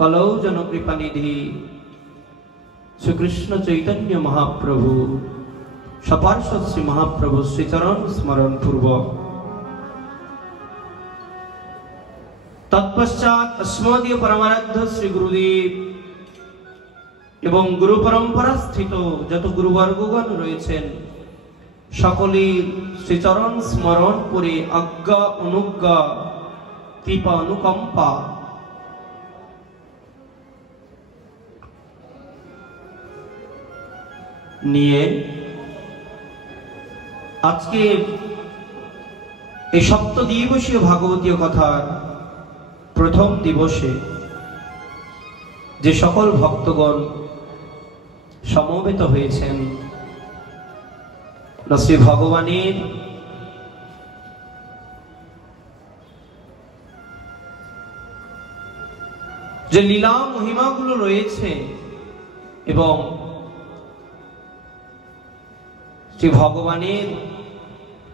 কলৌ জন কৃপানিধি শ্রীকৃষ্ণ চৈতন্য মহাপ্রভু সপার্ষদ শ্রী মহাপ্রভু শ্রীচরণ স্মরণ পূর্বক তৎপশ্চাৎ अस्मदीय परमाराध्य শ্রী গুরুদেব এবং গুরু পরম্পরা স্থিত যত গুরুবর্গগণ রয়েছেন সকলের শ্রীচরণ স্মরণ করে আজ্ঞা অনুজ্ঞা কৃপা অনুকম্পা নিয়ে আজকে এই সপ্তদিবসীয় ভাগবতীয় কথার প্রথম দিবসে যে সকল ভক্তগণ সমবেত হয়েছেন শ্রী ভগবানের যে লীলা মহিমাগুলো রয়েছে এবং শ্রী ভগবানের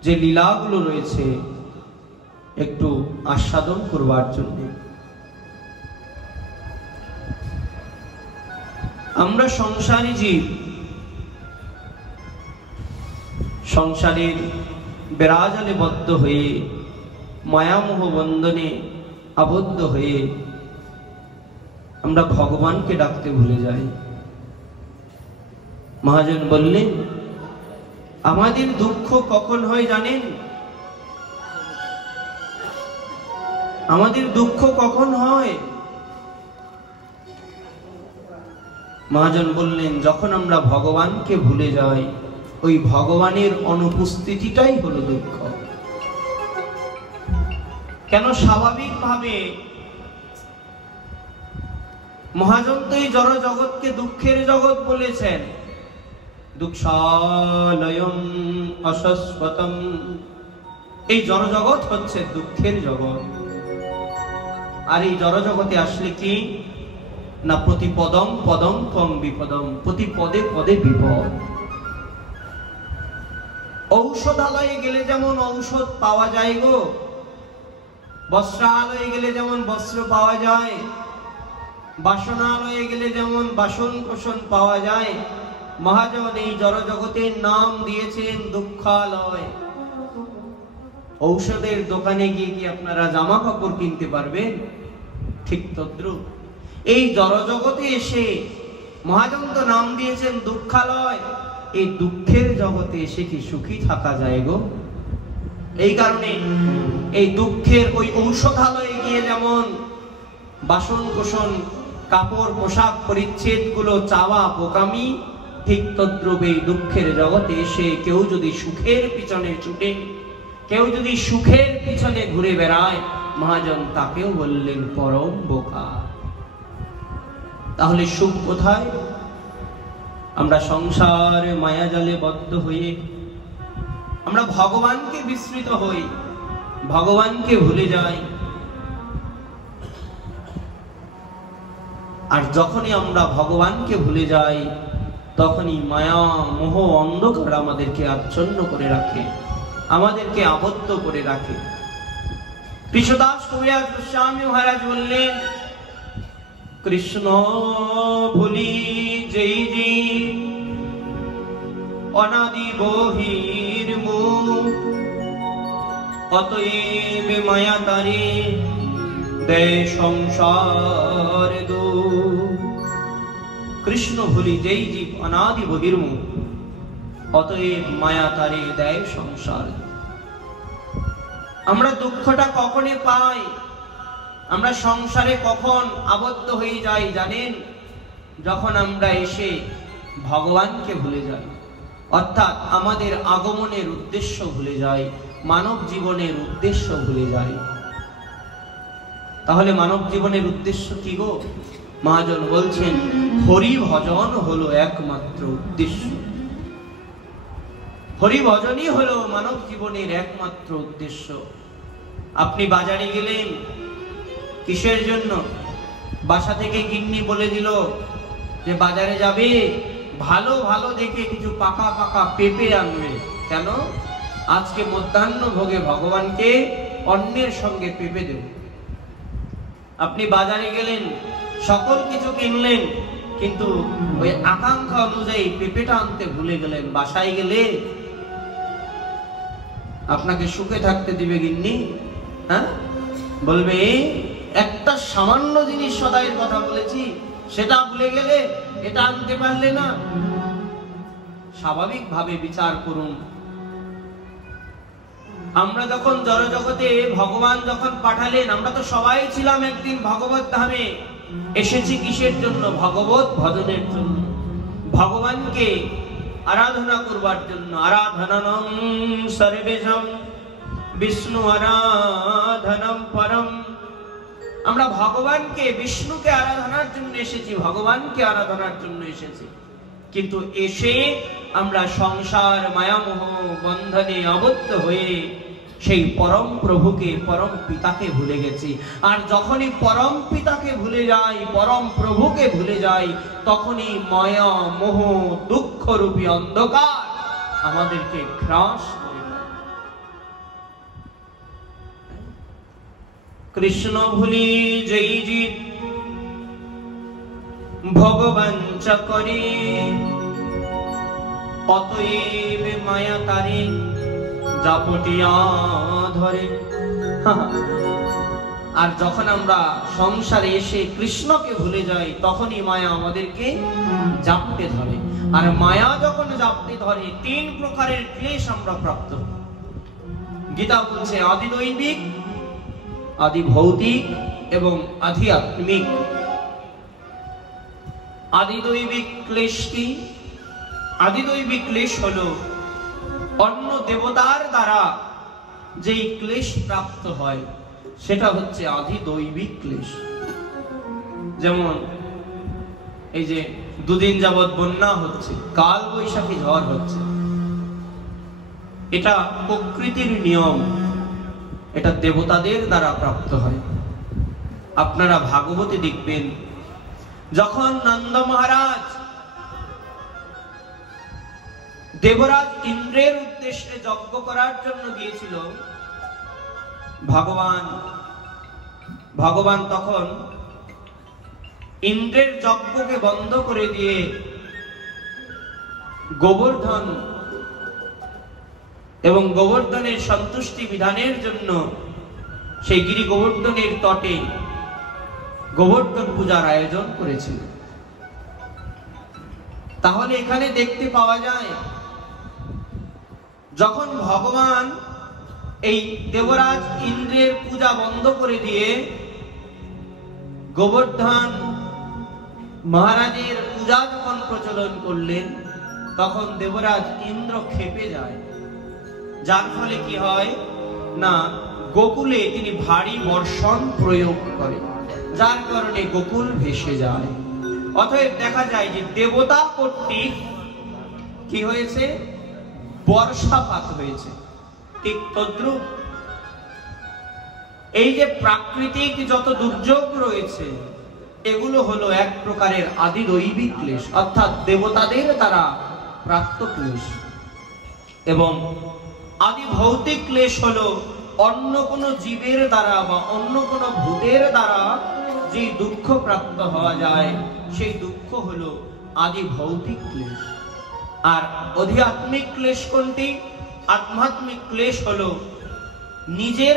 যে লীলাগুলো রয়েছে একটু আস্বাদন করবার জন্য আমরা সংসারী জীব, সংসারের বেড়াজালে বদ্ধ হয়ে মায়ামোহ বন্ধনে আবদ্ধ হয়ে আমরা ভগবানকে ডাকতে ভুলে যাই। মহাজন বললেন, আমাদের দুঃখ কখন হয় জানেন? আমাদের দুঃখ কখন হয়? মহাজন বললেন, যখন আমরা ভগবানকে ভুলে যাই, ওই ভগবানের অনুপস্থিতিটাই হলো দুঃখ। কেন? স্বাভাবিকভাবে মহাজন তো এই জড় জগৎকে দুঃখের জগৎ বলেছেন। দুঃখালয়ম অশাশ্বতম, এই জড় জগৎ হচ্ছে দুঃখের জগৎ। আর এই জড় জগতে আসলে কি না, প্রতি পদম পদম কম বিপদম, প্রতি পদে পদে বিপদ। ঔষধালয়ে গেলে যেমন ঔষধ পাওয়া যায় গো, বস্ত্রালয়ে গেলে যেমন বস্ত্র পাওয়া যায়, বাসনালয়ে গেলে যেমন বাসন কোষণ পাওয়া যায়, মহাজন এই জড় জগতের নাম দিয়েছেন দুঃখালয়। ঔষধের দোকানে গিয়ে কি আপনারা জামা কাপড় কিনতে পারবেন? ঠিক তদ্রুপ এই জড় জগতে এসে মহাজন তো নাম দিয়েছেন দুঃখালয়। এই দুঃখের জগতে এসে কি সুখী থাকা যায় গো? এই কারণে এই দুঃখের ওই ঔষধালয়ে গিয়ে যেমন বাসন কোষণ কাপড় পোশাক পরিচ্ছেদ গুলো চাওয়া বোকামি, ঠিক তদ্রুপ এই দুঃখের জগতে এসে কেউ যদি সুখের পিছনে ছুটে, কেউ যদি সুখের পিছনে ঘুরে বেড়ায়, মহাজন তাকেও বললেন পরম বোকা। তাহলে সুখ কোথায়? আমরা সংসারে মায়াজালে বদ্ধ হয়ে আমরা ভগবানকে বিস্মৃত হই, ভগবানকে ভুলে যাই। আর যখনই আমরা ভগবানকে ভুলে যাই, তখনই মায়া মোহ অন্ধকার আমাদেরকে আচ্ছন্ন করে রাখে, আমাদেরকে আবদ্ধ করে রাখে। কৃষ্ণদাস কবিরাজ গোস্বামী মহারাজ বললেন, কৃষ্ণ ভুলি যেই জি অনাদি বহির্মুখ, অতএব মায়া তারে দেয় সংসার দুঃখ। কৃষ্ণ ভুলি যেই জীব অনাদি বহির্মুখ, অতএব মায়া তারে দেয় সংসার। আমরা দুঃখটা কখনই পাই, আমরা সংসারে কখন আবদ্ধ হয়ে যাই জানেন? যখন আমরা এসে ভগবানকে ভুলে যাই, অর্থাৎ আমাদের আগমনের উদ্দেশ্য ভুলে যাই, মানব জীবনের উদ্দেশ্য ভুলে যাই। তাহলে মানব জীবনের উদ্দেশ্য কি গো? মহাজন বলছেন, হরি ভজন হলো একমাত্র উদ্দেশ্য। হরি ভজনই হলো মানব জীবনের একমাত্র উদ্দেশ্য। আপনি বাজারে গেলেন কিসের জন্য? বাসা থেকে গিন্নি বলে দিল যে বাজারে যাবে, ভালো ভালো দেখে কিছু পাকা পাকা পেঁপে আনবে। কেন? আজকে মধ্যাহ্ন ভোগে ভগবানকে অন্যের সঙ্গে পেঁপে দেব। আপনি বাজারে গেলেন, সকল কিছু কিনলেন, কিন্তু ওই আকাঙ্ক্ষা অনুযায়ী পেঁপেটা আনতে ভুলে গেলেন। বাসায় গেলে আপনাকে সুখে থাকতে দিবে গিন্নি? হ্যাঁ, বলবে একটা সামান্য জিনিস সদাইয়ের কথা বলেছি, সেটা ভুলে গেলে, এটা আনতে পারলে না। স্বাভাবিকভাবে বিচার করুন। আমরা যখন জড়জগতে ভগবান যখন পাঠালেন, আমরা তো সবাই ছিলাম একদিন ভগবত ধামে। এসেছি কিসের জন্য? ভগবত ভজনের জন্য, ভগবানকে আরাধনা করবার জন্য। আরাধনানং সর্বেষাং বিষ্ণু আরাধনম পরম। আমরা ভগবানকে, বিষ্ণুকে আরাধনার জন্য এসেছি, ভগবানকে আরাধনার জন্য এসেছি। কিন্তু এসে আমরা সংসার মায়ামোহ বন্ধনে আবদ্ধ হয়ে সেই পরম প্রভুকে, পরম পিতাকে ভুলে গেছি। আর যখনই পরম পিতাকে ভুলে যাই, পরম প্রভুকে ভুলে যাই, তখনই মায়া মোহ দুঃখ রূপী অন্ধকার আমাদেরকে গ্রাস করে দেয়। কৃষ্ণ ভুলি যেই জীব ভগবান চকরে, অতএব মায়া তারে জাপটিয়া ধরে। আর যখন আমরা সংসারে এসে কৃষ্ণকে ভুলে যাই, তখনই মায়া আমাদেরকে জাপটে ধরে। আর মায়া যখন জাপটে ধরে, 3 প্রকারের ক্লেশ আমরা প্রাপ্ত। গীতা বলছে আদি দৈবিক, আদি ভৌতিক এবং আধ্যাত্মিক। আদি দৈবিক ক্লেশ কি? আদি দৈবিক ক্লেশ হলো অন্য দেবতার দ্বারা যেই ক্লেশ প্রাপ্ত হয়, সেটা হচ্ছে আদি দৈবিক ক্লেশ। যেমন এই যে 2 দিন যাবৎ বন্যা হচ্ছে, কাল বৈশাখী ঝড় হচ্ছে, এটা প্রকৃতির নিয়ম, এটা দেবতাদের দ্বারা প্রাপ্ত হয়। আপনারা ভাগবতে দেখবেন, যখন নন্দ মহারাজ দেবরাজ ইন্দ্রের উদ্দেশ্যে যজ্ঞ করার জন্য গিয়েছিল, ভগবান তখন ইন্দ্রের যজ্ঞকে বন্ধ করে দিয়ে গোবর্ধন এবং গোবর্ধনের সন্তুষ্টি বিধানের জন্য সেই গিরি গোবর্ধনের তটে গোবর্ধন পূজার আয়োজন করেছিল। তাহলে এখানে দেখতে পাওয়া যায়, যখন ভগবান এই দেবরাজ ইন্দ্রের পূজা বন্ধ করে দিয়ে গোবর্ধন মহারাজের পূজা যখন প্রচলন করলেন, তখন দেবরাজ ইন্দ্র ক্ষেপে যায়। যার ফলে কি হয় না, গোকুলে তিনি ভারী বর্ষণ প্রয়োগ করেন, যার কারণে গোকুল ভেসে যায়। অতএব দেখা যায় যে দেবতা কর্তৃক কি হয়েছে? বর্ষাপাত হয়েছে। ঠিক তদ্রূপ এই যে প্রাকৃতিক যত দুর্যোগ রয়েছে, এগুলো হলো এক প্রকারের আদি দৈবিক ক্লেশ, অর্থাৎ দেবতাদের দ্বারা প্রাপ্ত ক্লেশ। এবং আদি ভৌতিক ক্লেশ হলো অন্য কোনো জীবের দ্বারা বা অন্য কোনো ভূতের দ্বারা যে দুঃখ প্রাপ্ত হওয়া যায়, সেই দুঃখ হলো আদি ভৌতিক ক্লেশ। আর আধ্যাত্মিক ক্লেশ কোনটি? আধ্যাত্মিক ক্লেশ হলো নিজের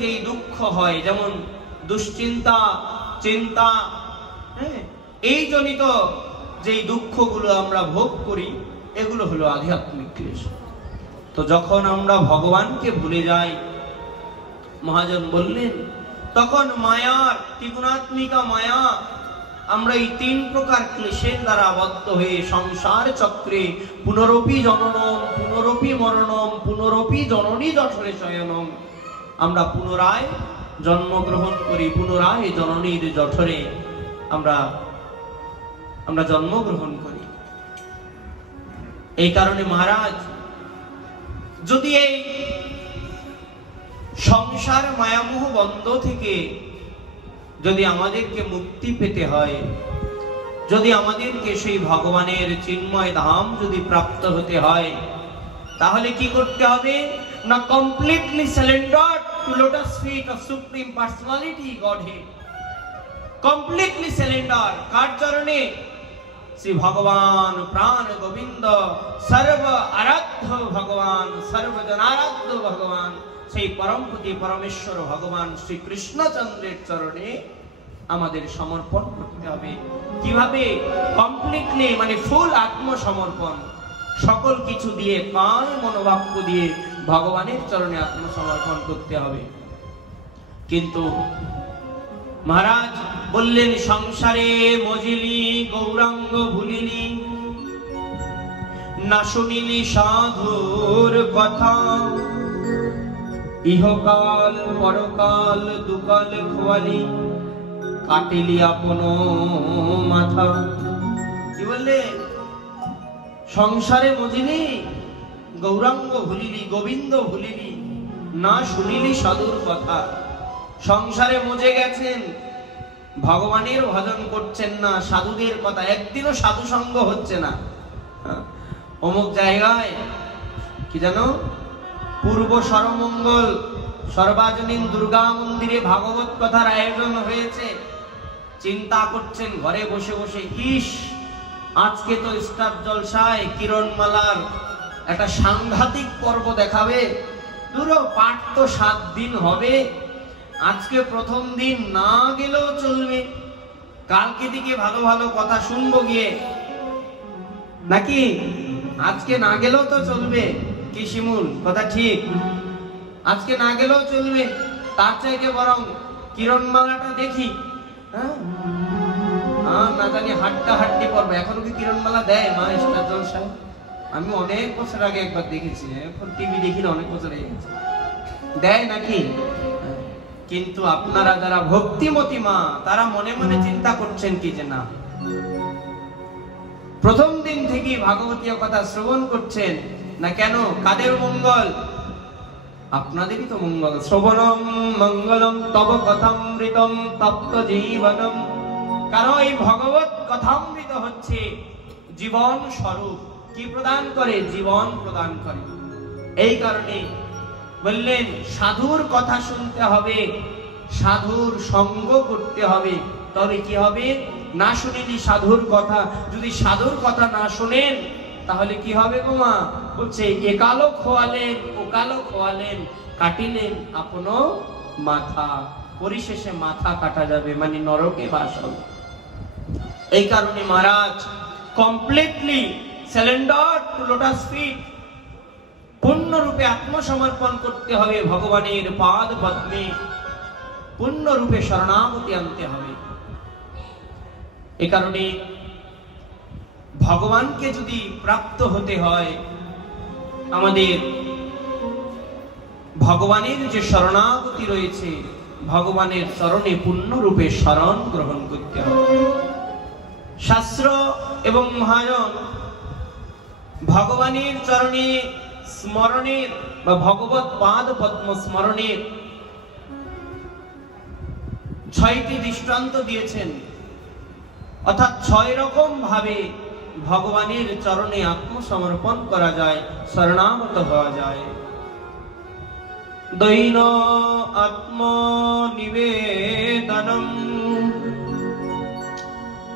যেই দুঃখ হয়, যেমন দুশ্চিন্তা, চিন্তা, এই জনিত যেই দুঃখগুলো আমরা ভোগ করি, এগুলো হলো আধ্যাত্মিক ক্লেশ। তো যখন আমরা ভগবানকে ভুলে যাই, মহাজন বললেন, তখন মায়ার, ত্রিগুণাত্মিকা মায়া, আমরা এই 3 প্রকার ক্লেশের দ্বারা আবদ্ধ হয়ে সংসার চক্রে পুনরপি জননম, পুনরপি মরণম, পুনরপি জননী জঠরে শয়নম, আমরা পুনরায় জন্মগ্রহণ করি, পুনরায় জননীর জঠরে আমরা জন্মগ্রহণ করি। এই কারণে মহারাজ, যদি এই সংসার মায়ামোহ বন্ধ থেকে যদি আমাদেরকে মুক্তি পেতে হয়, যদি আমাদেরকে সেই ভগবানের চিন্ময় ধাম যদি প্রাপ্ত হতে হয়, তাহলে কি করতে হবে না, completely surrender to lotus feet of supreme personality godhead, completely surrender কার চরণে? শ্রী ভগবান প্রাণ গোবিন্দ, সর্ব আরাধ্য ভগবান, সর্বজনারাধ্য ভগবান, সেই পরমপতি পরমেশ্বর ভগবান শ্রী কৃষ্ণচন্দ্রের চরণে আমাদের সমর্পণ করতে হবে। কিভাবে? কমপ্লিটলি, মানে ফুল আত্মসমর্পণ, সকল কিছু দিয়ে, কায় মনোবাক্য দিয়ে ভগবানের চরণে আত্মসমর্পণ করতে হবে। কিন্তু মহারাজ বললেন, সংসারে মজিলি গৌরাঙ্গ ভুলিলি, না শুনিলি সাধুর কথা, ইহকাল পরকাল দুকাল খোয়ালি, কাটিলি আপন মাথা। কি বললে? সংসারে মজিলি গৌরাঙ্গ ভুলিলি, গোবিন্দ ভুলিলি, না শুনিলি সাধুর কথা। সংসারে মজে গেছেন, ভগবানের ভজন করছেন না, সাধুদের কথা, একদিনও সাধু সঙ্গ হচ্ছে না। অমুক জায়গায় কি জানো, পূর্ব সরমঙ্গল সর্বাজনীন দুর্গা মন্দিরে ভাগবত কথার আয়োজন হয়েছে। চিন্তা করছেন ঘরে বসে বসে, ইস আজকে তো স্টার জলসায় কিরণমালার একটা সাংঘাতিক পর্ব দেখাবে, দুটো পাঠ তো 7 দিন হবে, আজকে প্রথম দিন না গেলেও চলবে, কালকে দিকে ভালো ভালো কথা শুনবো গিয়ে, নাকি আজকে না গেলেও তো চলবে। কি শিমুল, কথা ঠিক? আজকে না গেলেও চলবে, তার চাইতে বরং কিরণমালাটা দেখি। হ্যাঁ, না জানি হাড্ডা হাড্ডি পড়বে। এখনো কি কিরণমালা দেয় মা স্টার জলসায়? আমি অনেক বছর আগে একবার দেখেছি, এখন টিভি দেখি না, অনেক বছর হয়ে গেছে। দেয় নাকি? কিন্তু আপনারা যারা ভক্তিমতী মা, তারা মনে মনে চিন্তা করছেন কি যে না, প্রথম দিন থেকে ভাগবতীয় কথা শ্রবণ করছেন না কেন? কাদের মঙ্গল? আপনাদেরই তো মঙ্গল। শ্রবণম মঙ্গলম তব কথামৃতম তপ্ত জীবনম। কারণ এই ভগবত কথামৃত হচ্ছে জীবন স্বরূপ। কি প্রদান করে? জীবন প্রদান করে। এই কারণে বললেন সাধুর কথা শুনতে হবে, সাধুর সঙ্গ করতে হবে, তবে কি হবে? না শুনিনি সাধুর কথা, যদি সাধুর কথা না শুনেন তাহলে কি হবে গো মা? বলছে একালো খোয়ালেন ওকালো খোয়ালেন, কাটিলেন আপন মাথা, পরিশেষে মাথা কাটা যাবে, মানে নরকে বাস হবে। এই কারণে মহারাজ completely surrender to lotus feet, পূর্ণরূপে আত্মসমর্পণ করতে হবে ভগবানের পাদ পদ্মে, পূর্ণরূপে শরণাগতি আনতে হবে। এ কারণে ভগবানকে যদি প্রাপ্ত হতে হয়, আমাদের ভগবানের যে শরণাগতি রয়েছে, ভগবানের চরণে পূর্ণরূপে শরণ গ্রহণ করতে হবে। শাস্ত্র এবং মহাজন ভগবানের চরণে স্মরণের বা ভগবত পাদ পদ্ম স্মরণের 6টি দৃষ্টান্ত দিয়েছেন, অর্থাৎ 6 রকম ভাবে ভগবানের চরণে আত্মসমর্পণ করা যায়, শরণাগত হওয়া যায়। দৈন আত্মনিবেদনম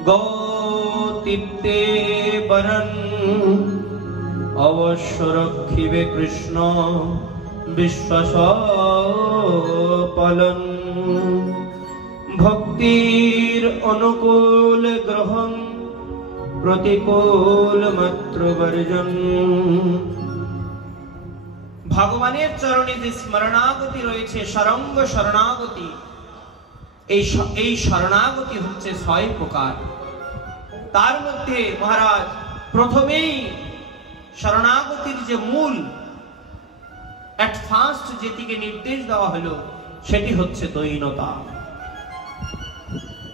গৌতীর্থে বরণ অবশ্য রক্ষিবে কৃষ্ণ বিশ্বাস পালন। ভক্তির অনুকূল গ্রহণ প্রতিকূল মাত্র বর্জন। ভগবানের চরণে যে স্মরণাগতি রয়েছে, সরঙ্গ শরণাগতি, এই শরণাগতি হচ্ছে 6 প্রকার। তার মধ্যে মহারাজ প্রথমেই শরণাগতির যে মূল এট ফার্স্ট যেটিকে নির্দেশ দেওয়া হলো, সেটি হচ্ছে দৈনতা।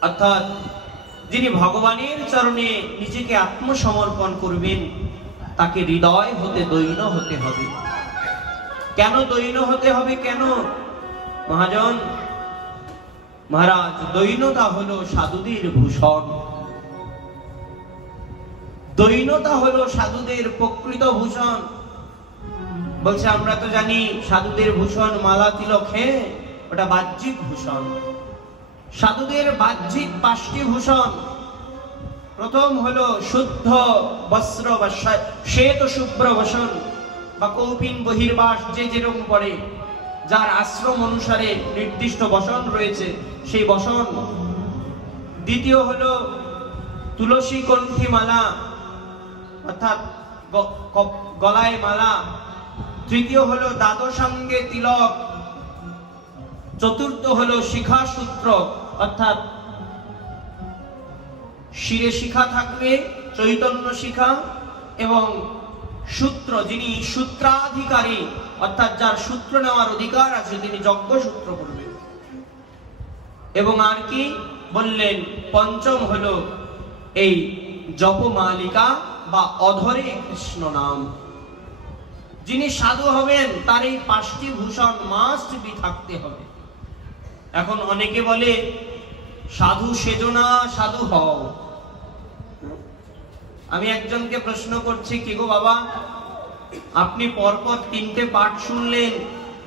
অর্থাৎ যিনি ভগবানের চরণে নিজেকে আত্মসমর্পণ করবেন, তাকে হৃদয় হতে দৈন হতে হবে। কেন দৈন হতে হবে? কেন মহাজন? মহারাজ, দৈনতা হলো সাধুদের ভূষণ, দৈনতা হলো সাধুদের প্রকৃত ভূষণ। বলছে আমরা তো জানি সাধুদের ভূষণ মালা তিলক, ওটা বাহ্যিক ভূষণ। সাধুদের বাহ্যিক 5টি ভূষণ। প্রথম হলো শুদ্ধ বস্ত্র বা শ্বেত শুভ্র বসন বা কৌপিন বহির্বাস, যে যেরকম পড়ে, যার আশ্রম অনুসারে নির্দিষ্ট বসন রয়েছে সেই বসন। দ্বিতীয় হলো তুলসী কণ্ঠী মালা, অর্থাৎ গলায় মালা। তৃতীয় হলো দ্বাদশাঙ্গে তিলক। চতুর্থ হলো শিখা সূত্র, অর্থাৎ শিরে শিখা থাকবে, চৈতন্য শিখা, এবং সূত্র, যিনি সূত্রাধিকারী অর্থাৎ যার সূত্র নেওয়ার অধিকার আছে তিনি যজ্ঞ সূত্র করবেন। এবং আর কি বললেন, পঞ্চম হলো এই জপমালিকা বা অধরে কৃষ্ণ নাম। যিনি সাধু হবেন তার এই 5টি ভূষণ মাস্ট বি থাকতে হবে। এখন অনেকে বলে সাধু সেজো না, সাধু হও। আমি একজনকে প্রশ্ন করছি, কি গো বাবা, আপনি পরপর 3টে পাঠ শুনলেন,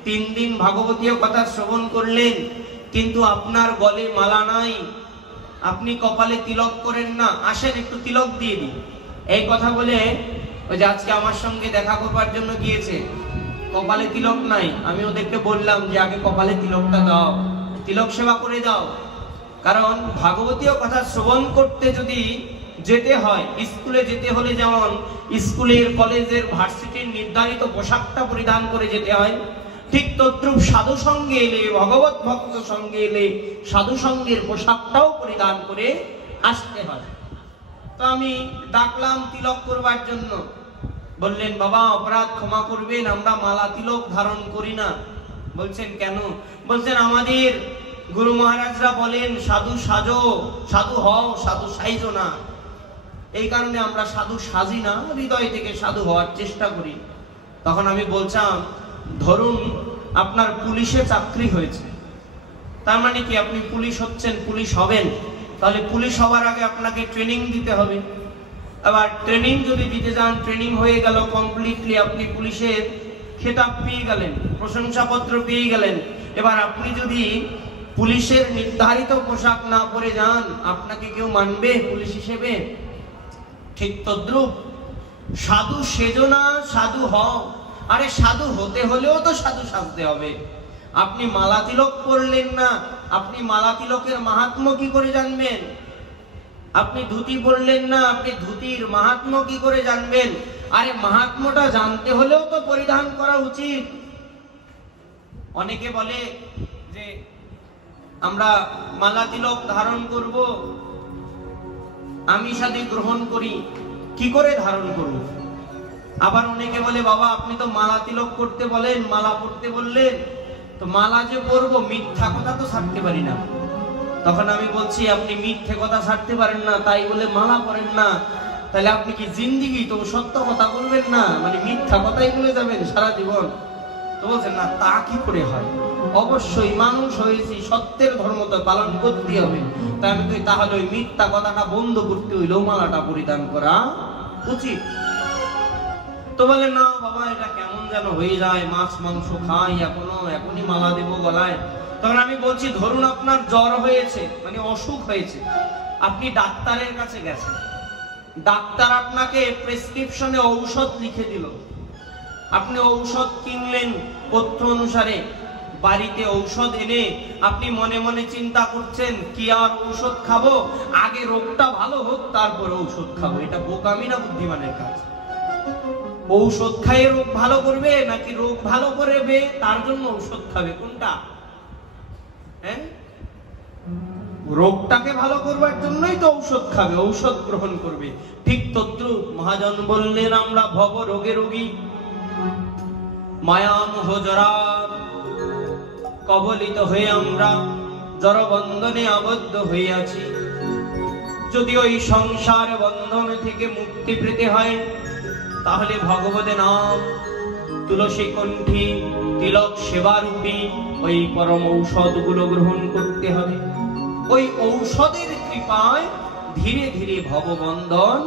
3 দিন ভাগবতীয় কথা শ্রবণ করলেন, কিন্তু আপনার গলে মালা নাই, আপনি কপালে তিলক করেন না, আসেন একটু তিলক দিয়ে দিই। এই কথা বলে ওই যে আজকে আমার সঙ্গে দেখা করবার জন্য গিয়েছে, কপালে তিলক নাই। আমি ওদেরকে বললাম যে আগে কপালে তিলকটা দাও, তিলক সেবা করে দাও। কারণ ভাগবতীয় কথা শ্রবণ করতে যদি যেতে হয়, স্কুলে যেতে হলে যেমন স্কুলের, কলেজের, ভার্সিটির নির্ধারিত পোশাকটা পরিধান করে যেতে হয়, ঠিক তদ্রূপ সাধু সঙ্গে এলে, ভগবত ভক্ত সঙ্গে এলে সাধু সঙ্গের পোশাকটাও পরিধান করে আসতে হয়। তো আমি ডাকলাম তিলক করবার জন্য। বললেন, বাবা অপরাধ ক্ষমা করবেন, আমরা মালা তিলক ধারণ করি না। বলছেন কেন? বলছেন আমাদের গুরু মহারাজরা বলেন সাধু সাজো, সাধু হও, সাধু সাইজো না। এই কারণে আমরা সাধু সাজি না, হৃদয় থেকে সাধু হওয়ার চেষ্টা করি। তখন আমি বলছিলাম, ধরুন আপনার পুলিশে চাকরি হয়েছে, তার মানে কি আপনি পুলিশ হচ্ছেন, পুলিশ হবেন, তাহলে পুলিশ হওয়ার আগে আপনাকে ট্রেনিং দিতে হবে। আবার ট্রেনিং যদি দিতে যান, ট্রেনিং হয়ে গেল কমপ্লিটলি, আপনি পুলিশের খেতাব পেয়ে গেলেন, প্রশংসাপত্র পেয়ে গেলেন। এবার আপনি যদি পুলিশের নির্ধারিত পোশাক না পরে যান, আপনাকে কেউ মানবে পুলিশ হিসেবে? ঠিক তদ্রূপ সাধু সেজো না, সাধু হও। আরে সাধু হতে হলেও তো সাধু সাজতে হবে। আপনি মালা তিলক করলেন না, আপনি মালা তিলকের মাহাত্ম্য কি করে জানবেন? আপনি ধুতি পরলেন না, আপনি ধুতির মাহাত্ম্য কি করে জানবেন? আরে মাহাত্ম্যটা জানতে হলেও তো পরিধান করা উচিত। অনেকে বলে যে আমরা মালা তিলক ধারণ করব, আমিষাদি গ্রহণ করি, কি করে ধারণ করব? আবার অনেকে বলে, বাবা আপনি তো মালা তিলক করতে বলেন, মালা পরতে বললেন, তো মালা যে পরবো, মিথ্যা কথা তো ছাড়তে পারি না। তখন আমি বলছি, আপনি মিথ্যে কথা ছাড়তে পারেন না, তাই বলে মালা পরেন না, তাহলে আপনি কি জিন্দিগি তো সত্য কথা বলবেন না, মানে মিথ্যা কথাই বলে যাবেন সারা জীবন? তো বলছেন না, তা কি করে হয়? অবশ্যই মানুষ হয়েছি, সত্যের ধর্ম তো পালন করতে হবে। তাই আমি কই, তাহলে ওই মিথ্যা কথাটা বন্ধ করতে হইলেও মালাটা পরিধান করা উচিত। তো বলে, না বাবা এটা কেমন যেন হয়ে যায়, মাছ মাংস খাই এখনই মালা দেব গলায়। তখন আমি বলছি, ধরুন আপনার জ্বর হয়েছে, মানে অসুখ হয়েছে, আপনি ডাক্তারের কাছে গেছেন, ডাক্তার আপনাকে প্রেসক্রিপশনে ঔষধ লিখে দিল, আপনি ঔষধ কিনলেন পথ্য অনুসারে, বাড়িতে ঔষধ এনে আপনি মনে মনে চিন্তা করছেন কি আর ঔষধ খাবো, আগে রোগটা ভালো হোক তারপর ঔষধ খাবো। এটা বোকামি না বুদ্ধিমানের কাজ? ঔষধ খাইয়ে রোগ ভালো করবে নাকি রোগ ভালো করবে তার জন্য ঔষধ খাবে, কোনটা? হ্যাঁ, রোগটাকে ভালো করবার জন্যই তো ঔষধ খাবে, ঔষধ গ্রহণ করবে। ঠিক তদ্রূপ মহাজন বললেন, আমরা ভব রোগে রোগী, মায়া মোহ জরা কবলিত হয়ে আমরা জড় বন্ধনে আবদ্ধ হয়ে আছি। যদি ওই সংসার বন্ধন থেকে মুক্তি পেতে হয়, তাহলে ভগবতের নাম, তুলসী কণ্ঠী, তিলক সেবারূপী ওই পরম ঔষধ গুলো গ্রহণ করতে হবে। ওই ঔষধের কৃপায় ধীরে ধীরে ভববন্ধন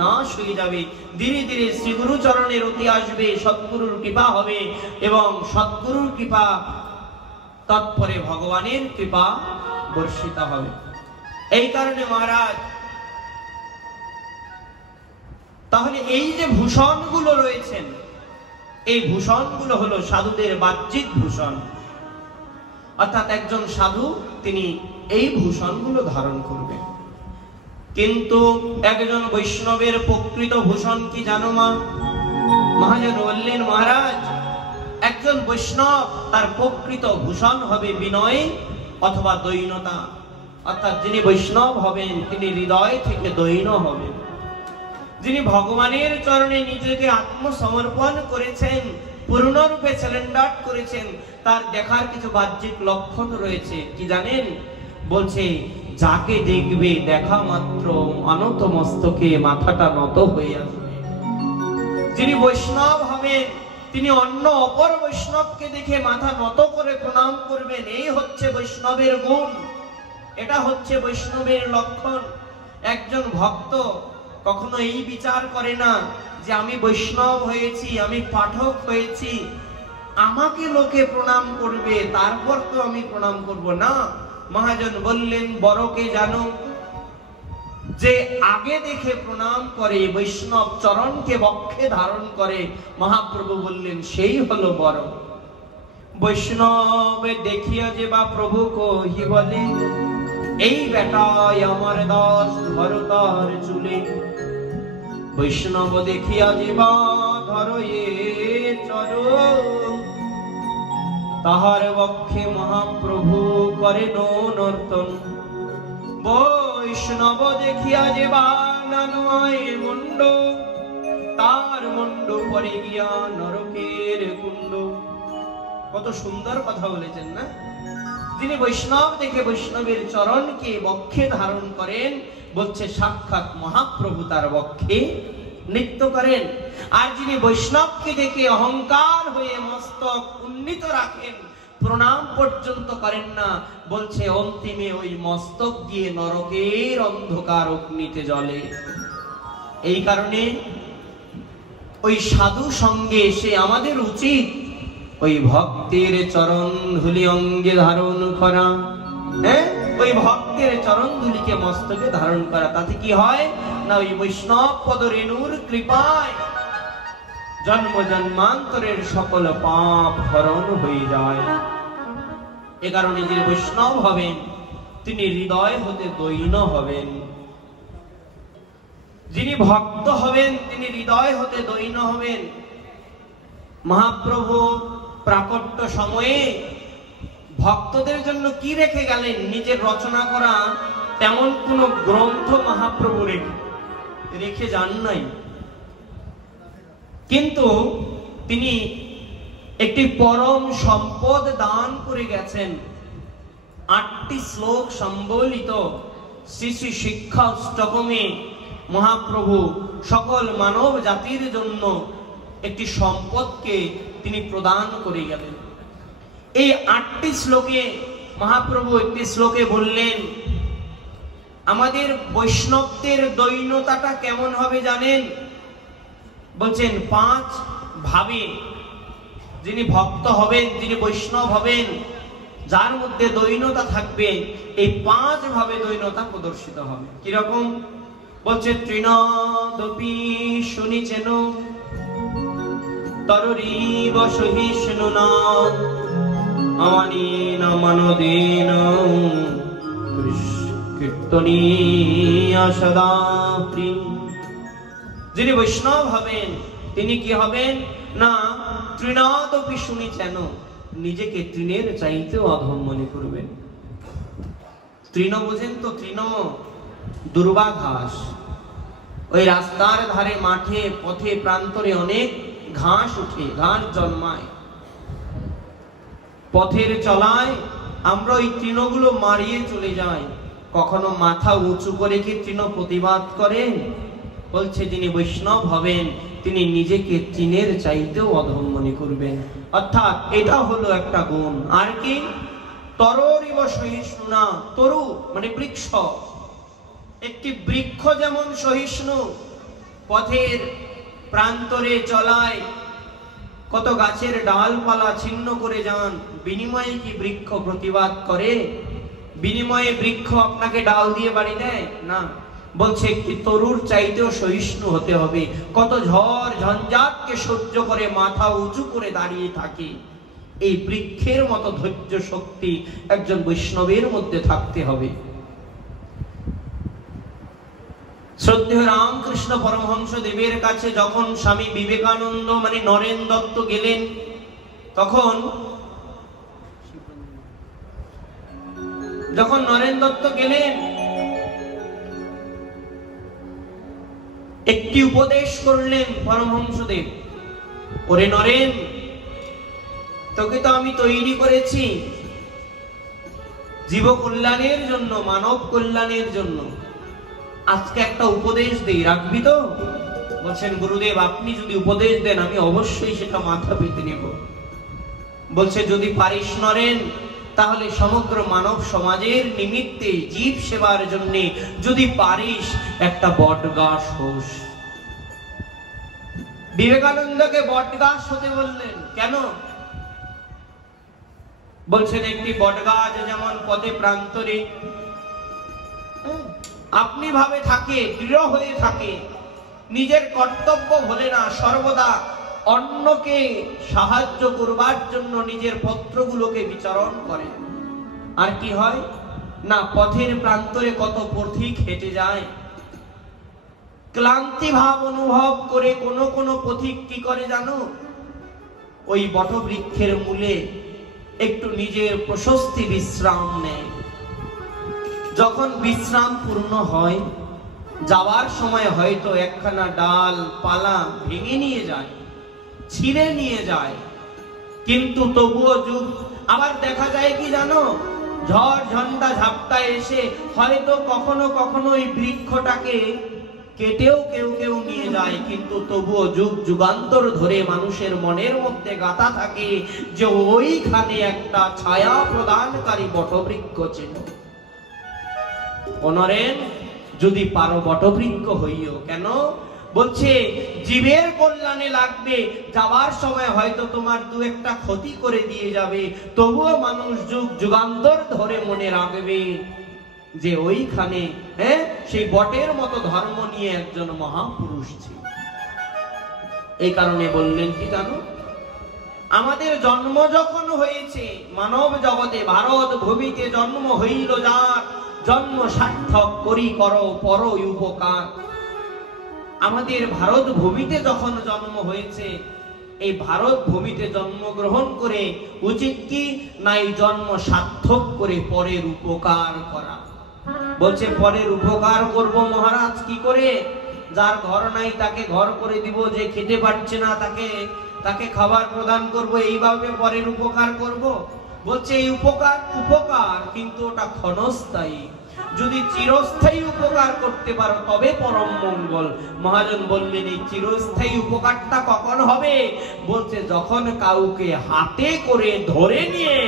নাশ হয়ে যাবে, ধীরে ধীরে শ্রী গুরু চরণের অতি আসবে, সদ্গুরুর কৃপা হবে, এবং সদ্গুরুর কৃপা তৎপরে ভগবানের কৃপা বর্ষিত হবে। এই কারণে মহারাজ, তাহলে এই যে ভূষণগুলো রয়েছেন, এই ভূষণগুলো হলো সাধুদের বাহ্যিক ভূষণ, অর্থাৎ একজন সাধু তিনি এই ভূষণগুলো ধারণ করবেন। কিন্তু একজন বৈষ্ণবের প্রকৃত ভূষণ কি জানো মা? মহাজন বললেন, মহারাজ, একজন বৈষ্ণব তার প্রকৃত ভূষণ হবে বিনয় অথবা দৈন্যতা। অর্থাৎ যিনি বৈষ্ণব হবেন তিনি হৃদয় থেকে দৈন্য হবেন। যিনি ভগবানের চরণে নিজেকে আত্মসমর্পণ করেছেন, পূর্ণরূপে সারেন্ডার করেছেন, তার দেখার কিছু বাহ্যিক লক্ষণ রয়েছে। কি জানেন? বলছে, যাকে দেখবে দেখা মাত্র অনত মস্তকে মাথাটা নত হয়ে আসবে। যিনি বৈষ্ণব হবেন তিনি অন্য অপর বৈষ্ণবকে দেখে মাথা নত করে প্রণাম করবেন। এই হচ্ছে বৈষ্ণবের গুণ, এটা হচ্ছে বৈষ্ণবের লক্ষণ। একজন ভক্ত কখনো এই বিচার করে না যে আমি বৈষ্ণব হয়েছি, আমি পাঠক হয়েছি, আমাকে লোকে প্রণাম করবে তারপর তো আমি প্রণাম করব না। মহাজন বললেন, বড়কে জানো যে আগে দেখে প্রণাম করে, বৈষ্ণব চরণকে বক্ষে ধারণ করে। মহাপ্রভু বললেন, সেই হলো বড়। বৈষ্ণবে দেখিয়া যে বা প্রভু কহি বলে, এই বেটায় আমার দাস ধর তার চুলে। বৈষ্ণব দেখিয়া যে বা ধর এ চরণ, তাহার বক্ষে মহাপ্রভু করেন নর্তন। বৈষ্ণব দেখিয়া যে বা নানয় মুন্ড, তার মুন্ড পরে গিয়া নরকের কুণ্ড। কত সুন্দর কথা বলেছেন না? যিনি বৈষ্ণব দেখে বৈষ্ণবের চরণকে বক্ষে ধারণ করেন, বলছে সাক্ষাৎ মহাপ্রভু তার বক্ষে নৃত্য করেন। আর যিনি বৈষ্ণবকে দেখে অহংকার হয়ে মস্তক উন্নীত রাখেন, প্রণাম পর্যন্ত করেন না, বলছে অন্তিমে ওই মস্তক দিয়ে নরকের অন্ধকার অগ্নিতে জ্বলে। এই কারণে ওই সাধু সঙ্গে এসে আমাদের উচিত ওই ভক্তের চরণ ধুলি অঙ্গে ধারণ করা। হ্যাঁ, ওই ভক্তের চরণ ধুলিকে মস্তকে ধারণ করা। তাতে কি হয় না, ওই বৈষ্ণব পদ রেণুর কৃপায় জন্ম জন্মান্তরের সকল পাপ হরণ হয়ে যায়। এ কারণে যিনি বৈষ্ণব হবেন তিনি হৃদয় হতে দৈন্য হবেন। যিনি ভক্ত হবেন তিনি হৃদয় হতে দৈন্য হবেন। মহাপ্রভু প্রাকট্য সময়ে ভক্তদের জন্য কি রেখে গেলেন? নিজের রচনা করা তেমন কোন গ্রন্থ মহাপ্রভু রেখে যান নাই, কিন্তু তিনি একটি পরম সম্পদ দান করে গেছেন। 8টি শ্লোক সম্বলিত শ্রী শ্রী শিক্ষা অষ্টকমে মহাপ্রভু সকল মানব জাতির জন্য একটি সম্পদকে তিনি প্রদান করে গেলেন। এই 8টি শ্লোকে মহাপ্রভু একটি শ্লোকে বললেন, আমাদের বৈষ্ণবদের দৈন্যতাটা কেমন হবে জানেন? বলছেন 5 ভাবে যিনি ভক্ত হবেন, যিনি বৈষ্ণব হবেন, যার মধ্যে দৈন্যতা থাকবে, এই 5 ভাবে দৈন্যতা প্রদর্শিত হবে। কিরকম? বলছে, তৃণদপি শুনিছেন তরুরীব সহিষ্ণু না আমানীন মনোদীন কীর্তনীয় সদা প্রিয়। যিনি বৈষ্ণব হবেন তিনি কি হবেন না, তৃণদপি শুনিছেন, নিজেকে তৃণের চাইতেও অধম মনে করবেন। তৃণ বোঝেন তো? তৃণ দুর্বা ঘাস। ওই রাস্তার ধারে, মাঠে, পথে, প্রান্তরে অনেক ঘাস উঠে, ঘাস জন্মায়। পথের চলায় আমরা ওই তৃণগুলো মারিয়ে চলে যাই। কখনো মাথা উঁচু করে কি তৃণ প্রতিবাদ করেন? বলছে যিনি বৈষ্ণব হবেন তিনি নিজেকে তৃণের চাইতেও অধম মনে করবেন। অর্থাৎ এটা হলো একটা গুণ। আর কি? তরুরিব সহিষ্ণু না। তরু মানে বৃক্ষ। একটি বৃক্ষ যেমন সহিষ্ণু, পথের প্রান্তরে চলায় কত গাছের ডালপালা ছিন্ন করে যান, বিনিময়ে কি বৃক্ষ প্রতিবাদ করে? বিনিময়ে বৃক্ষ আপনাকে ডাল দিয়ে বাড়ি দেয় না। বলছে একটি তরুর চাইতেও সহিষ্ণু হতে হবে। কত ঝড় ঝঞ্ঝাটকে সহ্য করে মাথা উঁচু করে দাঁড়িয়ে থাকে। এই বৃক্ষের মতো ধৈর্য শক্তি একজন বৈষ্ণবের মধ্যে থাকতে হবে। শ্রদ্ধেয় রামকৃষ্ণ পরমহংস দেবের কাছে যখন স্বামী বিবেকানন্দ মানে নরেন দত্ত গেলেন, যখন নরেন দত্ত গেলেন, একটি উপদেশ করলেন পরমহংসদেব। ওরে নরেন, তোকে তো আমি তৈরি করেছি জীব কল্যাণের জন্য, মানব কল্যাণের জন্য। আজকে একটা উপদেশ দেই, রাখবি তো? বলছেন গুরুদেব, আপনি যদি উপদেশ দেন আমি অবশ্যই সেটা মাথা পেতে নেব। বলছে যদি পারিস নরেন, তাহলে সমগ্র মানব সমাজের নিমিত্তে জীব সেবার জন্য যদি পারিস একটা বটগাছ হোস। বিবেকানন্দকে বটগাছ হতে বললেন কেন? বলছেন একটি বটগাছ যেমন পথে প্রান্তরে আপনি ভাবে থাকে, দৃঢ় হয়ে থাকে, নিজের কর্তব্য ভোলে না, সর্বদা অন্যকে সাহায্য করবার জন্য নিজের পত্রগুলোকে বিচরণ করে। আর কি হয় না, পথের প্রান্তরে কত পথিক হেঁটে যায়, ক্লান্তি ভাব অনুভব করে কোন পথিক কি করে জানো? ওই বটবৃক্ষের মূলে একটু নিজের প্রশস্তি বিশ্রাম নেয়। যখন বিশ্রাম পূর্ণ হয়, যাওয়ার সময় হয়তো একখানা ডাল পালা ভেঙে নিয়ে যায়, ছিঁড়ে নিয়ে যায়, কিন্তু তবুও যুগ আবার দেখা যায় কি জানো, ঝড় ঝন্ডা ঝাপটা এসে হয়তো কখনো কখনো এই বৃক্ষটাকে কেটেও কেউ নিয়ে যায়, কিন্তু তবুও যুগ যুগান্তর ধরে মানুষের মনের মধ্যে গাঁথা থাকে যে ওইখানে একটা ছায়া প্রদানকারী বটবৃক্ষ ছিল। অনরেন, যদি পারো বটবৃক্ষ হইও। কেন? বলছে জীবের কল্যাণে লাগবে, যাওয়ার সময় হয়তো তোমার দু একটা ক্ষতি করে দিয়ে যাবে, তবুও মানুষ যুগ যুগান্তর ধরে মনে রাখবে যে ওইখানে সেই বটের মতো ধর্ম নিয়ে একজন মহাপুরুষ ছিল। এই কারণে বললেন কি জানো, আমাদের জন্ম যখন হয়েছে মানব জগতে, ভারত ভূমিতে জন্ম হইল যার, জন্ম সার্থক করি করো পর উপকার। আমাদের ভারত ভূমিতে যখন জন্ম হয়েছে, এই ভারত ভূমিতে জন্মগ্রহণ করে উচিত কি না এই জন্ম সার্থক করে পরের উপকার করা। বলছে পরের উপকার করব মহারাজ কি করে? যার ঘর নাই তাকে ঘর করে দিব, যে খেতে পারছে না তাকে খাবার প্রদান করব, এইভাবে পরের উপকার করব। বলছে এই উপকার কিন্তু ওটা ক্ষণস্থায়ী। যদি চিরস্থায়ী উপকার করতে পারো তবে পরম মঙ্গল। মহাজন বললেন এই চিরস্থায়ী উপকারটা কখন হবে? বলছে যখন কাউকে হাতে করে ধরে নিয়ে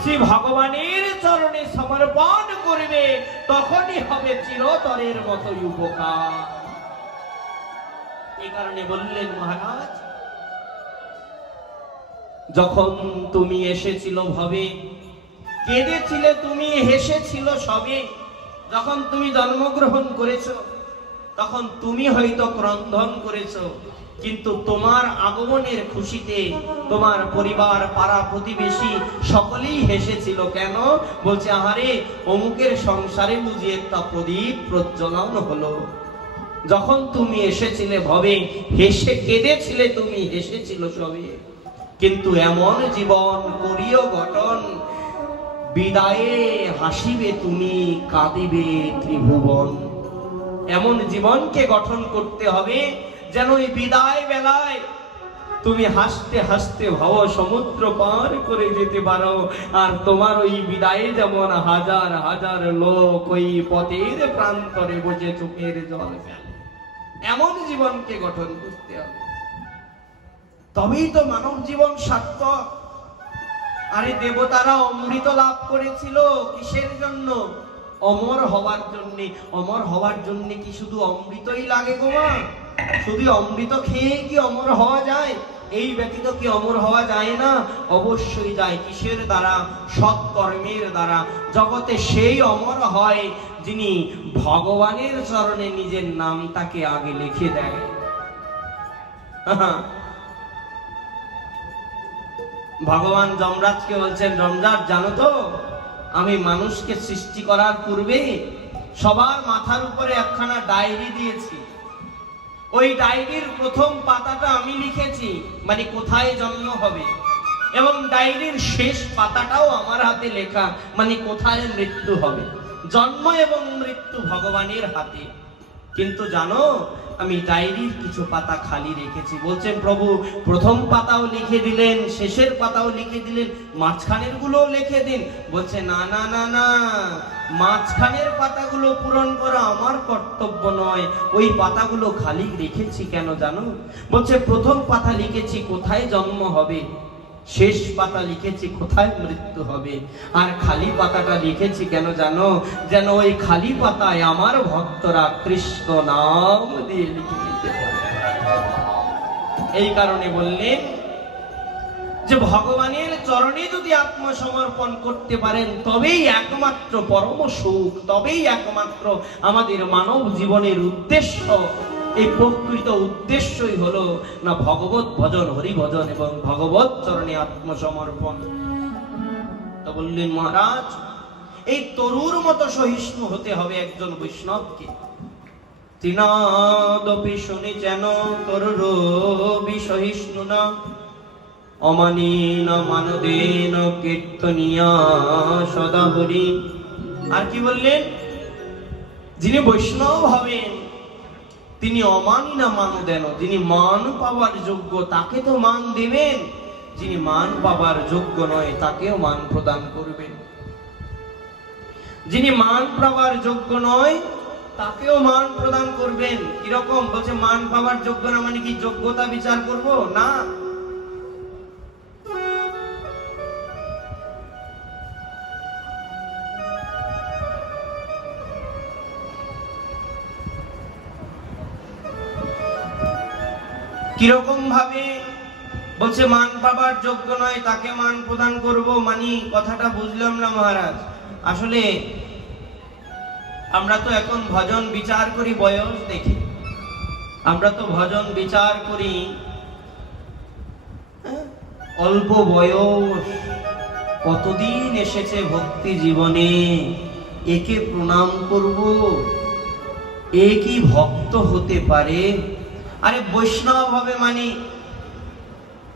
শ্রী ভগবানের চরণে সমর্পণ করবে, তখনই হবে চিরতরের মতো উপকার। এই কারণে বললেন মহারাজ, যখন তুমি এসেছিল ভবে, কেঁদেছিলে তুমি, হেসেছিল সবে। যখন তুমি জন্মগ্রহণ করেছো তখন তুমি হয়তো ক্রন্দন করেছো, কিন্তু তোমার আগমনের খুশিতে তোমার পরিবার, পাড়া প্রতিবেশী সকলেই হেসেছিল। কেন? বলছে আহারে অমুকের সংসারে বুঝি একটা প্রদীপ প্রজ্বলন হলো। যখন তুমি এসেছিলে ভবে, হেসে কেঁদেছিলে তুমি, হেসেছিল সবে, কিন্তু এমন জীবন করিও গঠন, বিদায়ে হাসিবে তুমি, কাঁদিবে ত্রিভুবন। এমন জীবনকে গঠন করতে হবে যেন এই বিদায় বেলায় তুমি হাসতে হাসতে ভব সমুদ্র পার করে যেতে পারো, আর তোমার ওই বিদায়ে যেমন হাজার হাজার লোক ওই পথের প্রান্তরে বসে চোখের জল ফেলে। এমন জীবনকে গঠন করতে হবে, তবেই তো মানব জীবন সার্থক। আরে দেবতারা অমৃত লাভ করেছিল কিসের জন্য? অমর হওয়ার জন্য। অমর হওয়ার জন্য কি শুধু অমৃতই লাগে গো মা? শুধু অমৃত খেয়ে কি অমর হওয়া যায়? এই ব্যতীত কি অমর হওয়া যায় না? অবশ্যই যায়। কিসের দ্বারা? সৎকর্মের দ্বারা। জগতে সেই অমর হয় যিনি ভগবানের চরণে নিজের নামটাকে আগে লিখে দেয়। ভগবান যমরাজকে বলছেন, যমরাজ জানো তো, আমি মানুষকে সৃষ্টি করার পূর্বে সবার মাথার উপরে একখানা ডায়েরি দিয়েছি। ওই ডায়েরির প্রথম পাতাটা আমি লিখেছি, মানে কোথায় জন্ম হবে, এবং ডায়েরির শেষ পাতাটাও আমার হাতে লেখা, মানে কোথায় মৃত্যু হবে। জন্ম এবং মৃত্যু ভগবানের হাতে। কিন্তু জানো, আমি ডায়েরির কিছু পাতা খালি রেখেছি। বলছেন, প্রভু প্রথম পাতাও লিখে দিলেন, শেষের পাতাও লিখে দিলেন, মাঝখানের গুলোও লিখে দিন। বলছে, না না না না, মাঝখানের পাতাগুলো পূরণ করা আমার কর্তব্য নয়। ওই পাতাগুলো খালি রেখেছি কেন জানো? বলছে, প্রথম পাতা লিখেছি কোথায় জন্ম হবে, শেষ পাতা লিখেছি কোথায় মৃত্যু হবে, আর খালি পাতাটা লিখেছি কেন জানো? যেন ওই খালি পাতায় আমার ভক্তরা কৃষ্ণ নাম দিয়ে লিখে দিতে পারে। এই কারণে বললেন যে ভগবানের চরণে যদি আত্মসমর্পণ করতে পারেন তবেই একমাত্র পরম সুখ, তবেই একমাত্র আমাদের মানব জীবনের উদ্দেশ্য। এই প্রকৃত উদ্দেশ্যই হলো না ভগবত ভজন, হরি ভজন এবং ভগবত চরণে আত্মসমর্পণ। তো বললেন মহারাজ, এই তরুর মতো সহিষ্ণু হতে হবে একজন বৈষ্ণবকে। তৃণাদপি শুনি যেন তরুরবি সহিষ্ণু না, অমানীন মানদেন কীর্তনিয়া সদা হরি। আর কি বললেন? যিনি বৈষ্ণব হবেন তিনি অমানি না মান দেন, যিনি মান পাওয়ার যোগ্য তাকে তো মান দেবেন, যিনি মান পাওয়ার যোগ্য নয় তাকেও মান প্রদান করবেন। যিনি মান পাওয়ার যোগ্য নয় তাকেও মান প্রদান করবেন। কিরকম? বলছে, মান পাওয়ার যোগ্য না মানে কি যোগ্যতা বিচার করব না। কিরকম ভাবে? বলছে, মান পাবার যোগ্য নয় তাকে মান প্রদান করব, মানে কথাটা বুঝলাম না মহারাজ। আসলে আমরা তো এখন ভজন বিচার করি বয়স দেখি, আমরা তো ভজন বিচার করি অল্প বয়স, কতদিন এসেছে ভক্তি জীবনে, একে প্রণাম করব, এ কি ভক্ত হতে পারে? আরে বৈষ্ণব হবে মানে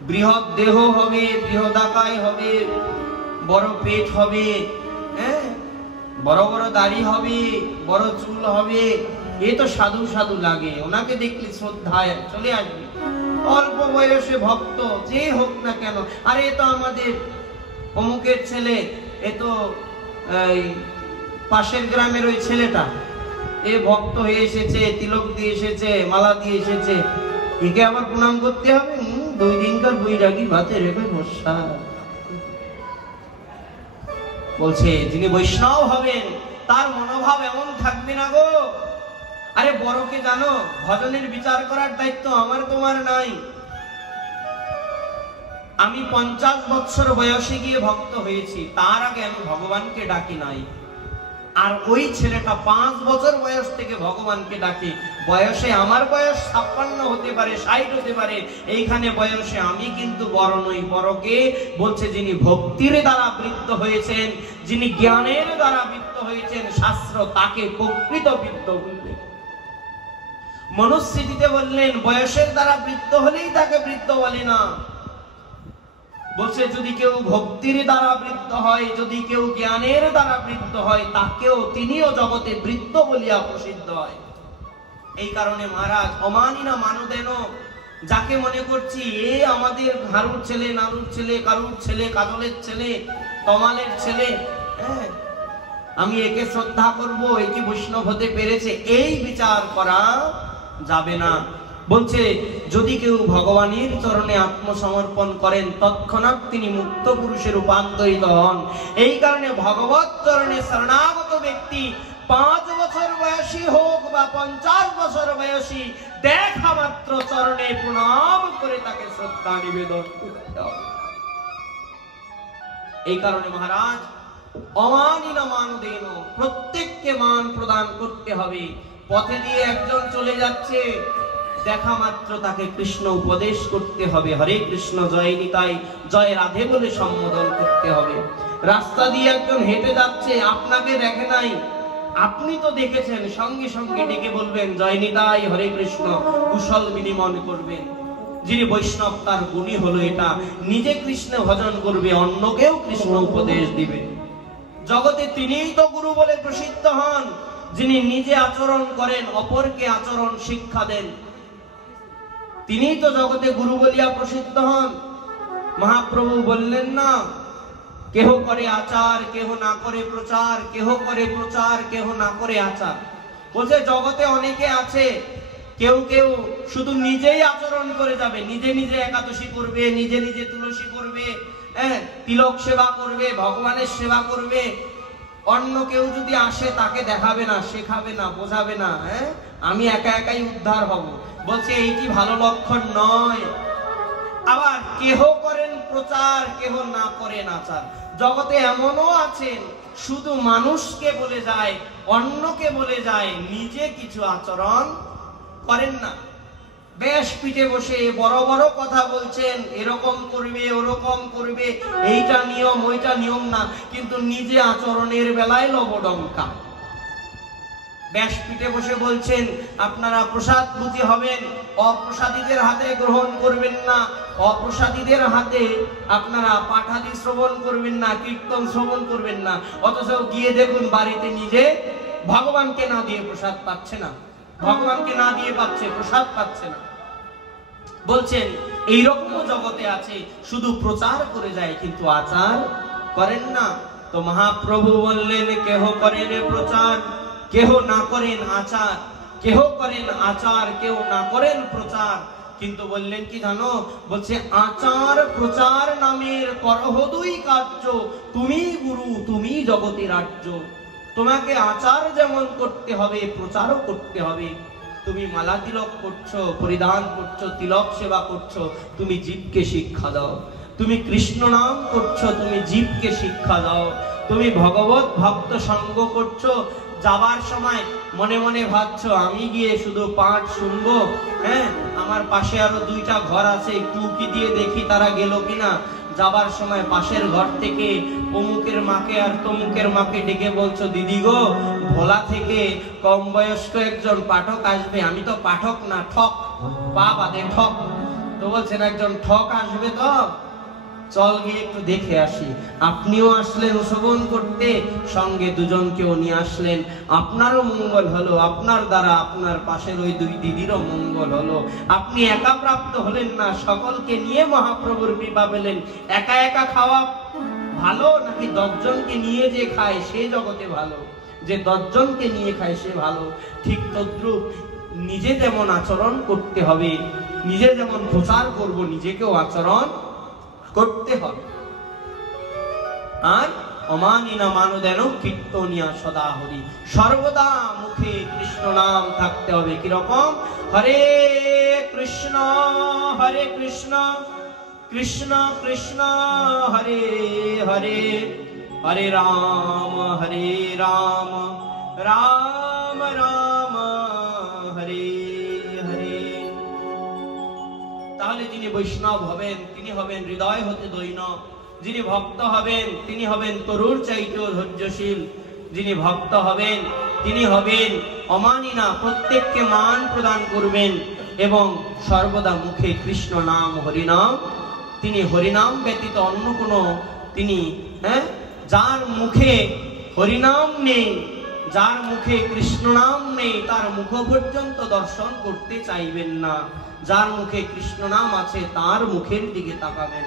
বৃহৎ দেহ হবে, বৃহদাকায় হবে, বড় পেট হবে, বড় বড় দাড়ি হবে, বড় চুল হবে, এ তো সাধু সাধু লাগে, ওনাকে দেখলে শ্রদ্ধায় চলে আসবে। অল্প বয়সে ভক্ত যে হোক না কেন, আরে এ তো আমাদের অমুকের ছেলে, এ তো পাশের গ্রামের ওই ছেলেটা, এ ভক্ত হয়ে এসেছে, তিলক দিয়ে এসেছে, মালা দিয়ে এসেছে, একে আবার প্রণাম করতে হবে? 2 দিনকার বৈরাগী ভাতে রেখে বসা। বলছে, যিনি বৈষ্ণব হবেন তার মনোভাব এমন থাকবে না গো। আরে বড়কে জানো, ভজনের বিচার করার দায়িত্ব আমার তোমার নাই। আমি 50 বছর বয়সে গিয়ে ভক্ত হয়েছি, তার আগে আমি ভগবানকে ডাকি নাই। আর ওই ছেলেটা 5 বছর বয়স থেকে ভগবানকে ডাকে। বয়সে আমার বয়স 56 হতে পারে, 60 হতে পারে, এইখানে বয়সে আমি কিন্তু বড় নই। বড়কে বলছে যিনি ভক্তির দ্বারা বৃদ্ধ হয়েছেন, যিনি জ্ঞানের দ্বারা বৃদ্ধ হয়েছেন, শাস্ত্র তাকে প্রকৃত বৃদ্ধ বললেন। মনুস্মৃতিতে বললেন বয়সের দ্বারা বৃদ্ধ হলেই তাকে বৃদ্ধ বলে না। বলছে যদি কেউ ভক্তির দ্বারা বৃদ্ধ হয়, যদি কেউ জ্ঞানের দ্বারা বৃদ্ধ হয়, তাকেও তিনিও জগতে বৃদ্ধ বলিয়া প্রসিদ্ধ হয়। এই কারণে মহারাজ, অমানি না মানদেন, যাকে মনে করছি এ আমাদের হারুর ছেলে, নারুর ছেলে, কারুর ছেলে, কাজলের ছেলে, তমালের ছেলে, আমি একে শ্রদ্ধা করব, একে বৈষ্ণব হতে পেরেছে, এই বিচার করা যাবে না। বলছে যদি কেউ ভগবানের চরণে আত্মসমর্পণ করেন তৎক্ষণাৎ তিনি মুক্ত পুরুষে রূপান্তরিত হন। এই কারণে ভগবত চরণে শরণাগত ব্যক্তি 5 বছর বয়সী হোক বা বা 50 বছর বয়সী, দেখা মাত্র চরণে প্রণাম করে তাকে শ্রদ্ধা নিবেদন করতে হবে। এই কারণে মহারাজ অমানিনা মানদেন, প্রত্যেককে মান প্রদান করতে হবে। পথে দিয়ে একজন চলে যাচ্ছে, দেখা মাত্র তাকে কৃষ্ণ উপদেশ করতে হবে, হরে কৃষ্ণ জয় নিতাই জয় রাধে বলে সম্বোধন করতে হবে। রাস্তা দিয়ে একজন হেঁটে যাচ্ছে, আপনাকে দেখে নাই, আপনি তো দেখেছেন, সঙ্গে সঙ্গে ডেকে বলবেন জয় নিতাই হরে কৃষ্ণ, কুশল বিনিময় করবেন। যিনি বৈষ্ণব তার গুণী হলো এটা, নিজে কৃষ্ণ ভজন করবে, অন্যকেও কৃষ্ণ উপদেশ দিবে। জগতে তিনিই তো গুরু বলে প্রসিদ্ধ হন, যিনি নিজে আচরণ করেন, অপরকে আচরণ শিক্ষা দেন। তিনিই তো জগতে গুরু বলিয়া প্রসিদ্ধ হন। মহাপ্রভু বললেন না, কেহ করে আচার কেহ না করে প্রচার, কেহ করে প্রচার কেহ না করে আচার। বলছে জগতে অনেকে আছে, কেউ কেউ শুধু নিজেই আচরণ করে যাবে, নিজে নিজে একাদশী করবে, নিজে নিজে তুলসী করবে, তিলক সেবা করবে, ভগবানের সেবা করবে। অন্য কেউ যদি আসে তাকে দেখাবে না, শেখাবে না, বোঝাবে না, আমি একা একাই উদ্ধার হব। বলছে এইটি ভালো লক্ষণ নয়। আবার কেহ করেন প্রচার কেহ না করেন আচার। জগতে এমনও আছেন শুধু মানুষকে বলে যায়, অন্যকে বলে যায়, নিজে কিছু আচরণ করেন না। বেশ পিঠে বসে বড় বড় কথা বলছেন, এরকম করবে ওরকম করবে, এইটা নিয়ম ওইটা নিয়ম না, কিন্তু নিজে আচরণের বেলায় লবডঙ্কা। বেশ পিঠে বসে বলছেন আপনারা প্রসাদ বুঝি হবেন, অপ্রসাদীদের হাতে গ্রহণ করবেন না, অপ্রসাদীদের হাতে আপনারা পাঠাদি শ্রবণ করবেন না, কীর্তন শ্রবণ করবেন না। অথচ গিয়ে দেখুন বাড়িতে নিজে ভগবানকে না দিয়ে প্রসাদ পাচ্ছে না, ভগবানকে না দিয়ে পাচ্ছে, প্রসাদ পাচ্ছে না। বলছেন এইরকমও জগতে আছে, শুধু প্রচার করে যায় কিন্তু আচার করেন না। তো মহাপ্রভু বললেন কেহ করেন প্রচার কেহ না করেন আচার, কেহ করেন আচার কেউ না করেন প্রচার। কিন্তু বললেন কি জানো, বলছে আচার প্রচার নামের করহ দুই কার্য, তুমি গুরু তুমি জগতের রাজ্য। তোমাকে আচার যেমন করতে হবে, প্রচারও করতে হবে। তুমি মালা তিলক করছো, পরিধান করছো, তিলক সেবা করছো, তুমি জীবকে শিক্ষা দাও। তুমি কৃষ্ণ নাম করছো, তুমি জীবকে শিক্ষা দাও। তুমি ভগবত ভক্ত সঙ্গ করছো, যাবার সময় মনে মনে ভাবছো আমি গিয়ে শুধু পাঠ শুনবো, আমার পাশে আরো দুইটা ঘর আছে, একটু উকি দিয়ে দেখি তারা গেল কিনা। যাবার সময় পাশের ঘর থেকে অমুকের মাকে আর তমুকের মাকে ডেকে বলছো দিদি গো, ভোলা থেকে কম বয়স্ক একজন পাঠক আসবে। আমি তো পাঠক না, ঠক, পা বাদে ঠক। তো বলছেন একজন ঠক আসবে, তো চল গিয়ে একটু দেখে আসি। আপনিও আসলেন শ্রবণ করতে, সঙ্গে দুজনকেও নিয়ে আসলেন, আপনারও মঙ্গল হলো, আপনার দ্বারা আপনার পাশের ওই দুই দিদিরও মঙ্গল হলো। আপনি একা প্রাপ্ত হলেন না, সকলকে নিয়ে মহাপ্রভুর কৃপা পেলেন। একা একা খাওয়া ভালো নাকি 10 জনকে নিয়ে যে খায় সে জগতে ভালো? যে 10 জনকে নিয়ে খায় সে ভালো। ঠিক তদ্রূপ নিজে যেমন আচরণ করতে হবে, নিজে যেমন প্রচার করব, নিজেকেও আচরণ করতে হবে। আর অমানিনা মানদেন কীর্তনিয়া সদা হরি, সর্বদা মুখে কৃষ্ণ নাম থাকতে হবে। কিরকম? হরে কৃষ্ণ কৃষ্ণ কৃষ্ণ হরে হরে, হরে রাম রাম রাম হরে হরে। তাহলে যিনি বৈষ্ণব হবেন তিনি হবেন হৃদয় হতে দৈন, যিনি ভক্ত হবেন তিনি হবেন তরুর চাইতেও ধৈর্যশীল, যিনি ভক্ত হবেন তিনি হবেন অমানিনা, প্রত্যেককে মান প্রদান করবেন এবং সর্বদা মুখে কৃষ্ণ নাম হরিনাম। তিনি হরিনাম ব্যতীত অন্য কোনো, তিনি যার মুখে হরিনাম নেই, যার মুখে কৃষ্ণ নাম নেই, তার মুখ পর্যন্ত দর্শন করতে চাইবেন না। যার মুখে কৃষ্ণ নাম আছে তার মুখের দিকে তাকাবেন।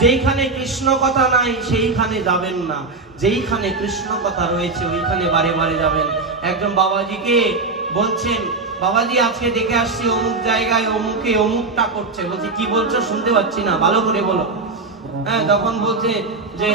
যেইখানে কৃষ্ণ কথা নাই সেইখানে যাবেন না, যেইখানে কৃষ্ণ কথা রয়েছে ওইখানে বারে বারে যাবেন। একজন বাবাজিকে বলছেন, বাবাজি আজকে দেখে আসছি অমুক জায়গায় অমুকে অমুকটা করছে। বলছে কি বলছো, শুনতে পাচ্ছি না, ভালো করে বলো। তখন বলছে যে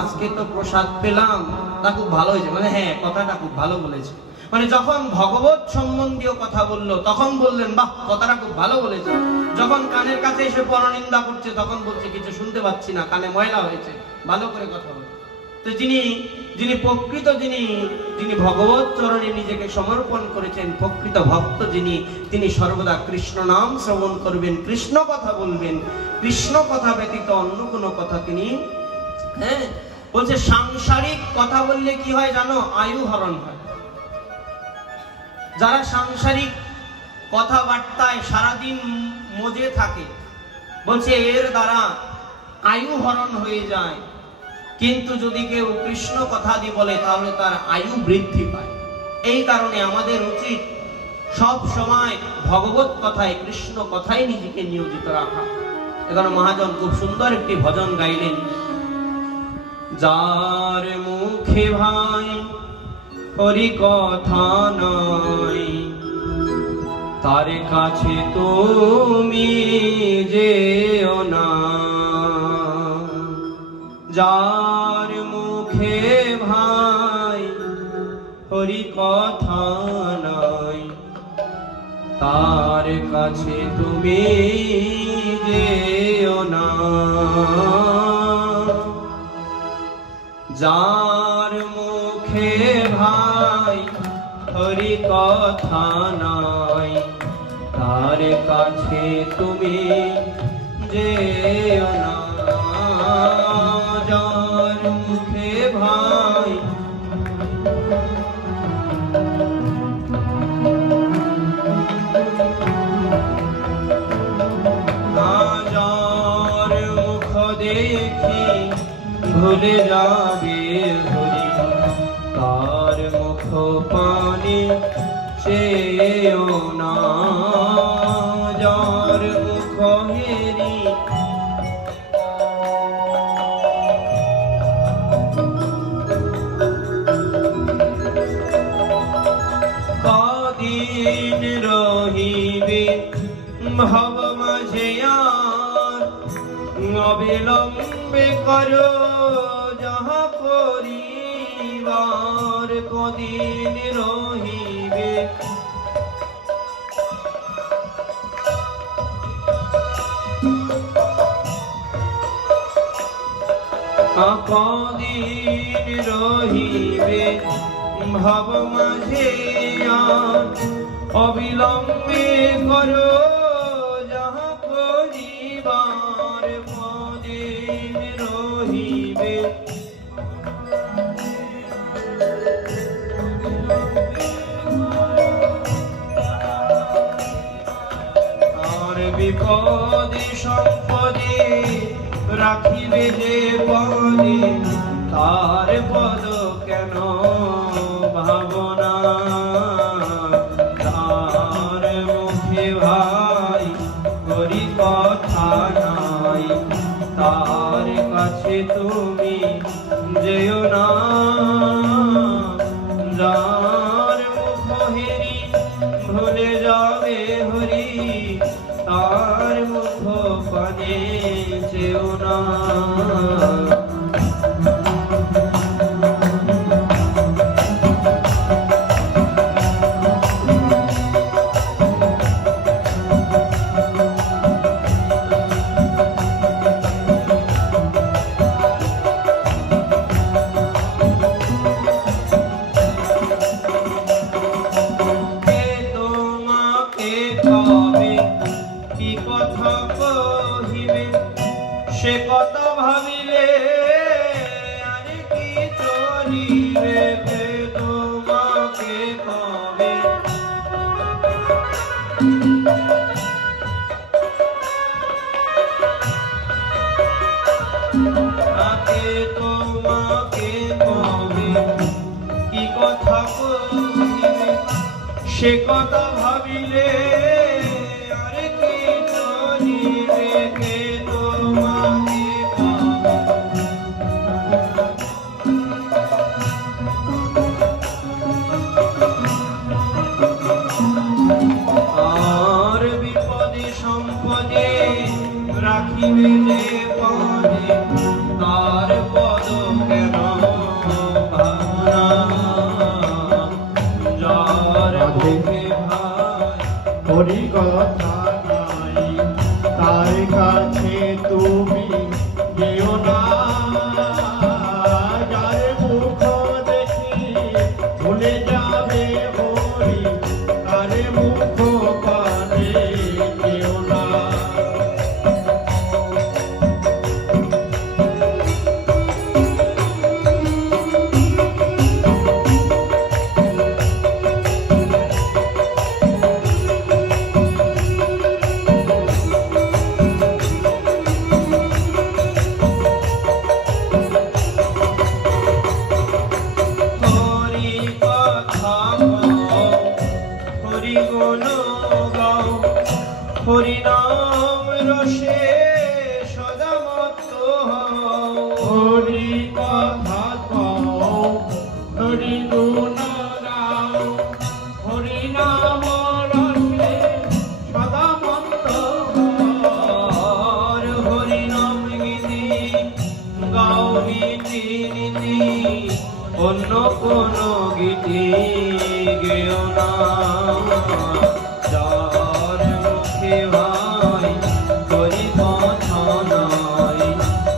আজকে তো প্রসাদ পেলাম, তা খুব ভালো হয়েছে। মানে হ্যাঁ, কথাটা খুব ভালো বলেছে। মানে যখন ভগবত সম্বন্ধীয় কথা বললো তখন বললেন বাহ, কথাটা খুব ভালো বলেছে। যখন কানের কাছে এসে পরনিন্দা করছে তখন বলছে কিছু শুনতে পাচ্ছি না, কানে ময়লা হয়েছে, ভালো করে কথা বলে। তো যিনি প্রকৃত যিনি ভগবত চরণে নিজেকে সমর্পণ করেছেন, প্রকৃত ভক্ত তিনি সর্বদা কৃষ্ণ নাম শ্রবণ করবেন, কৃষ্ণ কথা বলবেন, কৃষ্ণ কথা ব্যতীত অন্য কোনো কথা তিনি বলছে। সাংসারিক কথা বললে কি হয় জানো? আয়ু হরণ হয়। যারা সাংসারিক কথাবার্তায় সারাদিন মজে থাকে বলছে এর দ্বারা আয়ু হরণ হয়ে যায়, কিন্তু যদি কেউ কৃষ্ণ কথা দিয়ে বলে তাহলে তার আয়ু বৃদ্ধি পায়। এই কারণে আমাদের উচিত সব সময় ভগবত কথায়, কৃষ্ণ কথায় নিজেকে নিয়োজিত রাখা। এখানে মহাজন খুব সুন্দর একটি ভজন গাইলেন। যার মুখে ভাই হরি কথা নাই, তার কাছে তুমি যেও না। যার মুখে ভাই হরি কথা নাই, তার কাছে তুমি যেও না। যার মুখে ভাই হরি কথা নাই, তার কাছে তুমি যেও না। যার মুখে ভাই যার মুখ দেখি ভুলে যাবে হরি, তার মুখ পানে চেও না। যার মুখ হেরি কদিন রহিবে ভব মাঝে আর, অবিলম্বে করো যাহা করিবার। কদিন রহিবে কদিন রহিবে ভব মাঝে আর, অবিলম্বে করো যাহা করিবার। কদিন রহিবে আর বিপদে সম্পদে রাখিবে যে পদে, তার পদ কেন ভাবনা। তার মুখে ভাই হরি কথা নাই, তার কাছে তুমি যেও না। যার মুখ হেরি ভুলে যাবে হরি, তার মুখ পানে যেও না। সে কত ভাবিলে আর কি চলিবে, তোমাকে কবে তোমাকে কবে কি কথা কহিবে। সে কথা ভাবিলে আর কি চলিবে, তোমাকে আর বিপদে সম্পদে রাখিবে যে পদে, তার পদ কেন ভাবনা। হরি কথা নাই তার কাছে তুমি যেও না, যার মুখ দেখি ভুলে যাবে হরি তার মুখ পানে যেও না। হরি নাম রসে সদা মত্ত হও, হরি কথা কও হরি গুণ গাও, হরি নাম রসে সদা মত্ত আর হরি নাম গীতি গাও নীতি নীতি, অন্য কোন গীতি গেও না। যার মুখে ভাই হরি কথা নাই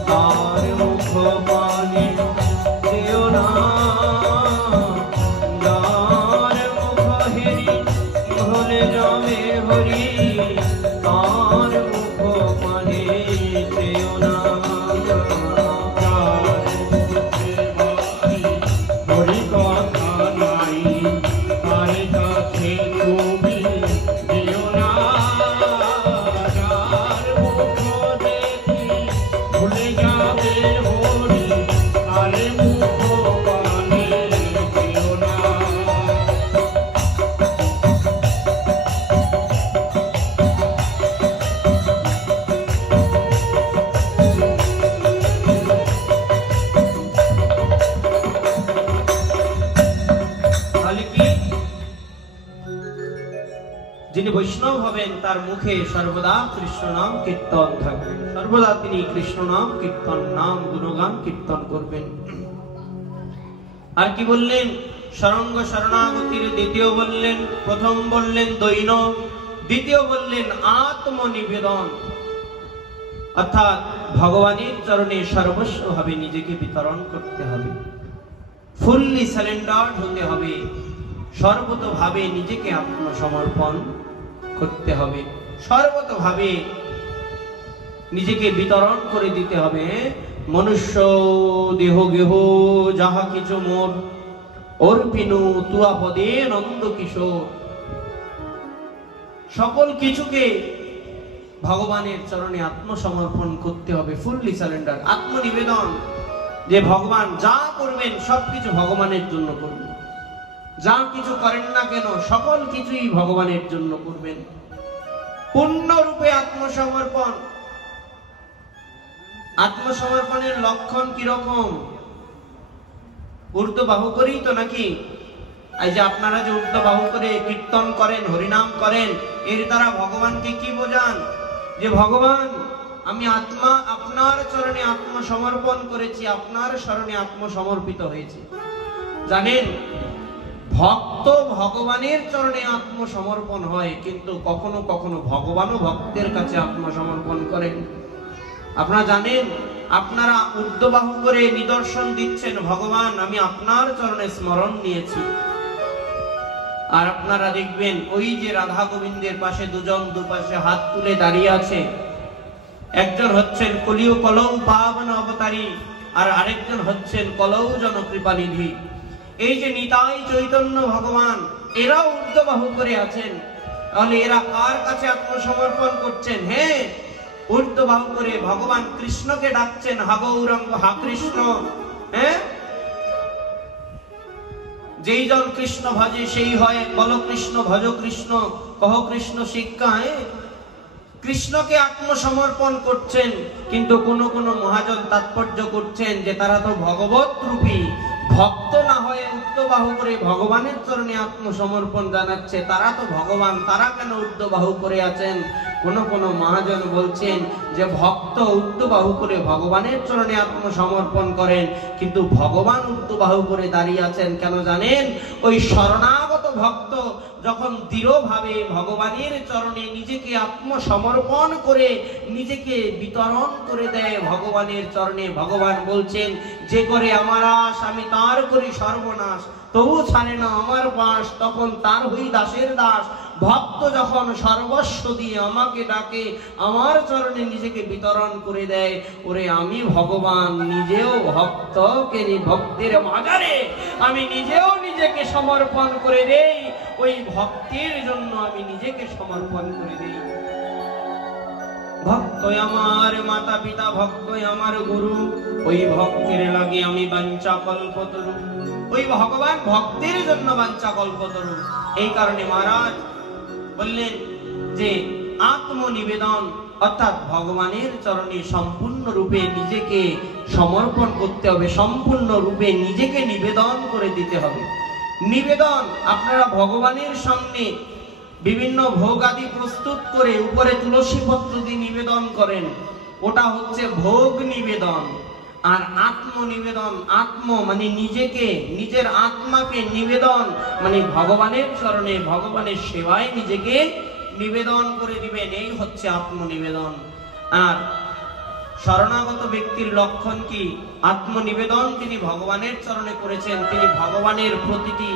তার মুখ পানে যেও না, যার মুখ হেরি ভুলে যাবে হরি তার মুখ পানে যেও না। হরি কথা নাই তার কাছে তুমি যেও না, যার মুখ দেখি ভুলে যাবে হরি তার মুখ পানে যেও না। তাহলে কি যিনি বৈষ্ণব হবেন তার মুখে সর্বদা কৃষ্ণ নাম কীর্তন থাকবে, সর্বদা তিনি কৃষ্ণ নাম কীর্তন নাম গুণগান কীর্তন করবেন। আর কি বললেন? শরঙ্গ শরণাগতির দ্বিতীয় বললেন, প্রথম বললেন দৈন, দ্বিতীয় বললেন আত্মনিবেদন, অর্থাৎ ভগবানের চরণে সর্বস্বভাবে নিজেকে বিতরণ করতে হবে, ফুললি সারেন্ডার্ড হতে হবে, সর্বতভাবে নিজেকে আত্মসমর্পণ করতে হবে, সর্বতভাবে নিজেকে বিতরণ করে দিতে হবে। মনুষ্য দেহ গেহ যাহা কিছু মোর, অর্পিনু তুয়া পদে নন্দ কিশোর, সকল কিছুকে ভগবানের চরণে আত্মসমর্পণ করতে হবে, ফুললি সারেন্ডার, আত্মনিবেদন, যে ভগবান যা করবেন সবকিছু ভগবানের জন্য করবেন, যা কিছু করেন না কেন সকল কিছুই ভগবানের জন্য করবেন, পূর্ণরূপে আত্মসমর্পণ। আত্মসমর্পণের লক্ষণ কিরকম? ঊর্ধ্ব বাহু করেই তো নাকি? এই যে আপনারা যে ঊর্ধ্ব বাহু করে কীর্তন করেন, হরিনাম করেন, এর দ্বারা ভগবানকে কি বোঝান? যে ভগবান আমি আত্মা আপনার চরণে আত্মসমর্পণ করেছি, আপনার শরণে আত্মসমর্পিত হয়েছি। জানেন, ভক্ত ভগবানের চরণে আত্মসমর্পণ হয়, কিন্তু কখনো কখনো ভগবানও ভক্তের কাছে আত্মসমর্পণ করেন। আপনারা জানেন, আপনারা ঊর্ধ্ববাহু করে নিদর্শন দিচ্ছেন, ভগবান আমি আপনার চরণে স্মরণ নিয়েছি। আর আপনারা দেখবেন ওই যে রাধা গোবিন্দের পাশে দুজন দুপাশে হাত তুলে দাঁড়িয়ে আছে, একজন হচ্ছেন কলিও কলৌ পাবন অবতারী, আর আরেকজন হচ্ছেন কলৌ জন কৃপানিধি। এই যে নিতাই চৈতন্য ভগবান, এরাও ঊর্ধ্ববাহু করে আছেন। তাহলে এরা কার কাছে আত্মসমর্পণ করছেন? হ্যাঁ, ঊর্ধ্ববাহু করে ভগবান কৃষ্ণকে ডাকছেন, হা গৌরাঙ্গ হা কৃষ্ণ। হ্যাঁ, যেই জন কৃষ্ণ ভজে সেই হয়, বল কৃষ্ণ ভজ কৃষ্ণ, কহ কৃষ্ণ শিক্ষা। কৃষ্ণকে আত্মসমর্পণ করছেন, কিন্তু কোন কোন মহাজন তাৎপর্য করছেন যে তারা তো ভগবত রূপী, ভক্ত না হয়ে ঊর্ধ্ববাহু করে ভগবানের চরণে আত্মসমর্পণ জানাচ্ছে, তারা তো ভগবান, তারা কেন ঊর্ধ্ববাহু করে আছেন? কোন কোন মহাজন বলছেন যে ভক্ত ঊর্ধ্ববাহু করে ভগবানের চরণে আত্মসমর্পণ করেন, কিন্তু ভগবান ঊর্ধ্ববাহু করে দাঁড়িয়ে আছেন কেন জানেন? ওই শরণাগত ভক্ত যখন দৃঢ়ভাবে ভগবানের চরণে নিজেকে আত্মসমর্পণ করে নিজেকে বিতরণ করে দেয় ভগবানের চরণে, ভগবান বলছেন যে করে আমার আশ আমি তার করি সর্বনাশ, তবু ছাড়ে না আমার পাশ, তখন তার হই দাসের দাস। ভক্ত যখন সর্বস্ব দিয়ে আমাকে ডাকে, আমার চরণে নিজেকে বিতরণ করে দেয়, ওরে আমি ভগবান নিজেও ভক্তকে ভক্তের মাঝারে আমি নিজেও নিজেকে সমর্পণ করে দেই, ওই ভক্তের জন্য আমি নিজেকে সমর্পণ করে দেই। ভক্তই আমার মাতা পিতা, ভক্তই আমার গুরু, ওই ভক্তের লাগে আমি বাঞ্ছা কল্পতরু। ওই ভগবান ভক্তের জন্য বাঞ্ছা কল্পতরু। এই কারণে মহারাজ বললেন যে আত্মনিবেদন অর্থাৎ ভগবানের চরণে সম্পূর্ণ রূপে নিজেকে সমর্পণ করতে হবে, সম্পূর্ণ রূপে নিজেকে নিবেদন করে দিতে হবে। নিবেদন, আপনারা ভগবানের সামনে বিভিন্ন ভোগ আদি প্রস্তুত করে উপরে তুলসী পত্র দিয়ে নিবেদন করেন, ওটা হচ্ছে ভোগ নিবেদন। আর আত্মনিবেদন, আত্ম মানে নিজেকে, নিজের আত্মাকে নিবেদন মানে ভগবানের চরণে ভগবানের সেবায় নিজেকে নিবেদন করে দিবেন, এই হচ্ছে আত্মনিবেদন। আর শরণাগত ব্যক্তির লক্ষণ কি? আত্মনিবেদন তিনি ভগবানের চরণে করেছেন, তিনি ভগবানের প্রতিটি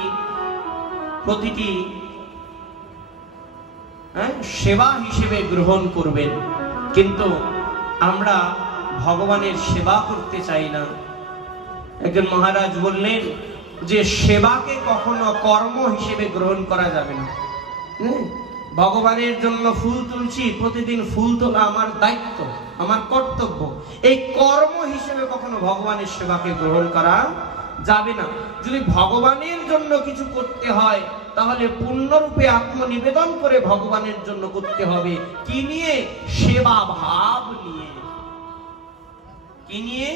সেবা হিসেবে গ্রহণ করবেন। কিন্তু আমরা ভগবানের সেবা করতে চাই না। একজন মহারাজ বললেন যে সেবাকে কখনো কর্ম হিসেবে গ্রহণ করা যাবে না। ভগবানের জন্য ফুল তুলছি, প্রতিদিন ফুল তোলা আমার দায়িত্ব, আমার কর্তব্য, এই কর্ম হিসেবে কখনো ভগবানের সেবাকে গ্রহণ করা যাবে না। যদি ভগবানের জন্য কিছু করতে হয় তাহলে পূর্ণরূপে আত্মনিবেদন করে ভগবানের জন্য করতে হবে। কি নিয়ে? সেবা ভাব নিয়ে। কি নিয়ে?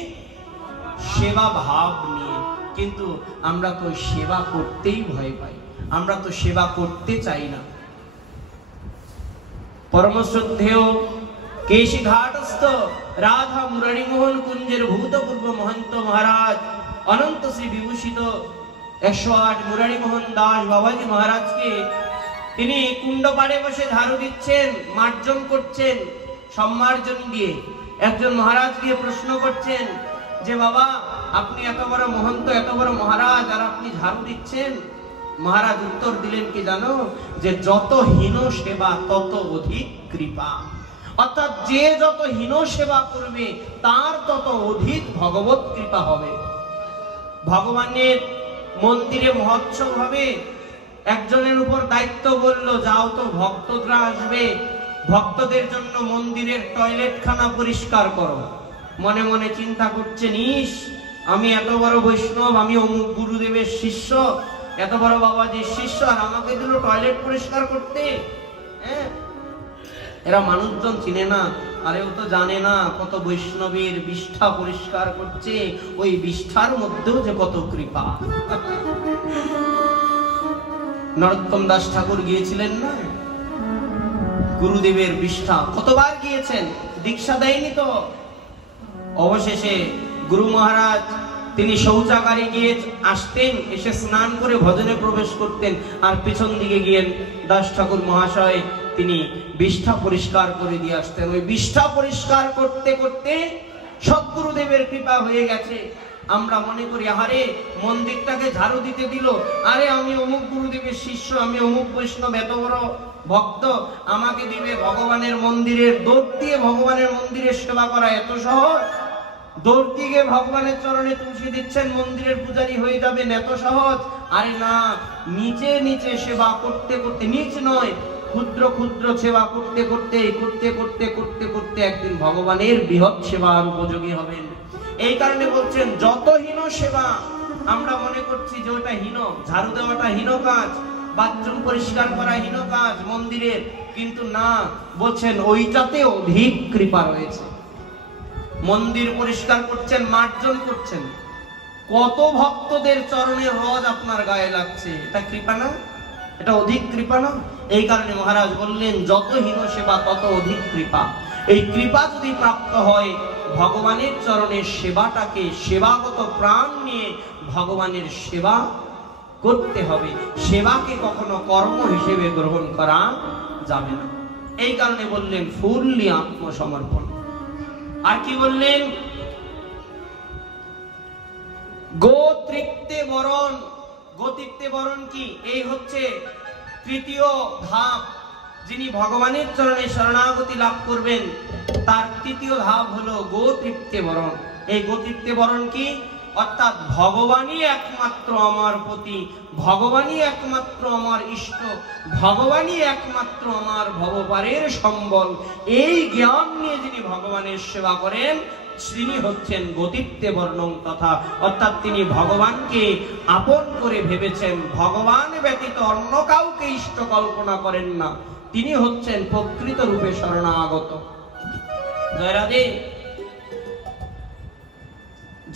সেবা ভাব নিয়ে। কিন্তু আমরা তো সেবা করতেই ভয় পাই, আমরা তো সেবা করতে চাই না। পরম শ্রদ্ধেয় কেশীঘাটস্থ রাধা মুরলীমোহন কুঞ্জের ভূতপূর্ব মহন্ত মহারাজ অনন্ত শ্রী বিভূষিত 108 মুরলীমোহন দাস বাবাজি মহারাজকে তিনি কুণ্ড পাড়ে বসে ঝাড়ু দিচ্ছেন, মার্জন করছেন সম্মার্জন দিয়ে। একজন মহারাজ গিয়ে প্রশ্ন করছেন যে বাবা আপনি এত বড় মহন্ত, এত বড় মহারাজ, আর আপনি ঝাড়ু দিচ্ছেন? মহারাজ উত্তর দিলেন কি জানো? যে যত হীন সেবা তত অধিক কৃপা। অর্থাৎ যে যত হীন সেবা করবে তার তত অধিক ভগবত কৃপা হবে। ভগবানের মন্দিরে মহোৎসব হবে, একজনের উপর দায়িত্ব বলল যাও তো ভক্তরা আসবে, ভক্তদের জন্য মন্দিরের টয়লেট খানা পরিষ্কার করো। মনে মনে চিন্তা করছেন, ইস আমি এত বড় বৈষ্ণব, আমি অমুক গুরুদেবের শিষ্য, এত বড় বাবাজির শিষ্য, আর আমাকে দিল টয়লেট পরিষ্কার করতে। এরা মানুষজন চিনে না, আরে ও তো জানে না কত বৈষ্ণবের বিষ্ঠা পরিষ্কার করছে, ওই বিষ্ঠার মধ্যেও যে কত কৃপা। নরোত্তম দাস ঠাকুর গিয়েছিলেন না গুরুদেবের বিষ্ঠা, কতবার গিয়েছেন, দীক্ষা দেয়নি তো। অবশেষে গুরু মহারাজ তিনি শৌচাগারে গিয়ে আসতেন, এসে স্নান করে ভজনে প্রবেশ করতেন, আর পিছন দিকে গিয়ে দাস ঠাকুর মহাশয় তিনি বিষ্ঠা পরিষ্কার করে দিয়ে আসতেন। ওই বিষ্ঠা পরিষ্কার করতে করতে সদ্গুরুদেবের কৃপা হয়ে গেছে। আমরা মনে করি আরে মন্দিরটাকে ঝাড়ু দিতে দিল, আরে আমি অমুক গুরুদেবের শিষ্য, আমি অমুক বৈষ্ণব, এত বড় ভক্ত, আমাকে দিবে ভগবানের মন্দিরের দৌড় দিয়ে ভগবানের মন্দিরের সেবা করা এত সহজ? দৌড় দিয়ে ভগবানের চরণে তুলসী দিচ্ছেন, মন্দিরের পূজারী হয়ে যাবেন, এত সহজ? আরে না, নিচে নিচে সেবা করতে করতে, নিচ নয় ক্ষুদ্র ক্ষুদ্র সেবা করতে করতে করতে করতে করতে করতে একদিন ভগবানের বৃহৎ সেবার উপযোগী হবেন। এই কারণে বলছেন যত হীন সেবা, আমরা মনে করছি যে ওটা হীন, ঝাড়ু দেওয়াটা হীন কাজ, বাথরুম পরিষ্কার করা হীন কাজ মন্দিরের, কিন্তু না, বলছেন ওইটাতে অধিক কৃপা রয়েছে। মন্দির পরিষ্কার করছেন, মার্জন করছেন, কত ভক্তদের চরণের রজ আপনার গায়ে লাগছে, এটা কৃপা না? এটা অধিক কৃপা না? এই কারণে মহারাজ বললেন যত হীন সেবা তত অধিক কৃপা। এই কৃপা যদি প্রাপ্ত হয়, ভগবানের চরণের সেবাটাকে সেবাগত প্রাণ নিয়ে ভগবানের সেবা করতে হবে। সেবাকে কখনো কর্ম হিসেবে গ্রহণ করা যাবে না। এই কারণে বললেন ফুললি আত্মসমর্পণ। আর কি বললেন? গোতৃপ্তে বরণ। গোতৃপ্তে বরণ কি? এই হচ্ছে তৃতীয় ধাপ। যিনি ভগবানের চরণে শরণাগতি লাভ করবেন তার তৃতীয় ধাপ হলো গোতৃপ্তে বরণ। এই গোতৃপ্তে বরণ কি? অর্থাৎ ভগবানই একমাত্র আমার পতি, ভগবানই একমাত্র আমার ইষ্ট, ভগবানই একমাত্র আমার ভবপারের সম্বল। এই জ্ঞান নিয়ে যিনি ভগবানের সেবা করেন তিনি হচ্ছেন গোতৃপ্তে বর্ণং তথা, অর্থাৎ তিনি ভগবানকে আপন করে ভেবেছেন, ভগবান ব্যতীত অন্য কাউকে ইষ্ট কল্পনা করেন না। তিনি হচ্ছেন প্রকৃত রূপে শরণাগত। জয় রাধে।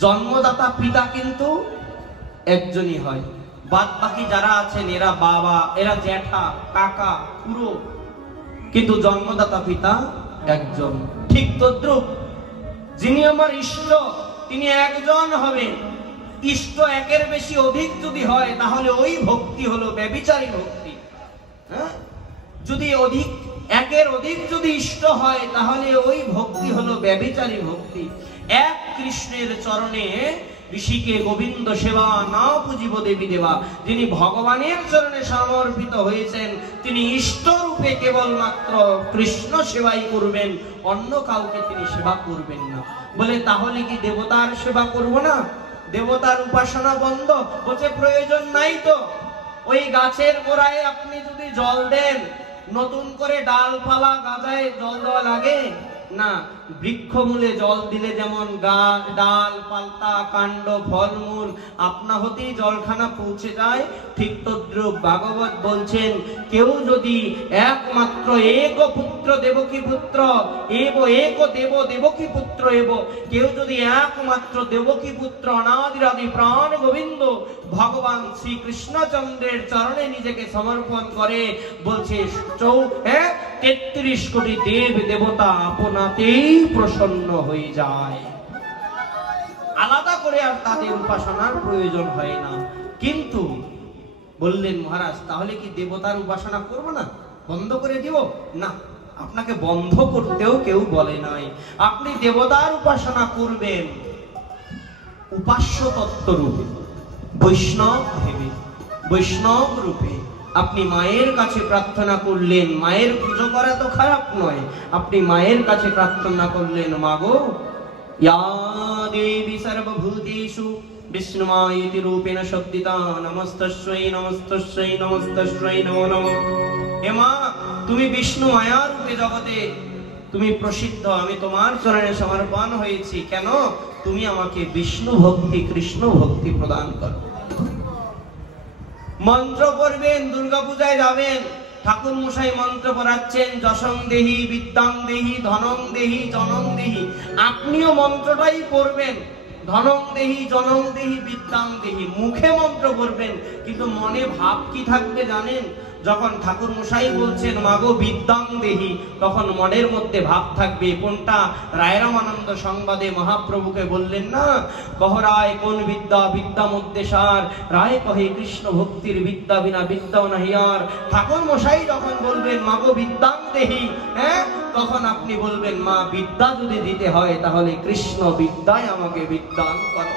জন্মদাতা পিতা কিন্তু একজনই হয়, বাদ বাকি যারা আছেন এরা বাবা, এরা জ্যাঠা, কাকা, খুড়ো, কিন্তু জন্মদাতা পিতা একজন। ঠিক তদ্রূপ যিনি আমার ইষ্ট তিনি একজন হবেন। ইষ্ট একের বেশি অধিক যদি হয় তাহলে ওই ভক্তি হলো ব্যভিচারী ভক্তি। হ্যাঁ, যদি একের অধিক যদি ইষ্ট হয় তাহলে ওই ভক্তি হলো ব্যভিচারী ভক্তি। এক কৃষ্ণের চরণে ঋষিকে গোবিন্দ সেবা না পুজিব দেবী দেবা। যিনি ভগবানের চরণে সমর্পিত হয়েছেন তিনি ইষ্ট রূপে কেবলমাত্র কৃষ্ণ সেবাই করবেন, অন্য কাউকে তিনি সেবা করবেন না। বলে তাহলে কি দেবতার সেবা করব না? দেবতার উপাসনা বন্ধ? বলছে প্রয়োজন নাই তো। ওই গাছের গোড়ায় আপনি যদি জল দেন, নতুন করে ডালপালা গাছায় জল দেওয়া লাগে না। বৃক্ষমূলে জল দিলে যেমন গাছ, ডাল, পাল্টা, কাণ্ড, ফলমূল আপনা হতেই জলখানা পৌঁছে যায়, ঠিক তদ্রূপ ভাগবত বলছেন কেউ যদি একমাত্র এক পুত্র দেবকী পুত্র এব, এক দেব দেবকী পুত্র এব, কেউ যদি একমাত্র দেবকী পুত্র অনাদিরাদি প্রাণ গোবিন্দ ভগবান শ্রীকৃষ্ণচন্দ্রের চরণে নিজেকে সমর্পণ করে, বলছে 33 কোটি দেব দেবতা আপনাতেই প্রসন্ন হয়ে যায়। আলাদা করে আর তাদের উপাসনার প্রয়োজন হয় না। কিন্তু বললেন মহারাজ তাহলে কি দেবতার উপাসনা করব না, বন্ধ করে দিব? না, আপনাকে বন্ধ করতেও কেউ বলে নাই। আপনি দেবতার উপাসনা করবেন উপাস্য তত্ত্ব রূপে, বৈষ্ণব ভেবে, বৈষ্ণব রূপে। আপনি মায়ের কাছে প্রার্থনা করলেন, মায়ের পুজো করা তো খারাপ নয়। আপনি মায়ের কাছে প্রার্থনা করলেন, মাগো ইয়া দেবী সর্বভূতেষু বিষ্ণুমায়েতি রূপেণ শব্দিতা নমস্তস্যৈ নমস্তস্যৈ নমস্তস্যৈ নমো নমঃ। হে মা, তুমি বিষ্ণু মায়া রূপে জগতে তুমি প্রসিদ্ধ, আমি তোমার চরণে সমর্পণ হয়েছি। কেন? তুমি আমাকে বিষ্ণু ভক্তি, কৃষ্ণ ভক্তি প্রদান করো। মন্ত্র পড়বেন, দুর্গা পূজায় যাবেন, ঠাকুর মশাই মন্ত্র পড়াচ্ছেন, যশং দেহি বিদ্যাং দেহি ধনং দেহি জনং দেহি। আপনিও মন্ত্রটাই পড়বেন, ধনং দেহি জনং দেহি বিদ্যাং দেহি। মুখে মন্ত্র পড়বেন, কিন্তু মনে ভাব কি থাকবে জানেন? যখন ঠাকুর মশাই বলছেন মাগো বিদ্যাং দেহি, তখন মনের মধ্যে ভাব থাকবে কোনটা? রায়রামানন্দ সংবাদে মহাপ্রভুকে বললেন না, কহ রায় কোন বিদ্যা, বিদ্যা মধ্যে সার, রায় কহে কৃষ্ণ ভক্তির বিদ্যা বিনা বিদ্যাও নাহি আর। ঠাকুর মশাই যখন বলবেন মাগো বিদ্যাং দেহি, হ্যাঁ, তখন আপনি বলবেন মা বিদ্যা যদি দিতে হয় তাহলে কৃষ্ণ বিদ্যায় আমাকে বিদ্যান করো।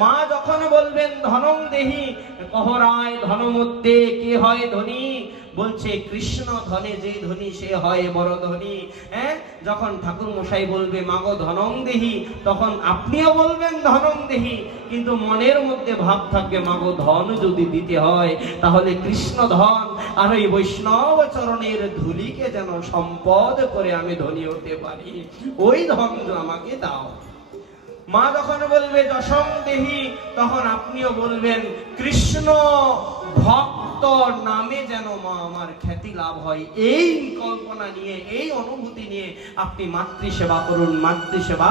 মা যখন বলবেন ধনং দেহি, কহ রায় ধন মধ্যে কে হয় ধনী? বলছে কৃষ্ণ ধনে যে ধনী সে হয় বড় ধনী। হ্যাঁ, যখন ঠাকুর মশাই বলবে মাগো ধনং দেহি, তখন আপনিও বলবেন ধনং দেহি, কিন্তু মনের মধ্যে ভাব থাকবে মাগো ধন যদি দিতে হয় তাহলে কৃষ্ণ ধন, আর ওই বৈষ্ণব চরণের ধুলিকে যেন সম্পদ করে আমি ধনী হতে পারি, ওই ধন আমাকে দাও। মা যখন বলবে যশং দেহি, তখন আপনিও বলবেন কৃষ্ণ ভক্ত নামে যেন মা আমার খ্যাতি লাভ হয়। এই কল্পনা নিয়ে, এই অনুভূতি নিয়ে আপনি মাতৃসেবা করুন। মাতৃসেবা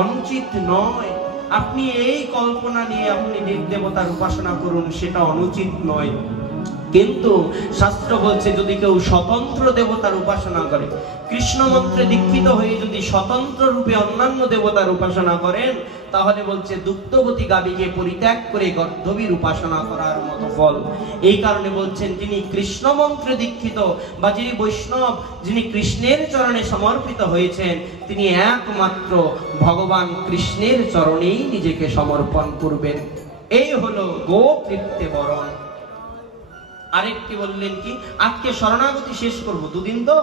অনুচিত নয়। আপনি এই কল্পনা নিয়ে আপনি দেব দেবতার উপাসনা করুন, সেটা অনুচিত নয়। কিন্তু শাস্ত্র বলছে যদি কেউ স্বতন্ত্র দেবতার উপাসনা করে, কৃষ্ণ মন্ত্রে দীক্ষিত হয়ে যদি স্বতন্ত্র রূপে অন্যান্য দেবতার উপাসনা করেন, তাহলে বলছে দুগ্ধবতী গাভীকে পরিত্যাগ করে গর্ধবীর উপাসনা করার মতো ফল। এই কারণে বলছেন যিনি কৃষ্ণ মন্ত্রে দীক্ষিত বা যিনি বৈষ্ণব, যিনি কৃষ্ণের চরণে সমর্পিত হয়েছেন, তিনি একমাত্র ভগবান কৃষ্ণের চরণেই নিজেকে সমর্পণ করবেন। এই হলো গোতৃপ্তে বরণ। আরেকটি বললেন কি, আজকে শরণাগতি শেষ করব, দুদিন তো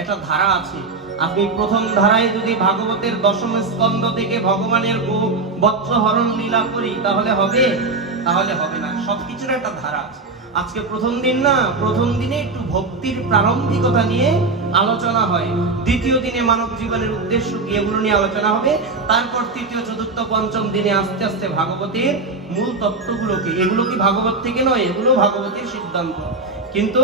একটা ধারা আছে। আপনি প্রথম ধারায় যদি ভাগবতের দশম স্কন্ধ থেকে ভগবানের গো বৎস হরণ লীলা করি তাহলে হবে? তাহলে হবে না। সবকিছুর একটা ধারা আছে। আজকে প্রথম দিন না, প্রথম দিনে একটু ভক্তির প্রারম্ভিকতা নিয়ে আলোচনা হয়, দ্বিতীয় দিনে মানব জীবনের উদ্দেশ্য কি এগুলো নিয়ে আলোচনা হবে, তারপর তৃতীয় চতুর্থ পঞ্চম দিনে আস্তে আস্তে ভাগবতের মূল তত্ত্বগুলোকে, এগুলো কি ভাগবত থেকে নয়, এগুলো ভাগবতের সিদ্ধান্ত। কিন্তু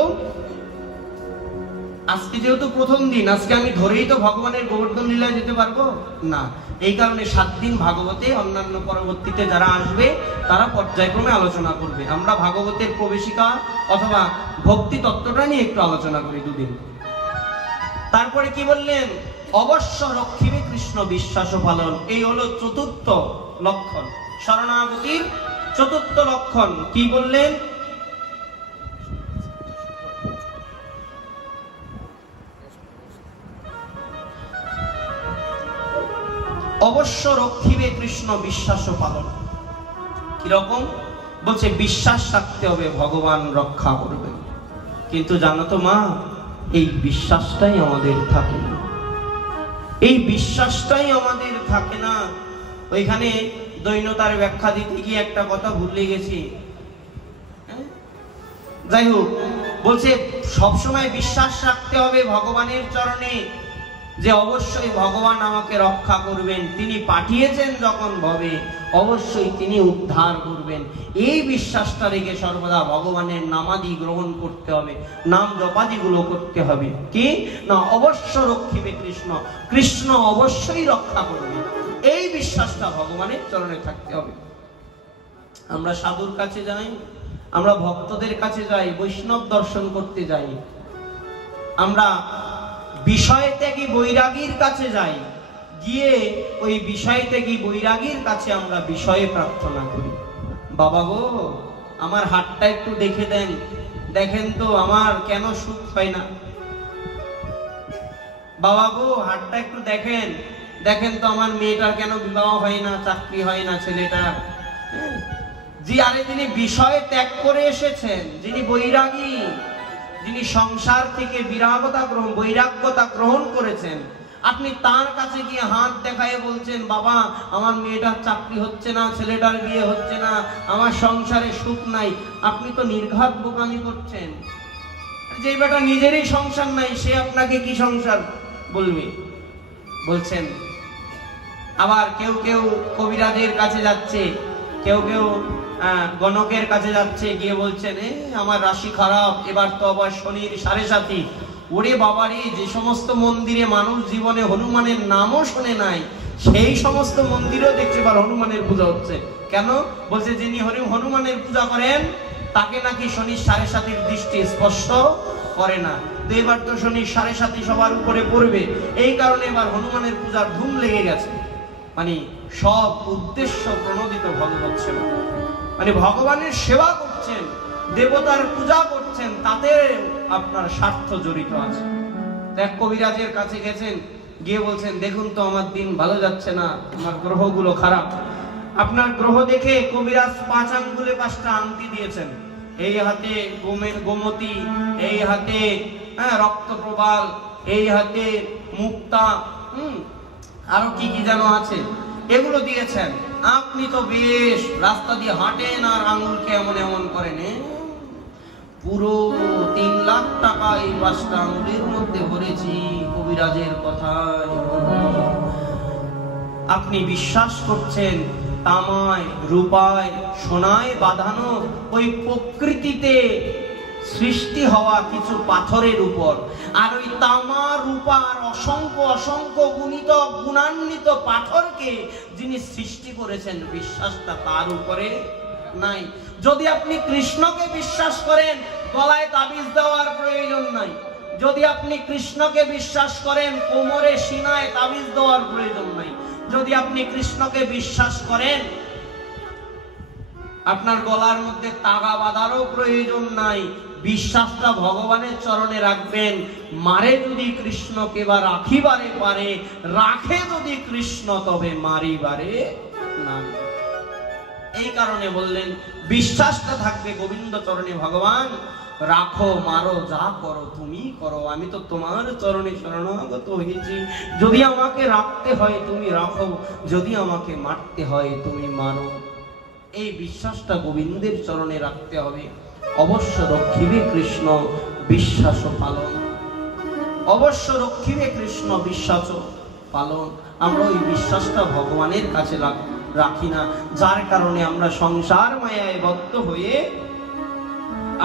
আজকে যেহেতু প্রথম দিন, আজকে আমি ধরেই তো ভগবানের গোবর্ধন লীলায় যেতে পারবো না। এই কারণে 7 দিন ভাগবতে, অন্যান্য পরবর্তীতে যারা আসবে তারা পর্যায়ক্রমে আলোচনা করবে। আমরা ভাগবতের প্রবেশিকা অথবা ভক্তি তত্ত্বটা নিয়ে একটু আলোচনা করি দুদিন। তারপরে কি বললেন, অবশ্য রক্ষিবে কৃষ্ণ বিশ্বাস পালন। এই হলো চতুর্থ লক্ষণ, শরণাগতির চতুর্থ লক্ষণ। কি বললেন, অবশ্য রক্ষিবে কৃষ্ণ বিশ্বাস পালন। কিরকম বলছে, বিশ্বাস রাখতে হবে ভগবান রক্ষা করবে। কিন্তু জানো তো মা, এই বিশ্বাসটাই আমাদের থাকে না, এই বিশ্বাসটাই আমাদের থাকে না। ওইখানে দৈন্যতার ব্যাখ্যা দিতে গিয়ে একটা কথা ভুলে গেছি। যাই হোক, বলছে সবসময় বিশ্বাস রাখতে হবে ভগবানের চরণে, যে অবশ্যই ভগবান আমাকে রক্ষা করবেন, তিনি পাঠিয়েছেন যখন ভবে অবশ্যই তিনি উদ্ধার করবেন। এই বিশ্বাসটা রেখে সর্বদা ভগবানের নামাদি গ্রহণ করতে হবে, নাম জপাদিগুলো করতে হবে। কি না, অবশ্য রক্ষিবে কৃষ্ণ, কৃষ্ণ অবশ্যই রক্ষা করবে, এই বিশ্বাসটা ভগবানের চরণে থাকতে হবে। আমরা সাধুর কাছে যাই, আমরা ভক্তদের কাছে যাই, বৈষ্ণব দর্শন করতে যাই, আমরা বিষয় ত্যাগী বৈরাগীর কাছে যাই, গিয়ে ওই বিষয় ত্যাগী বৈরাগীর কাছে আমরা বিষয়ে প্রার্থনা করি, বাবা গো আমার হাতটা একটু দেখে দেন, দেখেন তো আমার কেন সুখ হয় না, বাবা গো হাতটা একটু দেখেন, দেখেন তো আমার মেয়েটার কেন বিবাহ হয় না, চাকরি হয় না ছেলেটার। জি, আরে যিনি বিষয় ত্যাগ করে এসেছেন, যিনি বৈরাগী, যিনি সংসার থেকে বৈরাগ্যতা গ্রহণ করেছেন, আপনি তার কাছে গিয়ে হাত দেখায় বলছেন, বাবা আমার মেয়েটার চাকরি হচ্ছে না, ছেলেটার বিয়ে হচ্ছে না, আমার সংসারে সুখ নাই। আপনি তো নির্ঘাত বোকামি করছেন। যে বেটা নিজেরই সংসার নাই, সে আপনাকে কি সংসার বলবে বলছেন। আবার কেউ কেউ কবিরাজের কাছে যাচ্ছে, কেউ কেউ গণকের কাছে যাচ্ছে, গিয়ে বলছেন আমার রাশি খারাপ, এবার তো আবার শনির 7.5। ওরে বাবারে, যে সমস্ত মন্দিরে মানুষ জীবনে হনুমানের নামও শোনে নাই, সেই সমস্ত মন্দিরেও দেখছে এবার হনুমানের পূজা হচ্ছে। কেন বলছে, যিনি হনুমানের পূজা করেন তাকে নাকি শনির 7.5 দৃষ্টি স্পর্শ করে না। তো এবার তো শনির 7.5 সবার উপরে পড়বে, এই কারণে এবার হনুমানের পূজার ধুম লেগে গেছে। মানে সব উদ্দেশ্য প্রণোদিত ভগবত সেবা, মানে ভগবানের সেবা করছেন, দেবতার পূজা করছেন, তাতে আপনার স্বার্থ জড়িত আছে। এক কবিরাজের কাছে গেছেন, গিয়ে বলছেন, দেখুন তো আমার দিন ভালো যাচ্ছে না, আমার গ্রহগুলো খারাপ। আপনার গ্রহ দেখে কবিরাজ 5 আঙ্গুলে 5টা আংটি দিয়েছেন, এই হাতে গোমতী, এই হাতে রক্তপ্রবাল, এই হাতে মুক্তা, আরো কি কি যেন আছে, এগুলো দিয়েছেন। আপনি তো বেশ রাস্তা দিয়ে হাঁটেন আর আঙুলকে এমন এমন করেন, পুরো 3 লাখ টাকা এই 5টা আঙুলের মধ্যে ভরেছি কবিরাজের কথায়। আপনি বিশ্বাস করছেন তামায়, রূপায়, সোনায় বাঁধানো ওই প্রকৃতিতে সৃষ্টি হওয়া কিছু পাথরের উপর, আর ওই তামা রূপার অসংখ্য অসংখ্য গুণান্বিত পাথরকে যিনি সৃষ্টি করেছেন, বিশ্বাসটা তার উপরে নাই। যদি আপনি কৃষ্ণকে বিশ্বাস করেন, গলায় তাবিজ দেওয়ার প্রয়োজন নাই। যদি আপনি কৃষ্ণকে বিশ্বাস করেন, কোমরে সিনায় তাবিজ দেওয়ার প্রয়োজন নাই। যদি আপনি কৃষ্ণকে বিশ্বাস করেন, আপনার গলার মধ্যে তাগা বাঁধারও প্রয়োজন নাই। বিশ্বাসটা ভগবানের চরণে রাখবেন। মারে যদি কৃষ্ণকে বা রাখিবারে পারে, রাখে যদি কৃষ্ণ তবে মারিবারে না। এই কারণে বললেন বিশ্বাসটা থাকবে গোবিন্দ চরণে। ভগবান রাখো মারো যা করো তুমি করো, আমি তো তোমার চরণে শরণাগত হয়েছি। যদি আমাকে রাখতে হয় তুমি রাখো, যদি আমাকে মারতে হয় তুমি মারো। এই বিশ্বাসটা গোবিন্দের চরণে রাখতে হবে। অবশ্য রক্ষিবে কৃষ্ণ বিশ্বাস পালন, অবশ্য রক্ষিবে কৃষ্ণ বিশ্বাস পালন। আমরা ওই বিশ্বাসটা ভগবানের কাছে রাখি না, যার কারণে আমরা সংসার মায়ায় বদ্ধ হয়ে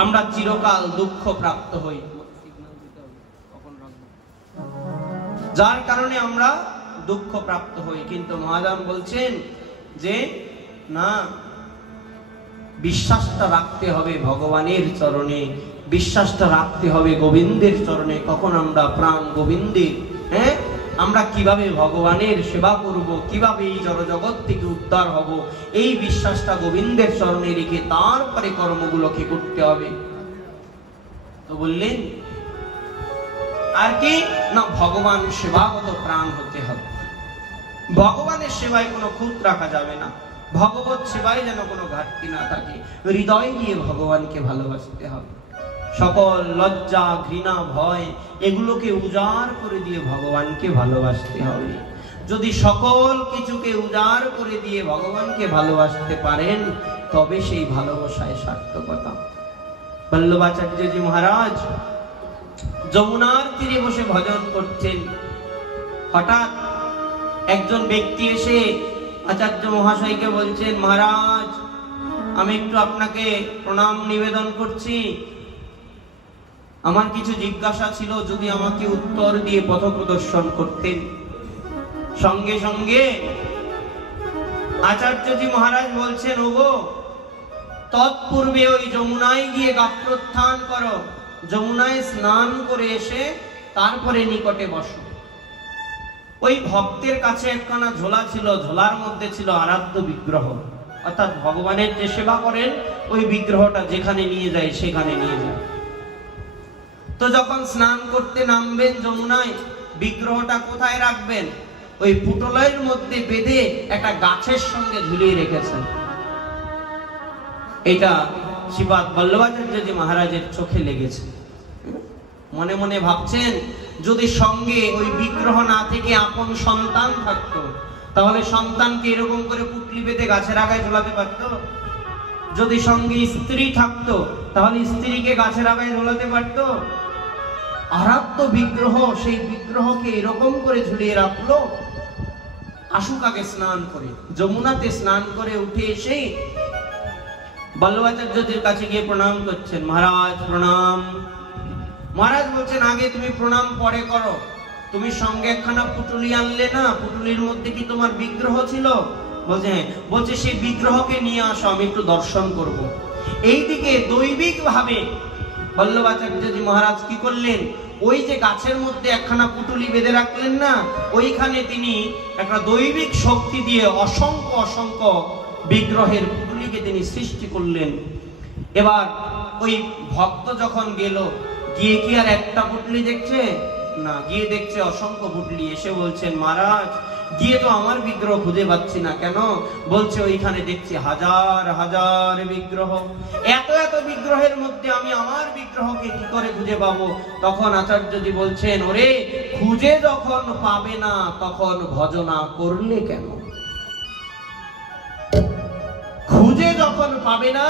আমরা চিরকাল দুঃখ প্রাপ্ত হই। যার কারণে আমরা দুঃখ প্রাপ্ত হই। কিন্তু মহাজন বলছেন যে না, বিশ্বাসটা রাখতে হবে ভগবানের চরণে, বিশ্বাসটা রাখতে হবে গোবিন্দের চরণে। কখন আমরা প্রাণ গোবিন্দের, আমরা কিভাবে ভগবানের সেবা করব, কিভাবে এই জড়জগৎ থেকে উদ্ধার হব, এই বিশ্বাসটা গোবিন্দের চরণে রেখে তারপরে কর্মগুলোকে করতে হবে। তো বললেন আর কি না, ভগবান সেবাগত প্রাণ হতে হবে। ভগবানের সেবায় কোনো খুঁত রাখা যাবে না, ভগবত সেবায় যেন কোনো ঘাটতি না থাকে। হৃদয় দিয়ে ভগবানকে ভালোবাসতে হবে। সকল লজ্জা ঘৃণা ভয় এগুলোকে উজাড় করে দিয়ে ভগবানকে ভালোবাসতে হবে। যদি সকল কিছুকে উজাড় করে দিয়ে ভগবানকে ভালোবাসতে পারেন, তবে সেই ভালোবাসায় সার্থকতা। বল্লভাচার্যজি মহারাজ যমুনার তীরে বসে ভজন করছেন। হঠাৎ একজন ব্যক্তি এসে আচার্য মহাশয়কে বলছেন, মহারাজ আমি একটু আপনাকে প্রণাম নিবেদন করছি, আমার কিছু জিজ্ঞাসা ছিল, যদি আমাকে উত্তর দিয়ে পথ প্রদর্শন করতেন। সঙ্গে সঙ্গে আচার্যজি মহারাজ বলছেন, ওগো তৎপূর্বে ওই যমুনায় গিয়ে গাত্রোত্থান করো, যমুনায় স্নান করে এসে তারপরে নিকটে বসো। ওই ভক্তের কাছে একখানা ঝোলা ছিল, ঝোলার মধ্যে ছিল আরাধ্য বিগ্রহ, অর্থাৎ ভগবানের যে সেবা করেন ওই বিগ্রহটা যেখানে নিয়ে যায় সেখানে নিয়ে যায়। তো যখন স্নান করতে নামবেন যমুনায়, বিগ্রহটা কোথায় রাখবেন? ওই পুটলের মধ্যে বেঁধে একটা গাছের সঙ্গে ঝুলিয়ে রেখেছেন। এটা শ্রীপাদ বল্লভাচার্যজি মহারাজের চোখে লেগেছে। মনে মনে ভাবছেন, যদি সঙ্গে ওই বিগ্রহ না থেকে আপন সন্তান থাকতো, তাহলে সন্তানকে এরকম করে পুটলি বেঁধে গাছের আগায় ঝোলাতে পারত। যদি সঙ্গে স্ত্রী থাকতো, তাহলে স্ত্রীকে গাছের আগায় ঝোলাতে পারত। আরাধ্য বিগ্রহ, সেই বিগ্রহকে এরকম করে ঝুলিয়ে রাখলো। আসুক আগে স্নান করে, যমুনাতে স্নান করে উঠে এসে বল্লভাচার্যজির কাছে গিয়ে প্রণাম করছেন। মহারাজ প্রণাম। মহারাজ বলছেন, আগে তুমি প্রণাম পরে করো, তুমি সঙ্গে একখানা পুটুলি আনলে না, পুটুলির মধ্যে কি তোমার বিগ্রহ ছিল? বলছে হ্যাঁ। বলছে সেই বিগ্রহকে নিয়ে আসো, আমি একটু দর্শন করব। এইদিকে দৈবিক ভাবে বল্লভাচার্যজি মহারাজ কি করলেন, ওই যে গাছের মধ্যে একখানা পুটুলি বেঁধে রাখলেন না, ওইখানে তিনি একটা দৈবিক শক্তি দিয়ে অসংখ্য অসংখ্য বিগ্রহের পুটুলিকে তিনি সৃষ্টি করলেন। এবার ওই ভক্ত যখন গেল, গিয়ে কি আর একটা পুটলি দেখছে না, গিয়ে দেখছে অসংখ্য পুটলি। এসে বলছেন, মহারাজ গিয়ে তো আমার বিগ্রহ খুঁজে পাচ্ছি না। কেন? বলছে ওইখানে দেখছি হাজার হাজার বিগ্রহ, এত এত বিগ্রহের মধ্যে আমি আমার বিগ্রহকে কি করে খুঁজে পাবো? তখন আচার্যজি বলছেন, ওরে খুঁজে যখন পাবে না তখন ভজনা করলে কেন? খুঁজে যখন পাবে না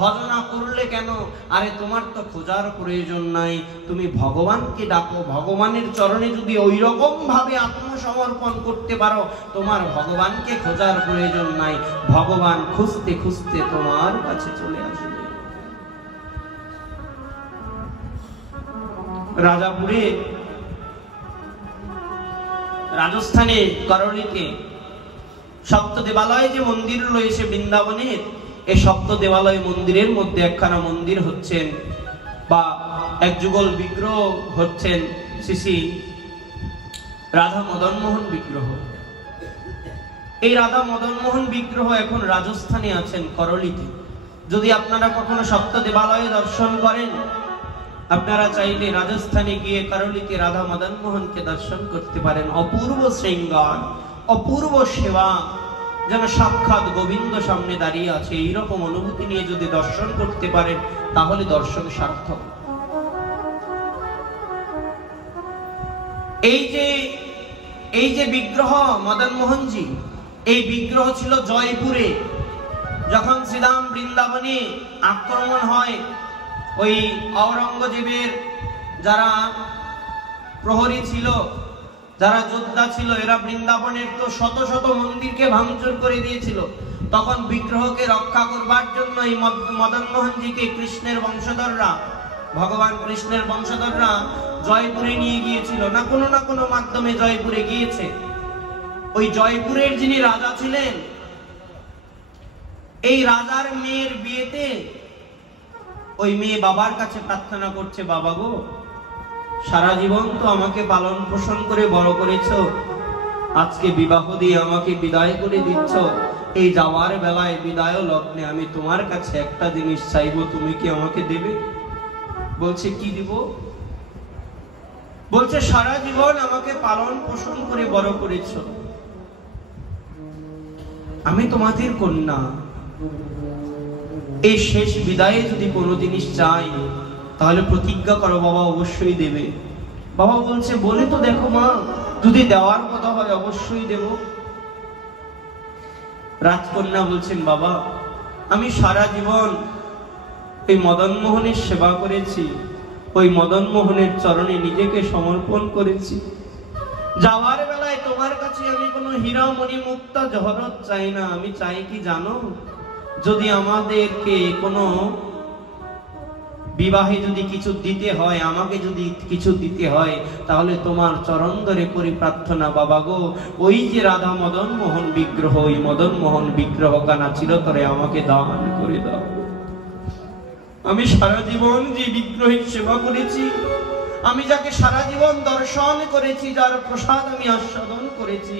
ভজনা করলে কেন? আরে তোমার তো খোঁজার প্রয়োজন নাই, তুমি ভগবানকে ডাকো। ভগবানের চরণে যদি ওই রকম ভাবে আত্মসমর্পণ করতে পারো, তোমার ভগবানকে খোঁজার প্রয়োজন নাই। ভগবান খুঁজতে খুঁজতে তোমার কাছে চলে আসবে। রাজাপুরে, রাজস্থানে করলিতে সপ্ত দেবালয় যে মন্দির রয়েছে বৃন্দাবনের, এই সপ্ত দেবালয় মন্দিরের মধ্যে একখানা মন্দির হচ্ছেন বা এক যুগল বিগ্রহ হচ্ছেন শ্রী রাধা মদন মোহন বিগ্রহ। এই রাধা মদন মোহন বিগ্রহ এখন রাজস্থানে আছেন, করলিতে। যদি আপনারা কখনো সপ্ত দেবালয়ে দর্শন করেন, আপনারা চাইলে রাজস্থানে গিয়ে করলিতে রাধা মদন মোহনকে দর্শন করতে পারেন। অপূর্ব শৃঙ্গার, অপূর্ব সেবা, যেন সাক্ষাৎ গোবিন্দ সামনে দাঁড়িয়ে আছে, এইরকম অনুভূতি নিয়ে যদি দর্শন করতে পারেন তাহলে দর্শন সার্থক। এই যে বিগ্রহ মদন মোহনজি, এই বিগ্রহ ছিল জয়পুরে। যখন শ্রীরাম বৃন্দাবনে আক্রমণ হয়, ওই ঔরঙ্গজেবের যারা প্রহরী ছিল, যারা যোদ্ধা ছিল, এরা বৃন্দাবনের তো শত শত মন্দিরকে ভাঙচুর করে দিয়েছিল। তখন বিগ্রহকে রক্ষা করবার জন্য এই মদন মোহনজিকে কৃষ্ণের বংশধররা, ভগবান কৃষ্ণের বংশধররা জয়পুরে নিয়ে গিয়েছিল, না কোনো মাধ্যমে জয়পুরে গিয়েছে। ওই জয়পুরের যিনি রাজা ছিলেন, এই রাজার মেয়ের বিয়েতে ওই মেয়ে বাবার কাছে প্রার্থনা করছে, বাবা গো, সারা জীবন তো আমাকে পালন পোষণ করে বড় করেছো, আজকে বিবাহ দিয়ে আমাকে বিদায় করে দিচ্ছ। এই যাওয়ার বেলায় বিদায় লগ্নে আমি তোমার কাছে একটা জিনিস চাইবো, তুমি কি আমাকে দেবে? বলছে কি দিব? বলছে সারা জীবন আমাকে পালন পোষণ করে বড় করেছো, আমি তোমাদের কন্যা, এই শেষ বিদায়ে যদি কোনো জিনিস চাই তাহলে প্রতিজ্ঞা করো বাবা, অবশ্যই দেবে। বাবা বলছে বলে তো দেখো মা, যদি দেওয়ার কথা হয় অবশ্যই দেব। রাজকন্যা বলছেন বাবা, আমি সারা জীবন ওই মদন মোহনের সেবা করেছি, ওই মদন মোহনের চরণে নিজেকে সমর্পণ করেছি। যাওয়ার বেলায় তোমার কাছে আমি কোনো হীরা মণি মুক্তা জহরত চাই না, আমি চাই কি জানো, যদি আমাদেরকে কোনো বিবাহে যদি কিছু দিতে হয়, আমাকে যদি কিছু দিতে হয়, তাহলে তোমার চরণ ধরে করি প্রার্থনা বাবা গো, ওই যে রাধা মদন মোহন বিগ্রহ, ওই মদন মোহন বিগ্রহ কানা চিরতরে আমাকে দান করে দাও। আমি সারা জীবন যে বিগ্রহের সেবা করেছি, আমি যাকে সারা জীবন দর্শন করেছি, যার প্রসাদ আমি আস্বাদন করেছি,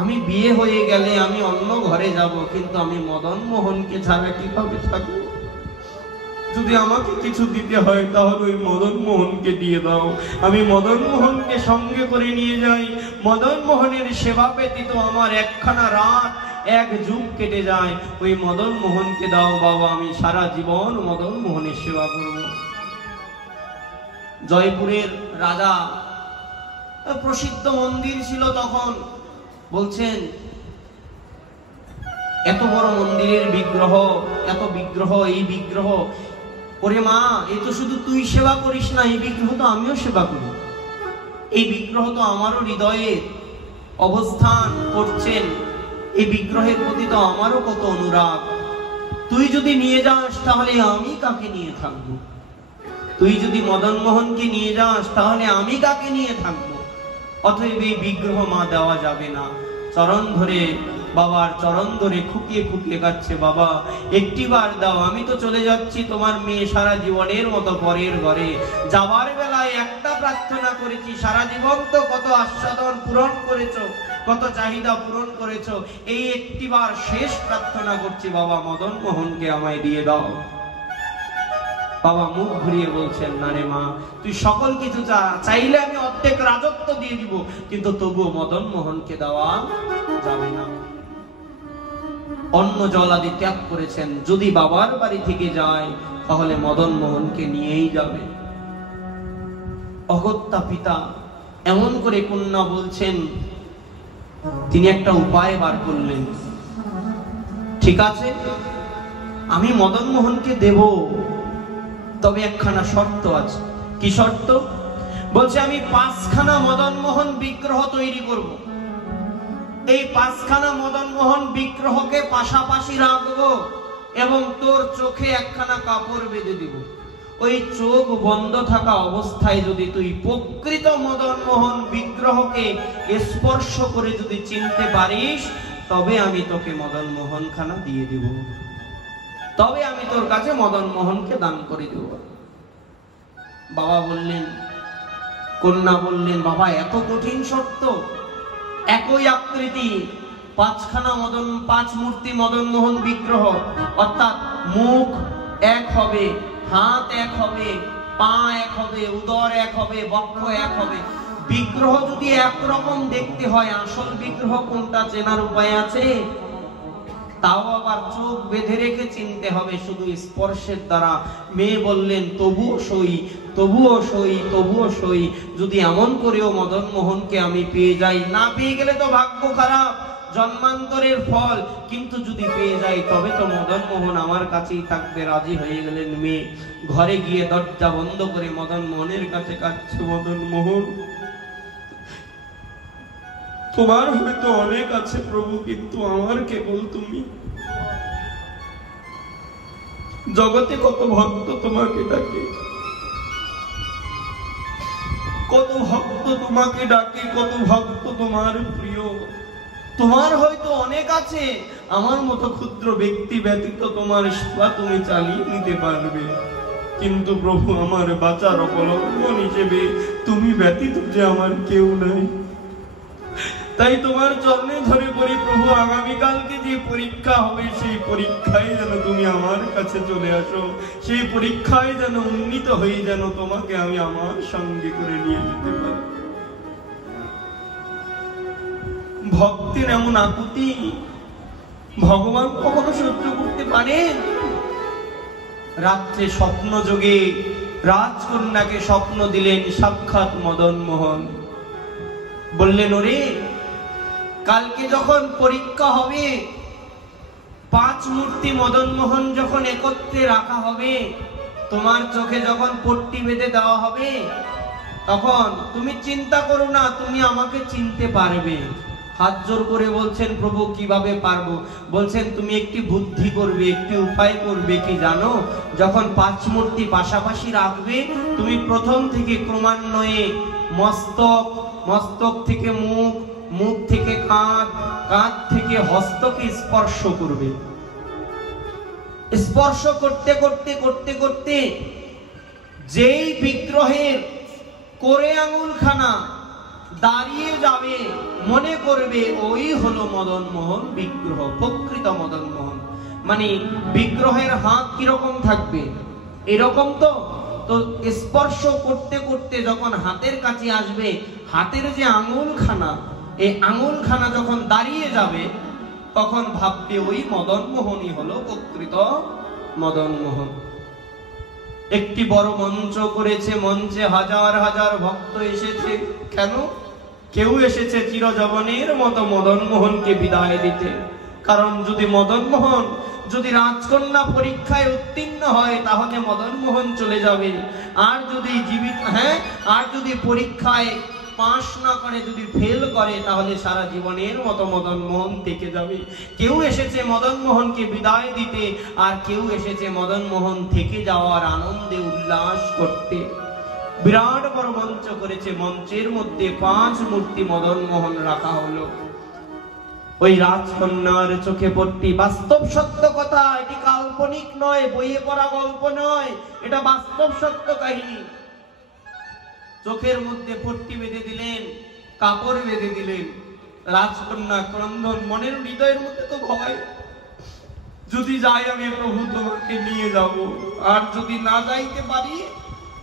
আমি বিয়ে হয়ে গেলে আমি অন্য ঘরে যাব, কিন্তু আমি মদন মোহনকে ছাড়া কিভাবে থাকবো? যদি আমাকে কিছু দিতে হয় তাহলে ওই মদন মোহনকে দিয়ে দাও, আমি মদন মোহনকে সঙ্গে করে নিয়ে যাই। মদন মোহনের সেবা ব্যতীত আমার একখানা রাত, এক যুগ কেটে যায়, ওই মদন মোহনকে দাও বাবা, আমি সারা জীবন মদন মোহনের সেবা করব। জয়পুরের রাজা, প্রসিদ্ধ মন্দির ছিল তখন, বলছেন এত বড় মন্দিরের বিগ্রহ, এত বিগ্রহ, এই বিগ্রহ, ওরে মা, এ তো শুধু তুই সেবা করিস না, এই বিগ্রহ তো আমিও সেবা করি, এই বিগ্রহ তো আমারও হৃদয়ে অবস্থান করছেন, এই বিগ্রহের প্রতি তো আমারও কত অনুরাগ। তুই যদি নিয়ে যাস তাহলে আমি কাকে নিয়ে থাকবো? তুই যদি মদন মোহনকে নিয়ে যাস তাহলে আমি কাকে নিয়ে থাকবো? অতএব এই বিগ্রহ মা দেওয়া যাবে না। চরণ ধরে, বাবার চরণ ধরে খুকিয়ে খুকিয়ে কাচ্ছে, বাবা একটিবার দাও, আমি তো চলে যাচ্ছি তোমার মেয়ে সারা জীবনের মতো পরের ঘরে। যাবার বেলায় একটা প্রার্থনা করেছি, সারা জীবন তো কত আস্বাদন পূরণ করেছো, কত চাহিদা পূরণ করেছো, এই একটিবার শেষ প্রার্থনা করছি, বাবা মদন মোহনকে আমায় দিয়ে দাও। বাবা মুখ ঘুরিয়ে বলছেন, না রে মা, তুই সকল কিছু চাইলে আমি অর্ধেক রাজত্ব দিয়ে দিব, কিন্তু তবুও মদন মোহনকে দেওয়া যাবে না। অন্ন জল আদি ত্যাগ করেছেন, যদি বাবার বাড়ি থেকে যায় তাহলে মদন মোহনকে নিয়েই যাবে। অগত্যা পিতা এমন করে কন্যা বলছেন, তিনি একটা উপায় বার করলেন, ঠিক আছে আমি মদন মোহনকে দেব, তবে একখানা শর্ত আছে। কি শর্ত? বলছে আমি 5খানা মদন মোহন বিগ্রহ তৈরি করব, এই 5খানা মদন মোহন বিগ্রহকে পাশাপাশি রাখবো এবং তোর চোখে একখানা কাপড় বেঁধে দিব। ওই চোখ বন্ধ থাকা অবস্থায় যদি তুই প্রকৃত মদন মোহন বিগ্রহকে স্পর্শ করে যদি চিনতে পারিস, তবে আমি তোকে মদন মোহন খানা দিয়ে দেব, তবে আমি তোর কাছে মদন মোহনকে দান করে দেব। বাবা বললেন, কন্যা বললেন, বাবা এত কঠিন শর্ত? একই আকৃতি, পাঁচ মূর্তি মদন মোহন বিগ্রহ, অর্থাৎ মুখ এক হবে, হাত এক হবে, পা এক হবে, উদর এক হবে, বক্ষ এক হবে। বিগ্রহ যদি একরকম দেখতে হয়, আসল বিগ্রহ কোনটা চেনার উপায় আছে? তাও আবার চোখ বেঁধে রেখে চিনতে হবে শুধু স্পর্শের দ্বারা। মেয়ে বললেন, তবুও সই, তবুও সই, তবুও সই। যদি এমন করেও মদন মোহনকে আমি পেয়ে যাই, না পেয়ে গেলে তো ভাগ্য খারাপ, জন্মান্তরের ফল, কিন্তু যদি পেয়ে যাই তবে তো মদন মোহন আমার কাছেই থাকবে। রাজি হয়ে গেলেন মেয়ে। ঘরে গিয়ে দরজা বন্ধ করে মদন মোহনের কাছে কাঁদছে, মদন মোহন, তোমার হয়তো অনেক আছে প্রভু, কিন্তু আমার কেবল তুমি। জগতে কত ভক্ত তোমাকে ডাকে, কত ভক্ত তোমাকে ডাকে, কত ভক্ত তোমার প্রিয়। তোমার হয়তো অনেক আছে, আমার মতো ক্ষুদ্র ব্যক্তি ব্যতীত তোমার সেবা তুমি চালিয়ে নিতে পারবে, কিন্তু প্রভু আমার বাঁচার অবলম্বন হিসেবে তুমি ব্যতীত যে আমার কেউ নাই। তাই তোমার চরণে ধরে পড়ি প্রভু, আগামীকালকে যে পরীক্ষা হবে সেই পরীক্ষায় যেন তুমি আমার কাছে চলে আসো, সেই পরীক্ষায় যেন উন্নীত হয়ে যেন তোমাকে আমি আমার সঙ্গে করে নিয়ে যেতে পারি। ভক্তের এমন আকুতি ভগবান কখনো সহ্য করতে পারেন? রাত্রে স্বপ্ন যোগে রাজকন্যাকে স্বপ্ন দিলেন সাক্ষাৎ মদন মোহন। বললেন, ওরে কালকে যখন পরীক্ষা হবে, 5 মূর্তি মদন মোহন যখন একত্রে রাখা হবে, তোমার চোখে যখন পট্টি বেঁধে দেওয়া হবে, তখন তুমি চিন্তা করো না, তুমি আমাকে চিনতে পারবে। হাত জোর করে বলছেন, প্রভু কিভাবে পারবো? বলছেন, তুমি একটি বুদ্ধি করবে, একটি উপায় করবে। কি জানো? যখন 5 মূর্তি পাশাপাশি রাখবে, তুমি প্রথম থেকে ক্রমান্বয়ে মস্তক, মস্তক থেকে মুখ, মুখ থেকে কাঁধ, কাঁধ থেকে হস্তকে স্পর্শ করবে। স্পর্শ করতে করতে করতে করতে যেই বিগ্রহের কোরে আঙুলখানা দাঁড়িয়ে যাবে, মনে করবে ওই হলো মদন মোহন বিগ্রহ, প্রকৃত মদন মোহন। মানে বিগ্রহের হাত কিরকম থাকবে? এরকম তো। তো স্পর্শ করতে করতে যখন হাতের কাছে আসবে, হাতের যে আঙুলখানা, এই আঙুলখানা যখন দাঁড়িয়ে যাবে, তখন ভাববে ওই মদন মোহনই হলো প্রকৃত মদন মোহন। একটি বড় মঞ্চ করেছে, মঞ্চে হাজার হাজার ভক্ত এসেছে। কেন? কেউ এসেছে চিরজীবনের মতো মদন মোহনকে বিদায় দিতে। কারণ যদি মদন মোহন যদি রাজকন্যা পরীক্ষায় উত্তীর্ণ হয়, তাহলে মদন মোহন চলে যাবে। আর যদি জীবিত, আর যদি পরীক্ষায় পাস না করে, যদি ফেল করে, তাহলে সারা জীবনের মতো মদন মোহন থেকে যাবে। কেউ এসেছে মদন মোহনকে বিদায় দিতে, আর কেউ এসেছে মদন মোহন থেকে যাওয়ার আনন্দে উল্লাস করতে। বিরাট বড় মঞ্চ করেছে, মঞ্চের মধ্যে 5 মূর্তি মদন মোহন রাখা হলো। ওই রাজকন্যার চোখে পট্টি, বাস্তব সত্য কথা, এটি কাল্পনিক নয়, বইয়ে পড়া গল্প নয়, এটা বাস্তব সত্য কাহিনী। চোখের মধ্যে পট্টি বেঁধে দিলেন, কাপড় বেঁধে দিলেন। রাজকন্যা ক্রন্দন, মনের হৃদয়ের মধ্যে তো ভয়, যদি যাই আমি প্রভু তোমাকে নিয়ে যাব, আর যদি না যাইতে পারি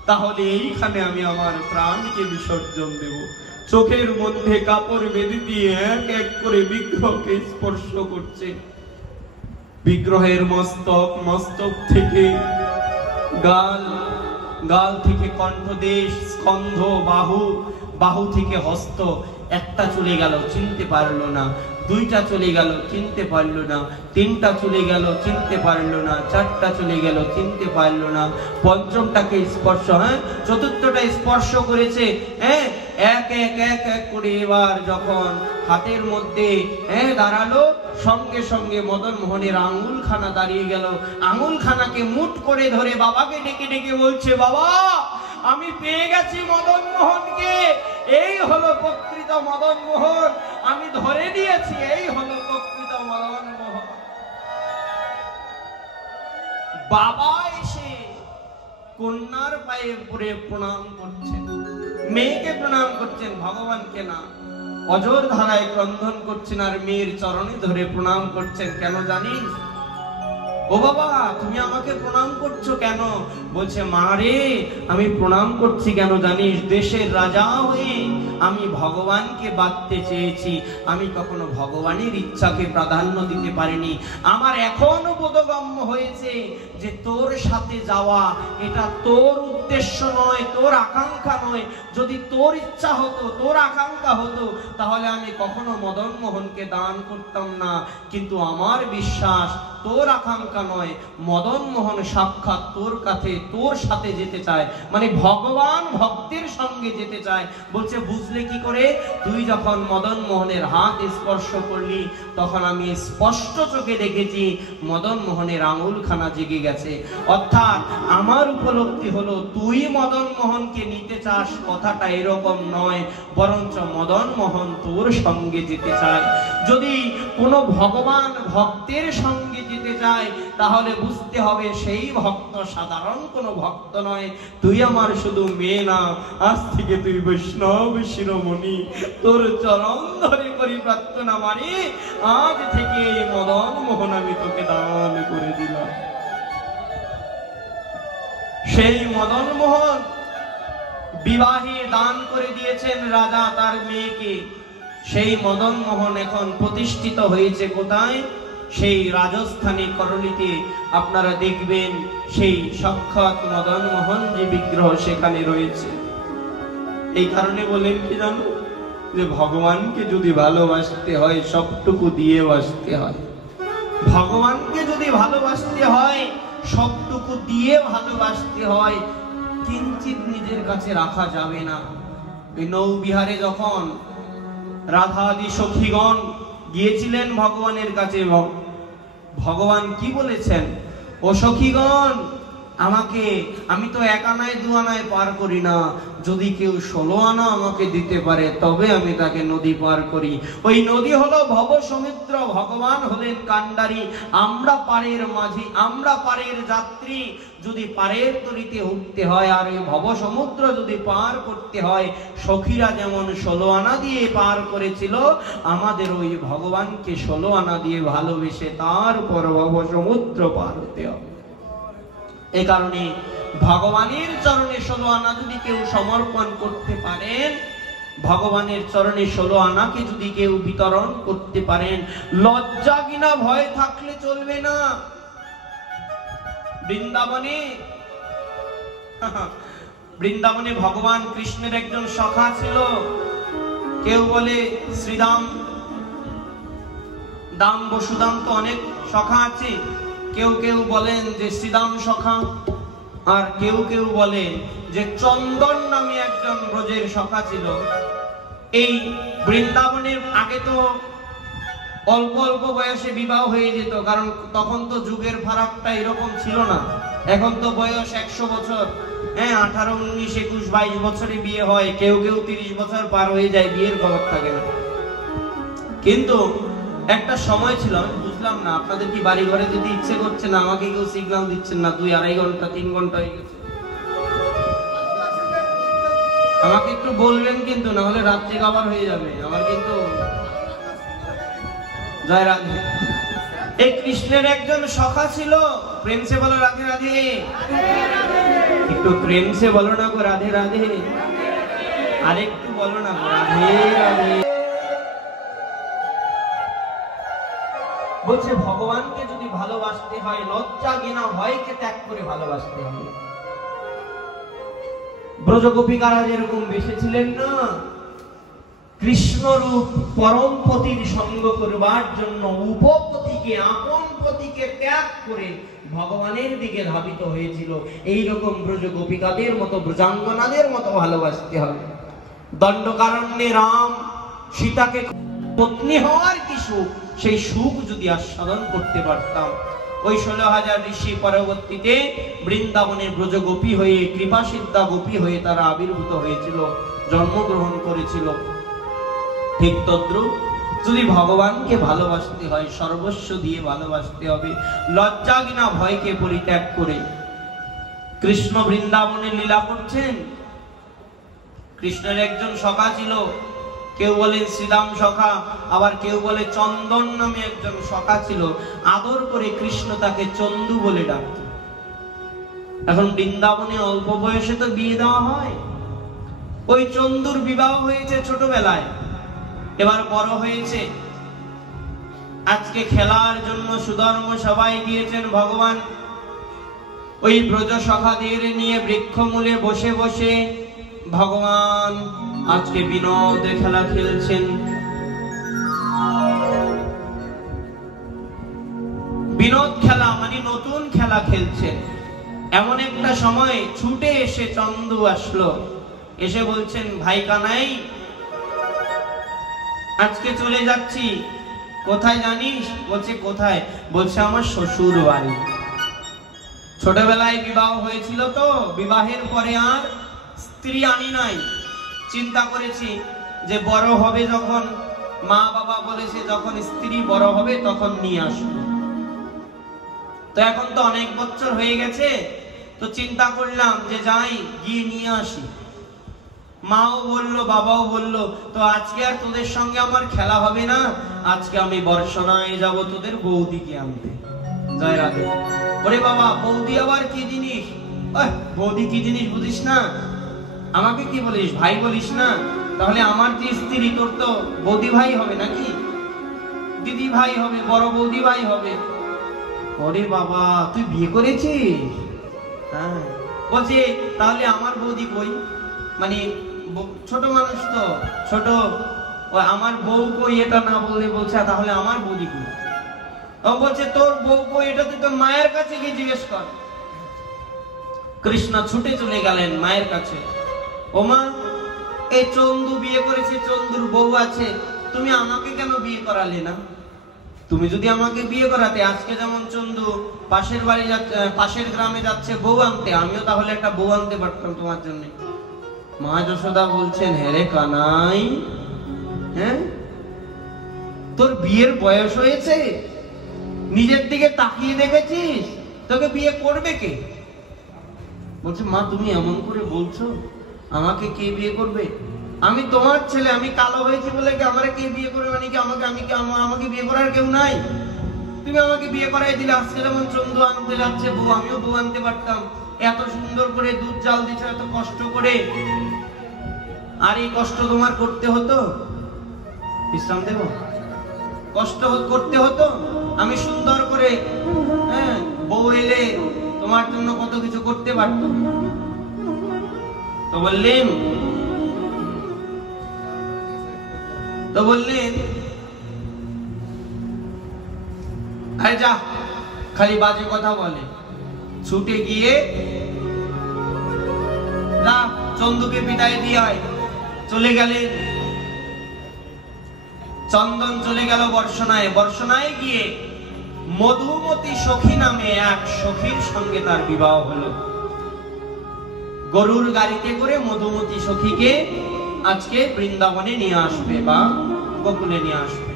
তাহলে এইখানে আমি আমার প্রাণকে বিসর্জন দেব। চোখের মধ্যে কাপড় বেঁধে দিয়ে এক এক করে বিগ্রহকে স্পর্শ করছে। বিগ্রহের মস্তক, মস্তক থেকে গাল, গাল থেকে কণ্ঠদেশ, স্কন্ধ, বাহু, বাহু থেকে হস্ত। একটা চলে গেল, চিনতে পারলো না। 2টা চলে গেল, চিনতে পারলো না। 3টা চলে গেল, চিনতে পারলো না। 4টা চলে গেল, চিনতে পারলো না। 5মটাকে স্পর্শ, চতুর্থটা স্পর্শ করেছে। এক এক এক এক করে এবার যখন হাতের মধ্যে দাঁড়ালো, সঙ্গে সঙ্গে মদন মোহনের আঙুলখানা দাঁড়িয়ে গেল। আঙুলখানাকে মুঠ করে ধরে বাবাকে ডেকে ডেকে বলছে, বাবা আমি পেয়ে গেছি মদন মোহনকে, এই হলো প্রকৃত মদন মোহন, আমি ধরে নিয়েছি, এই হলো প্রকৃত মদন মোহন। বাবা এসে কন্যার পায়ে পড়ে প্রণাম করছেন, মেয়েকে প্রণাম করছেন, ভগবানকে না। অজর ধারায় ক্রন্দন করছেন আর মেয়ের চরণে ধরে প্রণাম করছেন। কেন জানিস? ও বাবা, তুমি আমাকে প্রণাম করছো কেন? বলছে, মা রে, আমি প্রণাম করছি কেন জানিস? দেশের রাজা হয়ে আমি ভগবানকে বাঁধতে চেয়েছি, আমি কখনো ভগবানের ইচ্ছাকে প্রাধান্য দিতে পারিনি। আমার এখনো বোধগম্য হয়েছে যে তোর সাথে যাওয়া এটা তোর উদ্দেশ্য নয়, তোর আকাঙ্ক্ষা নয়। যদি তোর ইচ্ছা হতো, তোর আকাঙ্ক্ষা হতো, তাহলে আমি কখনো মদন মোহনকে দান করতাম না। কিন্তু আমার বিশ্বাস তোর আকাঙ্ক্ষা নয়, মদন মোহন সাক্ষাৎ তোর কাছে, তোর সাথে যেতে চায়, মানে ভগবান ভক্তের সঙ্গে যেতে চায়। বলছে, বুঝলে কি করে? তুই যখন মদন মোহনের হাত স্পর্শ করলি, তখন আমি স্পষ্ট চোখে দেখেছি মদন মোহনের আঙুলখানা জেগে গেছে। অর্থাৎ আমার উপলব্ধি হলো তুই মদন মোহনকে নিতে চাস, কথাটা এরকম নয়, বরঞ্চ মদন মোহন তোর সঙ্গে যেতে চায়। যদি কোনো ভগবান ভক্তের সঙ্গে যেতে চায়, তাহলে বুঝতে হবে সেই ভক্ত সাধারণ কোনো ভক্ত নয়। তুই আমার শুধু মেয়ে না, আজ থেকে তুই বৈষ্ণব শিরোমণি। তোর চরণ ধরে করি প্রার্থনা, মারি আজ থেকে এই মদন মোহন আমি তোকে দান করে দিলাম। সেই মদন মোহন বিবাহে দান করে দিয়েছেন রাজা তার মেয়েকে। সেই মদন মোহন এখন প্রতিষ্ঠিত হয়েছে কোথায়? সেই রাজস্থানী করলিতে আপনারা দেখবেন সেই সাক্ষাৎ মদন মোহন যে বিগ্রহ সেখানে রয়েছে। এই কারণে বলেন কি জানো? যে ভগবানকে যদি ভালোবাসতে হয়, সবটুকু দিয়ে বাসতে হয়। ভগবানকে যদি ভালোবাসতে হয়, সবটুকু দিয়ে ভালোবাসতে হয়, কিঞ্চিত নিজের কাছে রাখা যাবে না। এই নৌবিহারে যখন রাধাদি সখীগণ গিয়েছিলেন ভগবানের কাছে, ভগবান কি বলেছেন? ও সখীগণ, আমি তো এক আনায় দু আনায় পার করি না, যদি কেউ 16 আনা আমাকে দিতে পারে তবে আমি তাকে নদী পার করি। ওই নদী হলো ভব সমুদ্র, ভগবান হলেন কান্ডারি। আমরা পারের মাঝি, আমরা পারের যাত্রী। যদি পারের তরিতে উঠতে হয় আর এই ভব সমুদ্র যদি পার করতে হয়, সখীরা যেমন 16 আনা দিয়ে পার করেছিল, আমাদের ওই ভগবানকে 16 আনা দিয়ে ভালোবেসে তারপর ভব সমুদ্র পার হতে হবে। এ কারণে ভগবানের চরণে 16 আনা যদি কেউ সমর্পণ করতে পারেন, ভগবানের চরণে 16 আনাকে যদি কেউ বিতরণ করতে পারেন, লজ্জা কিনা ভয় থাকলে চলবে না। বৃন্দাবনে ভগবান কৃষ্ণের একজন সখা ছিল। কেউ বলে শ্রীদাম, দাম বসুদাম, তো অনেক সখা আছে। কেউ কেউ বলেন যে শ্রীদাম সখা, আর কেউ কেউ বলেন যে চন্দন নামে একজন ব্রজের সখা ছিল। এই বৃন্দাবনের আগে তো অল্প অল্প বয়সে বিবাহ হয়ে যেত, কারণ তখন তো যুগের ফারাকটা এরকম ছিল না। এখন তো বয়স 100 বছর, 18, 19, 21, 22 বছরে বিয়ে হয়। কেউ কেউ 30 বছর পার হয়ে যায়, বিয়ের খবর থাকে না। কিন্তু একটা সময় ছিল, আমি বুঝলাম না আপনাদের কি বাড়ি ঘরে যদি ইচ্ছে করছে না, আমাকে কেউ সিগন্যাল দিচ্ছেন না, 2-2.5 ঘন্টা 3 ঘন্টা হয়ে গেছে। আমাকে একটু বলবেন কিন্তু, না হলে রাত্রে খাবার হয়ে যাবে আমার কিন্তু। জয় রাধে। এই কৃষ্ণের একজন সখা ছিল। প্রেম সে বলো রাধে রাধে, একটু প্রেম সে বলো না গো রাধে রাধে, আরেকটু বলো না গো রাধে রাধে। বলছে ভগবানকে যদি ভালোবাসতে হয়, লজ্জা ঘৃণা ভয়কে ত্যাগ করে ভালোবাসতে হবে। ব্রজগোপিকারা যেরকম বেসেছিলেন না, কৃষ্ণরূপ পরমপতির সঙ্গ করবার জন্য উপপতিকে, আপন পতিকে ত্যাগ করে ভগবানের দিকে ধাবিত হয়েছিল। এইরকম ব্রজগোপিকাদের মতো, ব্রজাঙ্গনাদের মতো ভালোবাসতে হবে। দণ্ডকারণ্যে রাম সীতাকে পত্নী হওয়ার কি সুখ, সেই সুখ যদি আস্বাদন করতে পারতাম। ওই 16,000 ঋষি পরবর্তীতে বৃন্দাবনের ব্রজগোপী হয়ে, কৃপা সিদ্ধা গোপী হয়ে তারা আবির্ভূত হয়েছিল, জন্মগ্রহণ করেছিল। ঠিক তদ্রুপ যদি ভগবানকে ভালোবাসতে হয়, সর্বস্ব দিয়ে ভালোবাসতে হবে, লজ্জা ঘৃণা ভয়কে পরিত্যাগ করে। কৃষ্ণ বৃন্দাবনে লীলা করছেন। কৃষ্ণের একজন সখা ছিল, কেউ বলেন শ্রীরাম সখা, আবার কেউ বলে চন্দন নামে একজন সখা ছিল। আদর করে কৃষ্ণ তাকে চন্দু বলে ডাকত। এখন বৃন্দাবনে অল্প বয়সে তো বিয়ে দেওয়া হয়। ওই চন্দুর বিবাহ হয়েছে ছোটবেলায়, এবার বড় হয়েছে। আজকে খেলার জন্য সুধর্ম সবাই গিয়েছেন ভগবান। ওই ব্রজ সখাদের নিয়ে বৃক্ষমূলে বসে বসে ভগবান আজকে বিনোদ খেলা খেলছেন। বিনোদ খেলা মানে নতুন খেলা খেলছেন। এমন একটা সময় ছুটে এসে চন্দু আসলো, এসে বলছেন, ভাই কানাই, আজকে চলে যাচ্ছি। কোথায় জানিস? বলছে কোথায়? বলছে আমার শ্বশুর বাড়ি। ছোটবেলায় বিবাহ হয়েছিল তো, বিবাহের পরে আর স্ত্রী আনি নাই। চিন্তা করেছি যে বড় হবে যখন, মা বাবা বলেছে যখন স্ত্রী বড় হবে তখন নিয়ে আসবো। তো এখন তো অনেক বছর হয়ে গেছে, তো চিন্তা করলাম যে যাই, গিয়ে নিয়ে আসি। মাও বললো, বাবাও বললো, তো আজকে আর তোদের সঙ্গে আমার খেলা হবে না, আজকে আমি বর্ষনায় যাব তোদের বৌদিকে আনতে। জয় রাধে। ওরে বাবা, বৌদি আবার কি জিনিস? বৌদি কি জিনিস বুঝিস না? আমাকে কি বলিস, ভাই বলিস না? তাহলে আমার যে স্ত্রী, তোর তো বৌদি ভাই হবে নাকি? দিদি ভাই হবে, বড় বৌদি ভাই হবে। ওরে বাবা, তুই বিয়ে করেছিস? হ্যাঁ। বলছে তাহলে আমার বৌদি কই? মানে ছোট মানুষ তো, ছোট, আমার বউ কই এটা না বললে বলছে তাহলে আমার বৌদি কই? ও বলছে তোর বউ কই, এটা তুই তোর মায়ের কাছে গিয়ে জিজ্ঞেস কর। কৃষ্ণ ছুটে চলে গেলেন মায়ের কাছে। ও মা, এই চন্দু বিয়ে করেছে, চন্দুর বউ আছে, তুমি আমাকে কেন বিয়ে করালে না? তুমি যদি আমাকে বিয়ে করাতে, আজকে যেমন চন্দু পাশের বাড়ি যাচ্ছে, পাশের গ্রামে যাচ্ছে বউ আনতে, আমিও তাহলে একটা বউ আনতে পারতাম তোমার জন্য। মা যশোদা বলছেন, হ্যাঁ রে কানাই, হ্যাঁ তোর বিয়ের বয়স হয়েছে, নিজের দিকে তাকিয়ে দেখেছিস, তোকে বিয়ে করবে কে? বলছে মা, তুমি এমন করে বলছো, আমাকে কে বিয়ে করবে? আমি তোমার ছেলে, আমি কালো হয়েছি বলে কি আমারে কে বিয়ে করবে? মানে কি আমাকে বিয়ে করার কেউ নাই? তুমি আমাকে বিয়ে করাই দিলে, আজকে যেমন চন্দু আনতে যাচ্ছে বউ, আমিও বউ আনতে পারতাম। এত সুন্দর করে দুধ জাল দিচ্ছে, এত কষ্ট করে, আর এই কষ্ট তোমার করতে হতো? বিশ্রাম দেব? কষ্ট করতে হতো? আমি সুন্দর করে, হ্যাঁ, বউ এলে তোমার জন্য কত কিছু করতে পারতাম। তো বললেন আরে যা, খালি বাজে কথা বলে। ছুটে গিয়ে না, চন্দুকে বিদায় দিয়ে হয়। চলে গেলেন চন্দন, চলে গেল বর্ষনায়। বর্ষনায় গিয়ে মধুমতি সখী নামে এক সখীর সঙ্গে তার বিবাহ হলো। গরুর গাড়িতে করে মধুমতি সখীকে আজকে বৃন্দাবনে নিয়ে আসবে বা গোকুলে নিয়ে আসবে।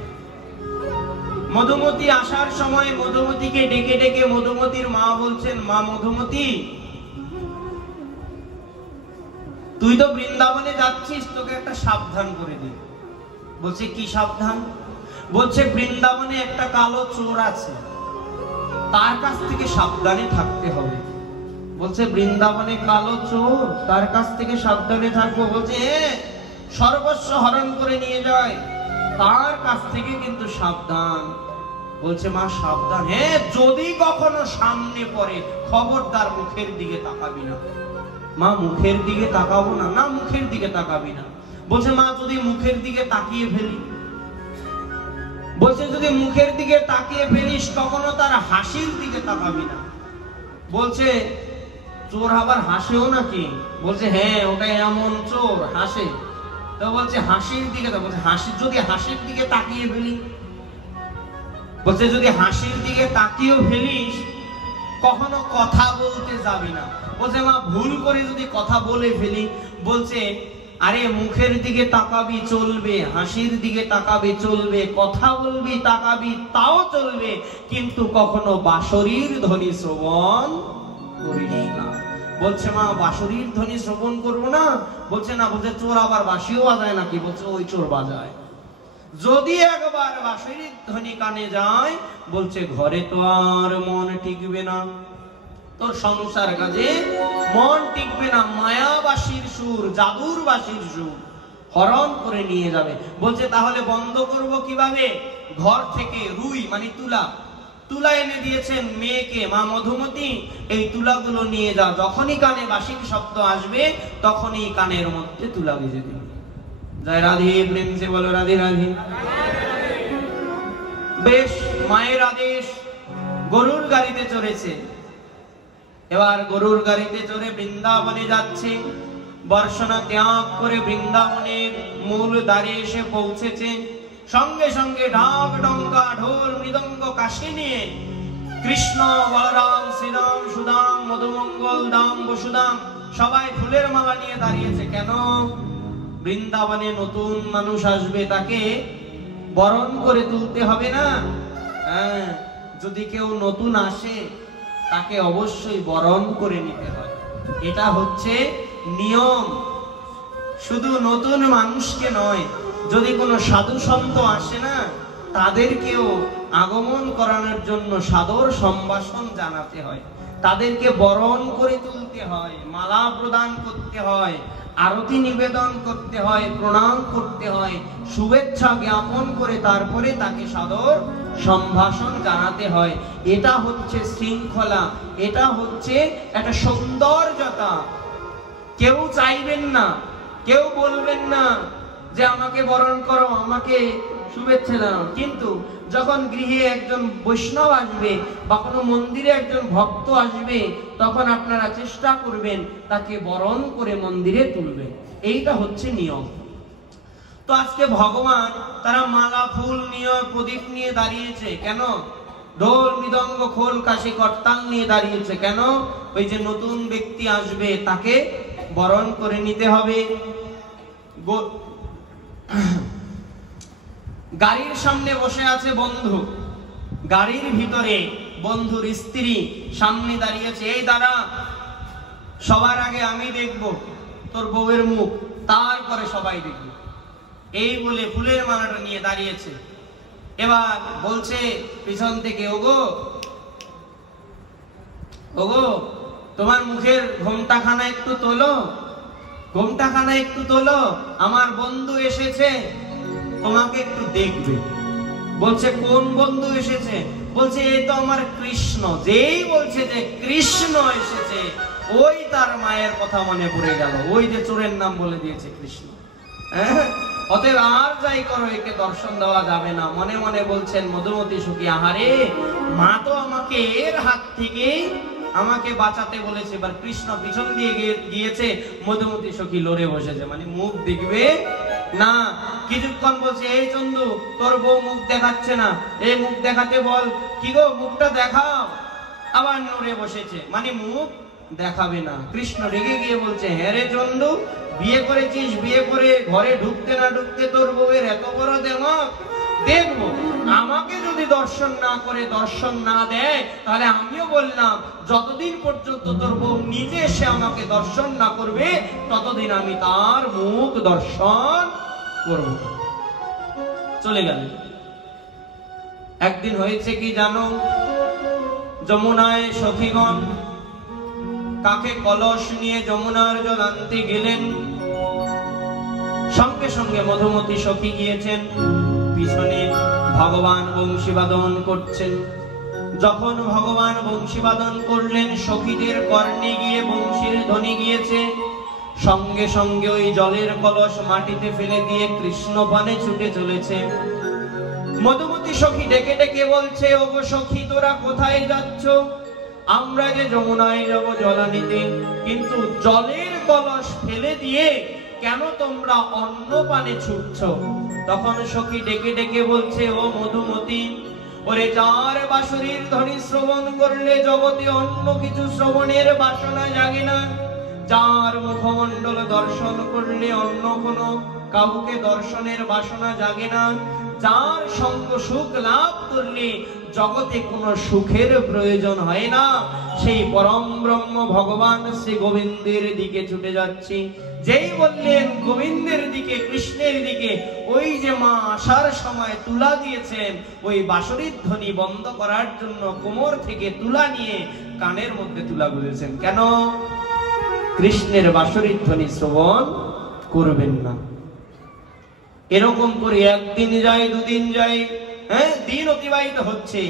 মধুমতি আসার সময় মধুমতিকে ডেকে ডেকে মধুমতির মা বলছেন, মা মধুমতি, তুই তো বৃন্দাবনে যাচ্ছিস, তোকে একটা সাবধান করে দিই। বলছে কি সাবধান? বলছে বৃন্দাবনে একটা কালো চোর আছে, তার কাছ থেকে সাবধানে থাকতে হবে। বলছে বৃন্দাবনে কালো চোর, তার কাছ থেকে সাবধানে থাকবো? বলছে সর্বস্ব হরণ করে নিয়ে যায়, তার কাছ থেকে কিন্তু সাবধান। বলছে মা সাবধান? হ্যাঁ, যদি কখনো সামনে পড়ে খবরদার মুখের দিকে তাকাবি না। মা মুখের দিকে তাকাবো না? না, মুখের দিকে তাকাবি না। বলছে মা যদি মুখের দিকে তাকিয়ে ফেলি? বলছে যদি মুখের দিকে তাকিয়ে ফেলিস কখনো তার হাসির দিকে তাকাবি না। বলছে চোর আবার হাসেও নাকি? বলছে হ্যাঁ, ওটা এমন চোর হাসে। তো বলছে হাসির দিকে, বলছে যদি হাসির দিকে তাকিয়ে ফেলি? বলছে যদি হাসির দিকে তাকিয়েও ফেলিস কখনো কথা বলতে যাবি না। বলছে মা ভুল করে যদি কথা বলে ফেলি? বলছে আরে মুখের দিকে তাকাবি চলবে, হাসির দিকে তাকাবি চলবে, কথা বলবি তাকাবি তাও চলবে, কিন্তু কখনো বাঁশরীর ধ্বনি শ্রবণ করিস না। বলছে মা বাঁশুরির ধ্বনি শ্রবণ করবো না? বলছে না। বলছে চোর আবার বাঁশিও বাজায় নাকি? বলছে ওই চোর বাজায়। যদি একবার বাঁশুরির ধ্বনি কানে যায়, বলছে ঘরে তো আর মন টিকবে না, তোর সংসার কাজে মন টিকবে না। মায়া বাঁশির সুর, জাদুর বাঁশির সুর হরণ করে নিয়ে যাবে। বলছে তাহলে বন্ধ করব কিভাবে? ঘর থেকে রুই মানে তুলা এনে দিয়েছেন মেয়েকে মা মধুমতি, এই তুলাগুলো নিয়ে যা, যখনই কানে বাঁশির শব্দ আসবে তখনই কানের মধ্যে তুলা বেজে দিবে। জয় রাধে, প্রেম সে বলো রাধে রাধে। বেশ, মায়ের আদেশ, গরুর গাড়িতে চড়েছে। এবার গরুর গাড়িতে চড়ে বৃন্দাবনে যাচ্ছে। বর্ষণা ত্যাগ করে বৃন্দাবনের মূল দ্বারে এসে পৌঁছেছে। সঙ্গে সঙ্গে ঢাক ডঙ্কা ঢোল মৃদঙ্গ কাশি নিয়ে কৃষ্ণ, বলরাম, শ্রীরাম, সুদাম, মধুমঙ্গল, দাম, বসুদাম সবাই ফুলের মালা নিয়ে দাঁড়িয়েছে। কেন? বৃন্দাবনে নতুন মানুষ আসবে, তাকে বরণ করে তুলতে হবে না? হ্যাঁ, যদি কেউ নতুন আসে তাকে অবশ্যই বরণ করে নিতে হয়। এটা হচ্ছে নিয়ম। শুধু নতুন মানুষকে নয়, যদি কোনো সাধু সন্ত আসে না, তাদেরকেও আগমন করানোর জন্য সাদর সম্ভাষণ জানাতে হয়, তাদেরকে বরণ করে তুলতে হয়, মালা প্রদান করতে হয়, আরতি নিবেদন করতে হয়, প্রণাম করতে হয়, শুভেচ্ছা জ্ঞাপন করে তারপরে তাকে সাদর সম্ভাষণ জানাতে হয়। এটা হচ্ছে শৃঙ্খলা, এটা হচ্ছে একটা সৌন্দর্যতা। কেউ চাইবেন না, কেউ বলবেন না যে আমাকে বরণ করো, আমাকে শুভেচ্ছা জানাও। কিন্তু যখন গৃহে একজন বৈষ্ণব আসবে বা কোনো মন্দিরে একজন ভক্ত আসবে, তখন আপনারা চেষ্টা করবেন তাকে বরণ করে মন্দিরে তুলবেন। এইটা হচ্ছে নিয়ম। তো আজকে ভগবান তারা মালা ফুল নিয়ে, প্রদীপ নিয়ে দাঁড়িয়েছে। কেন? ঢোল মৃদঙ্গ খোল কাশি করতাল নিয়ে দাঁড়িয়েছে। কেন? ওই যে নতুন ব্যক্তি আসবে তাকে বরণ করে নিতে হবে। গাড়ির সামনে বসে আছে বন্ধু, গাড়ির ভিতরে বন্ধুর স্ত্রী সামনে দাঁড়িয়েছে। এই দাঁড়া, সবার আগে আমি দেখব তোর বউয়ের মুখ, তারপরে সবাই দেখব। এই বলে ফুলের মালাটা নিয়ে দাঁড়িয়েছে। এবার বলছে পিছন থেকে, ওগো ওগো, তোমার মুখের ঘোমটাখানা একটু তোলো, ঘোমটাখানা একটু তোলো, আমার বন্ধু এসেছে, তোমাকে একটু দেখবে। বলছে কোন বন্ধু এসেছে? বলছে এই তো আমার কৃষ্ণ। যেই বলছে যে কৃষ্ণ এসেছে, ওই তার মায়ের কথা মনে পড়ে গেল। ওই যে চোরের নাম বলে দিয়েছে কৃষ্ণ। হ্যাঁ, অতএব আর যাই করো, একে দর্শন দেওয়া যাবে না। মনে মনে বলছেন মধুমতি সখী, আহারে মা তো আমাকে এর হাত থেকে আমাকে বাঁচাতে বলেছে। এবার কৃষ্ণ পিছন দিয়ে গিয়েছে, মধুমতি সখী লড়ে বসেছে, মানে মুখ দেখবে না। কিছুক্ষণ বলছে, এই চন্দু, তোর বউ মুখ দেখাচ্ছে না, এই মুখ দেখাতে বল। কি গো, মুখটা দেখাও। আবার নড়ে বসেছে, মানে মুখ দেখাবে না। কৃষ্ণ রেগে গিয়ে বলছে, হ্যাঁ রে চন্দু, বিয়ে করেছিস, বিয়ে করে ঘরে ঢুকতে না ঢুকতে তোর বউয়ের এত বড় দেমক? দেখবো, আমাকে যদি দর্শন না করে, দর্শন না দেয়, তাহলে আমিও বললাম যতদিন পর্যন্ত তোর বউ নিজে এসে আমাকে দর্শন না করবে, ততদিন আমি তার মুখ দর্শন করব। চলে গেল। একদিন হয়েছে কি জানো? যমুনায় সখীগণ কাকে কলস নিয়ে যমুনার জল আনতে গেলেন। সঙ্গে সঙ্গে মধুমতি সখী গিয়েছেন, পিছনে ভগবান বংশীবাদন করছেন। যখন ভগবান বংশীবাদন করলেন, সখীদের কর্ণে গিয়ে বংশীর ধ্বনি গিয়েছে। সঙ্গে সঙ্গে ওই জলের কলস মাটিতে ফেলে দিয়ে কৃষ্ণ পানে ছুটে চলেছে। মধুমতি সখী ডেকে ডেকে বলছে, ওগো সখী, তোরা কোথায় যাচ্ছ? আমরা যে যমুনায় যাব জল আনিতে, কিন্তু জলের কলস ফেলে দিয়ে কেন তোমরা অন্য পানে ছুটছ? তখন সখী ডেকে ডেকে বলছে, ও মধুমতি, ওরে যার বাঁশুরির ধ্বনি শ্রবণ করলে জগতে অন্য কিছু শ্রবণের বাসনা জাগে না, যার মুখমণ্ডল দর্শন করলে অন্য কোনো কাউকে দর্শনের বাসনা জাগে না, যার সঙ্গ সুখ লাভ করলে জগতে কোনো সুখের প্রয়োজন হয় না, সেই পরম ব্রহ্ম ভগবান শ্রী গোবিন্দের দিকে ছুটে যাচ্ছি। যেই বললেন গোবিন্দের দিকে, কৃষ্ণের দিকে, ওই যে মা আসার সময় তুলা দিয়েছেন, ওই বাঁশরীর ধ্বনি বন্ধ করার জন্য কোমর থেকে তুলা নিয়ে কানের মধ্যে তুলা গুলেছেন। কেন? কৃষ্ণের বাঁশরীর ধ্বনি শ্রবণ করবেন না। এরকম করে একদিন যায়, দুদিন যায়, দিন অতিবাহিত হচ্ছে,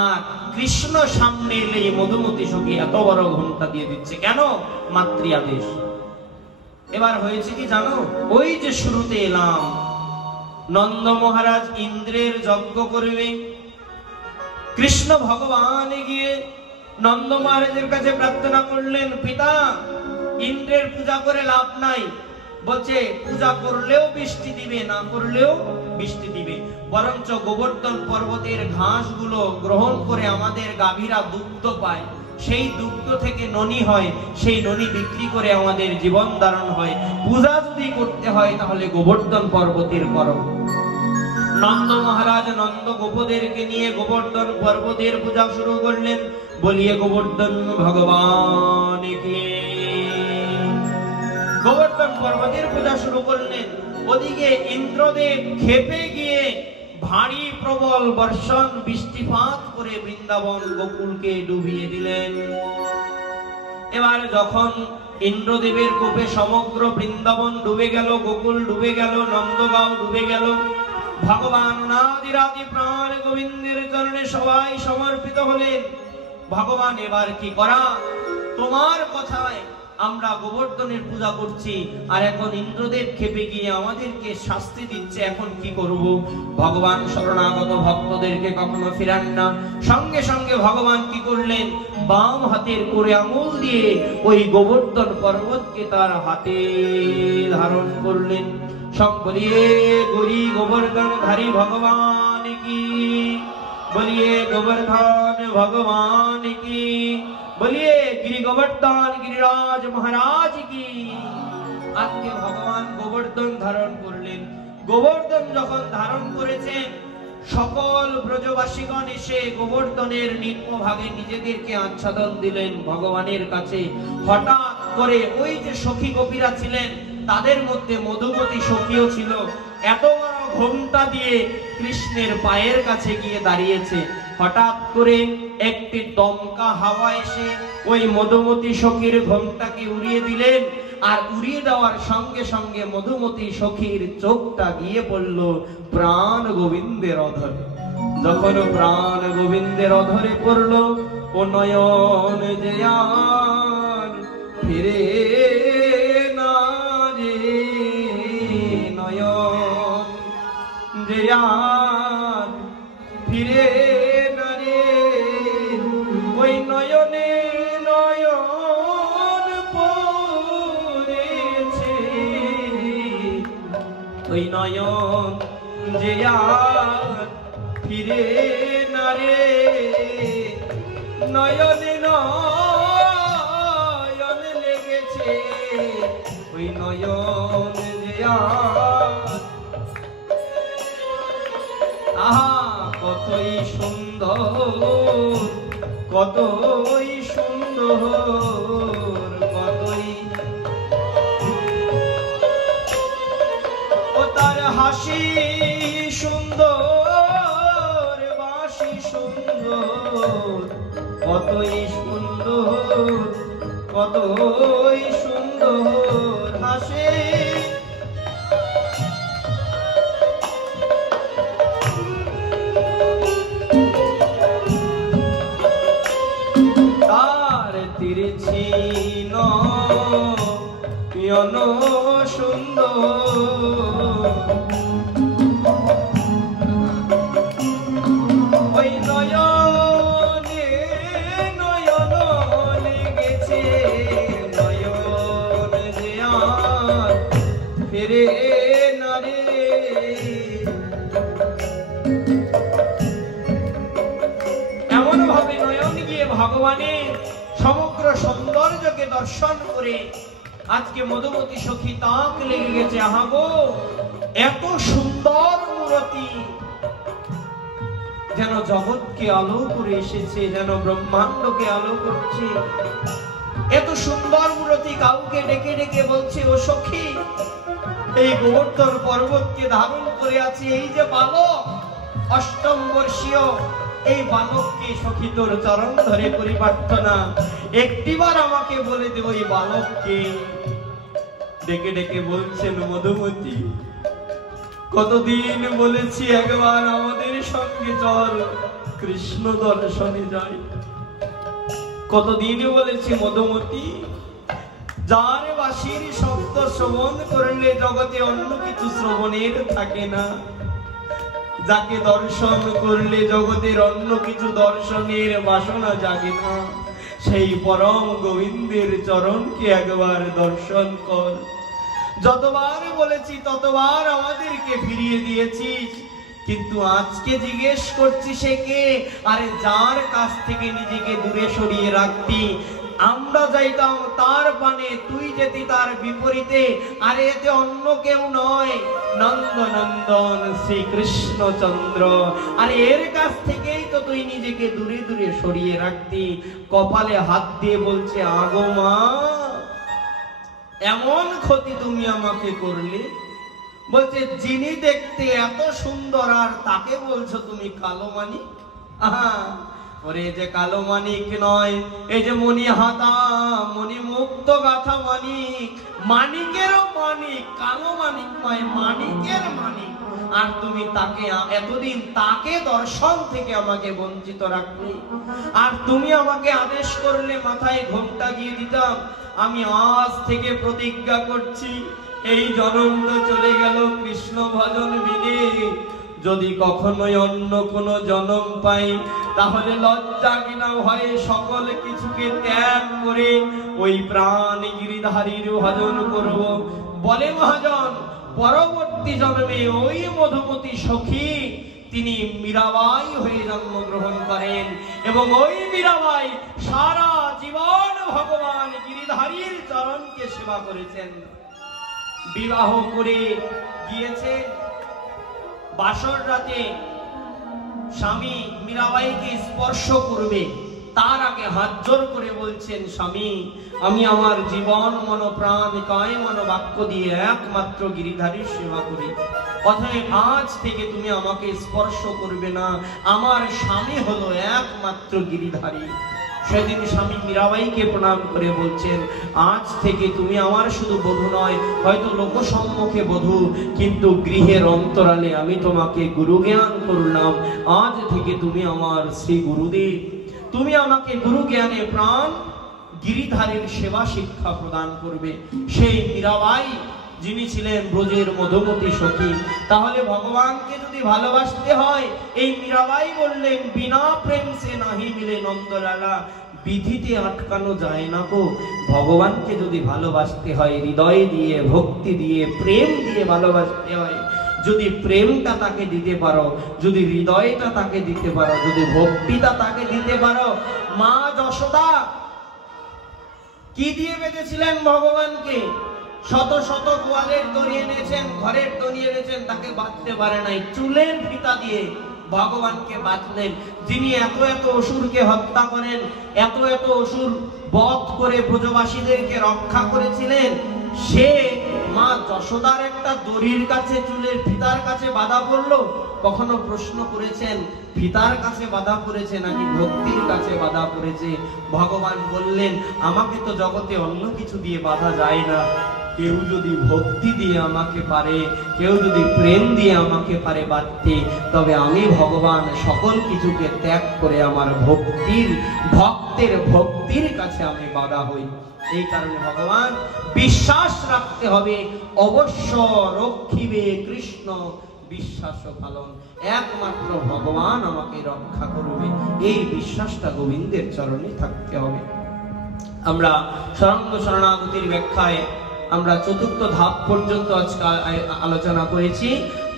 আর কৃষ্ণ সামনে এলে মধুমতি সখী এত বড় ঘন্টা দিয়ে দিচ্ছে। কেন? মাতৃ আদেশ। এবার হয়েছে কি জানো? ওই যে শুরুতে এলাম, নন্দ মহারাজ ইন্দ্রের যজ্ঞ করবে। কৃষ্ণ ভগবান গিয়ে নন্দ মহারাজের কাছে প্রার্থনা করলেন, পিতা, ইন্দ্রের পূজা করে লাভ নাই। বলছে পূজা করলেও বৃষ্টি দিবে, না করলেও বৃষ্টি দিবে, বরঞ্চ গোবর্ধন পর্বতের ঘাসগুলো গ্রহণ করে আমাদের গাভীরা দুগ্ধ পায়, সেই দুগ্ধ থেকে ননি হয়, সেই ননি বিক্রি করে আমাদের জীবন ধারণ হয়। পূজা যদি করতে হয় তাহলে গোবর্ধন পর্বতের করো। নন্দ মহারাজ নন্দ গোপদেরকে নিয়ে গোবর্ধন পর্বতের পূজা শুরু করলেন। বলিয়ে গোবর্ধন ভগবান কে। গোবর্ধন পর্বতের পূজা শুরু করলেন। ওদিকে ইন্দ্রদেব ক্ষেপে গিয়ে ভারী প্রবল বর্ষণ বৃষ্টিপাত করে বৃন্দাবন গোকুলকে ডুবিয়ে দিলেন। এবার যখন ইন্দ্রদেবের কোপে সমগ্র বৃন্দাবন ডুবে গেল, গোকুল ডুবে গেল, নন্দগাঁও ডুবে গেল, ভগবান অনাদিরাদি প্রাণ গোবিন্দের চরণে সবাই সমর্পিত হলেন। ভগবান এবার কি করা? তোমার কথায় আমরা গোবর্ধনের পূজা করছি, আর এখন ইন্দ্রদেব ক্ষেপে গিয়ে আমাদেরকে শাস্তি দিচ্ছে, এখন কি করব? ভগবান শরণাগত ভক্তদেরকে কখনো ফিরান না। সঙ্গে সঙ্গে ভগবান কি করলেন? বাম হাতের করে আঙুল দিয়ে ওই গোবর্ধন পর্বতকে তার হাতে ধারণ করলেন। সব বলিয়ে গরি গোবর্ধন ধারী ভগবান কি, বলিয়ে গোবর্ধন ভগবান কি, বলিয়ে গিরি গোবর্ধন গিরিরাজ মহারাজ কি। আজকে ভগবান গোবর্ধন ধারণ করলেন। গোবর্ধন যখন ধারণ করেছেন, সকল ব্রজবাসীগণ এসে গোবর্ধনের নিম্ন ভাগে নিজেদেরকে আচ্ছাদন দিলেন ভগবানের কাছে। হঠাৎ করে ওই যে সখী গোপীরা ছিলেন, তাদের মধ্যে মধুমতি সখীও ছিল। এত বড় ঘোমটা দিয়ে কৃষ্ণের পায়ের কাছে গিয়ে দাঁড়িয়েছে। হঠাৎ করে একটি দমকা হাওয়া এসে ওই মধুমতি সখীর ঘোমটাকে উড়িয়ে দিলেন, আর উড়িয়ে দেওয়ার সঙ্গে সঙ্গে মধুমতি সখীর চোখটা গিয়ে পড়ল প্রাণ গোবিন্দের অধরে। যখন প্রাণ গোবিন্দের অধরে পড়ল, ও নয়ন জয়ান ফিরে না রে, নয়ন জয়ান ফিরে না রে, ওই নয়নে নয়ন পড়েছে, ওই নয়ন যে আর ফিরে না রে, নয়নে নয়ন লেগেছে, ওই নয়ন যে আর। আহা কতই সুন্দর, কতই সুন্দর, কতই ও তার হাসি সুন্দর, বাঁশি সুন্দর, কতই সুন্দর, কতই সুন্দর হাসে। তিরছি নয়ন সুন্দর, ওই নয়নে নয়ন লেগেছে, নয়ন যে আর ফিরে না রে। এমন ভাবে নয়ন গিয়ে ভগবানের সমগ্র সৌন্দর্যকে দর্শন করে আজকে মধুমতি সখী তাক লেগে গেছে। আহা গো, এত সুন্দর মূর্তি যেন জগৎকে আলো করে এসেছে, যেন ব্রহ্মাণ্ডকে আলো করছে। এত সুন্দর মূর্তি কাউকে ডেকে ডেকে বলছে, ও সখী, এই গোবর্ধন পর্বতকে ধারণ করে আছে এই যে বালক, অষ্টম বর্ষীয় এই বালককে সখী তোর চরণ ধরে করি প্রার্থনা, একটিবার আমাকে বলে দে ওই বালককে। ডেকে ডেকে বলছেন, মধুমতি, কতদিন বলেছি একবার আমাদের সঙ্গে চল, কৃষ্ণ দর্শনে যাই। কতদিন বলেছি মধুমতি, যার বাঁশির শব্দ শ্রবণ করলে জগতে অন্য কিছু শ্রবণের থাকে না, যাকে দর্শন করলে জগতের অন্য কিছু দর্শনের বাসনা জাগে না, সেই পরম গোবিন্দের চরণকে একবার দর্শন কর। যতবার বলেছি ততবার আমাদেরকে ফিরিয়ে দিয়েছিস, কিন্তু আজকে জিজ্ঞেস করছি সে কে? আরে যার কাছ থেকে নিজেকে দূরে সরিয়ে রাখতি, আমরা যাইতাম তার পানে, তুই যেতি তার বিপরীতে। আরে এতে অন্য কেউ নয়, নন্দনন্দন শ্রীকৃষ্ণচন্দ্র। আরে এর কাছ থেকেই তো তুই নিজেকে দূরে দূরে সরিয়ে রাখতি। কপালে হাত দিয়ে বলছে, আগো মা, এমন ক্ষতি তুমি আমাকে করলে। বলছে, যিনি দেখতে এত সুন্দর আর তাকে বলছো তুমি কালো মানিক। আহা, ওরে যে কালো মানিক নয়, এই যে মণি হাতা, মণি মুক্ত গাথা মানিক, মানিকেরও মানিক, কালো মানিক নয়, মানিকের মানিক। আর তুমি তাকে এতদিন তাকে দর্শন থেকে আমাকে বঞ্চিত রাখলে, আর তুমি আমাকে আদেশ করলে মাথায় ঘোমটা গিয়ে দিতাম। আমি আজ থেকে প্রতিজ্ঞা করছি, এই জনম তো চলে গেল কৃষ্ণ ভজন বিনে, যদি কখনোই অন্য কোন জনম পাই, তাহলে লজ্জা কিনা ভয়ে সকল কিছুকে ত্যাগ করে ওই প্রাণ গিরিধারীর ভজন করব। বলে মহাজন, পরবর্তী জন্মে ওই মধুমতি সখী তিনি মীরাবাই হয়ে জন্মগ্রহণ করেন, এবং ওই মীরাবাই সারা জীবন ভগবান গিরিধারীর চরণকে সেবা করেছেন। বিবাহ করে গিয়েছে, বাসর রাতে স্বামী মীরাবাইকে স্পর্শ করবে, তার আগে হাত জোর করে বলছেন, স্বামী, আমি আমার জীবন মন প্রাণ কায় মন বাক্য দিয়ে একমাত্র গিরিধারীর সেবা করি, অতএব আজ থেকে তুমি আমাকে স্পর্শ করবে না, আমার স্বামী হলো একমাত্র গিরিধারী। সেদিন স্বামী মীরাবাইকে প্রণাম করে বলছেন, আজ থেকে তুমি আমার শুধু বধূ নয়, হয়তো লোকসম্মুখে বধূ, কিন্তু গৃহের অন্তরালে আমি তোমাকে গুরু জ্ঞান করলাম। আজ থেকে তুমি আমার শ্রী গুরুদেব, তুমি আমাকে গুরু জ্ঞানে প্রাণ গিরিধারীর সেবা শিক্ষা প্রদান করবে। সেই মীরাবাই যিনি ছিলেন ব্রজের মধুমতি সখী। তাহলে ভগবানকে যদি ভালোবাসতে হয়, এই মীরাবাই বললেন, বিনা প্রেম সে নাহি মিলে নন্দলালা, বিধিতে আটকানো যায় না গো। ভগবানকে যদি ভালোবাসতে হয়, হৃদয় দিয়ে, ভক্তি দিয়ে, প্রেম দিয়ে ভালোবাসতে হয়। যদি প্রেমটা তাকে দিতে পারো, যদি হৃদয়টা তাকে দিতে পারো, যদি ভক্তিটা তাকে দিতে পারো। মা যশোদা কি দিয়ে বেঁধেছিলেন ভগবানকে? শত শত গোয়ালের দড়ি এনেছেন, ঘরের দড়ি এনেছেন, তাকে বাঁধতে পারে নাই, চুলের ফিতা দিয়ে ভগবানকে বাঁধলেন। যিনি এত এত অসুরকে হত্যা করেন, এত এত অসুর বধ করে ব্রজবাসীদেরকে রক্ষা করেছিলেন, সে মা যশোদার একটা দড়ির কাছে, চুলের ফিতার কাছে বাধা পড়লো? কখনো প্রশ্ন করেছেন ফিতার কাছে বাধা পড়েছে নাকি ভক্তির কাছে বাধা পড়েছে? ভগবান বললেন, আমাকে তো জগতে অন্য কিছু দিয়ে বাধা যায় না, কেউ যদি ভক্তি দিয়ে আমাকে পারে, কেউ যদি প্রেম দিয়ে আমাকে পারে বাঁধতে, তবে আমি ভগবান সকল কিছুকে ত্যাগ করে আমার ভক্তের ভক্তির কাছে আমি বাধা হই। এই কারণে ভগবান বিশ্বাস রাখতে হবে, অবশ্য রক্ষিবে কৃষ্ণ বিশ্বাস পালন, একমাত্র ভগবান আমাকে রক্ষা করবে, এই বিশ্বাসটা গোবিন্দের চরণে থাকতে হবে। আমরা শরণ্য শরণাগতির ব্যাখ্যায় আমরা চতুর্থ ধাপ পর্যন্ত আজকে আলোচনা করেছি।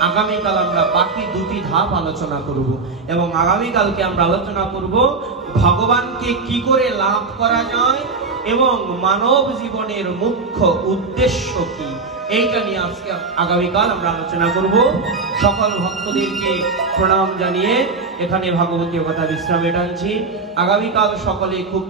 আগামীকাল আমরা বাকি দুটি ধাপ আলোচনা করব, এবং আগামীকালকে আমরা আলোচনা করব ভগবানকে কি করে লাভ করা যায় এবং মানব জীবনের মুখ্য উদ্দেশ্য কি, এইটা নিয়ে আজকে আগামীকাল আমরা আলোচনা করব। সকল ভক্তদেরকে প্রণাম জানিয়ে এখানে ভাগবতীয় কথা বিশ্রামে টানছি। আগামীকাল সকলে খুব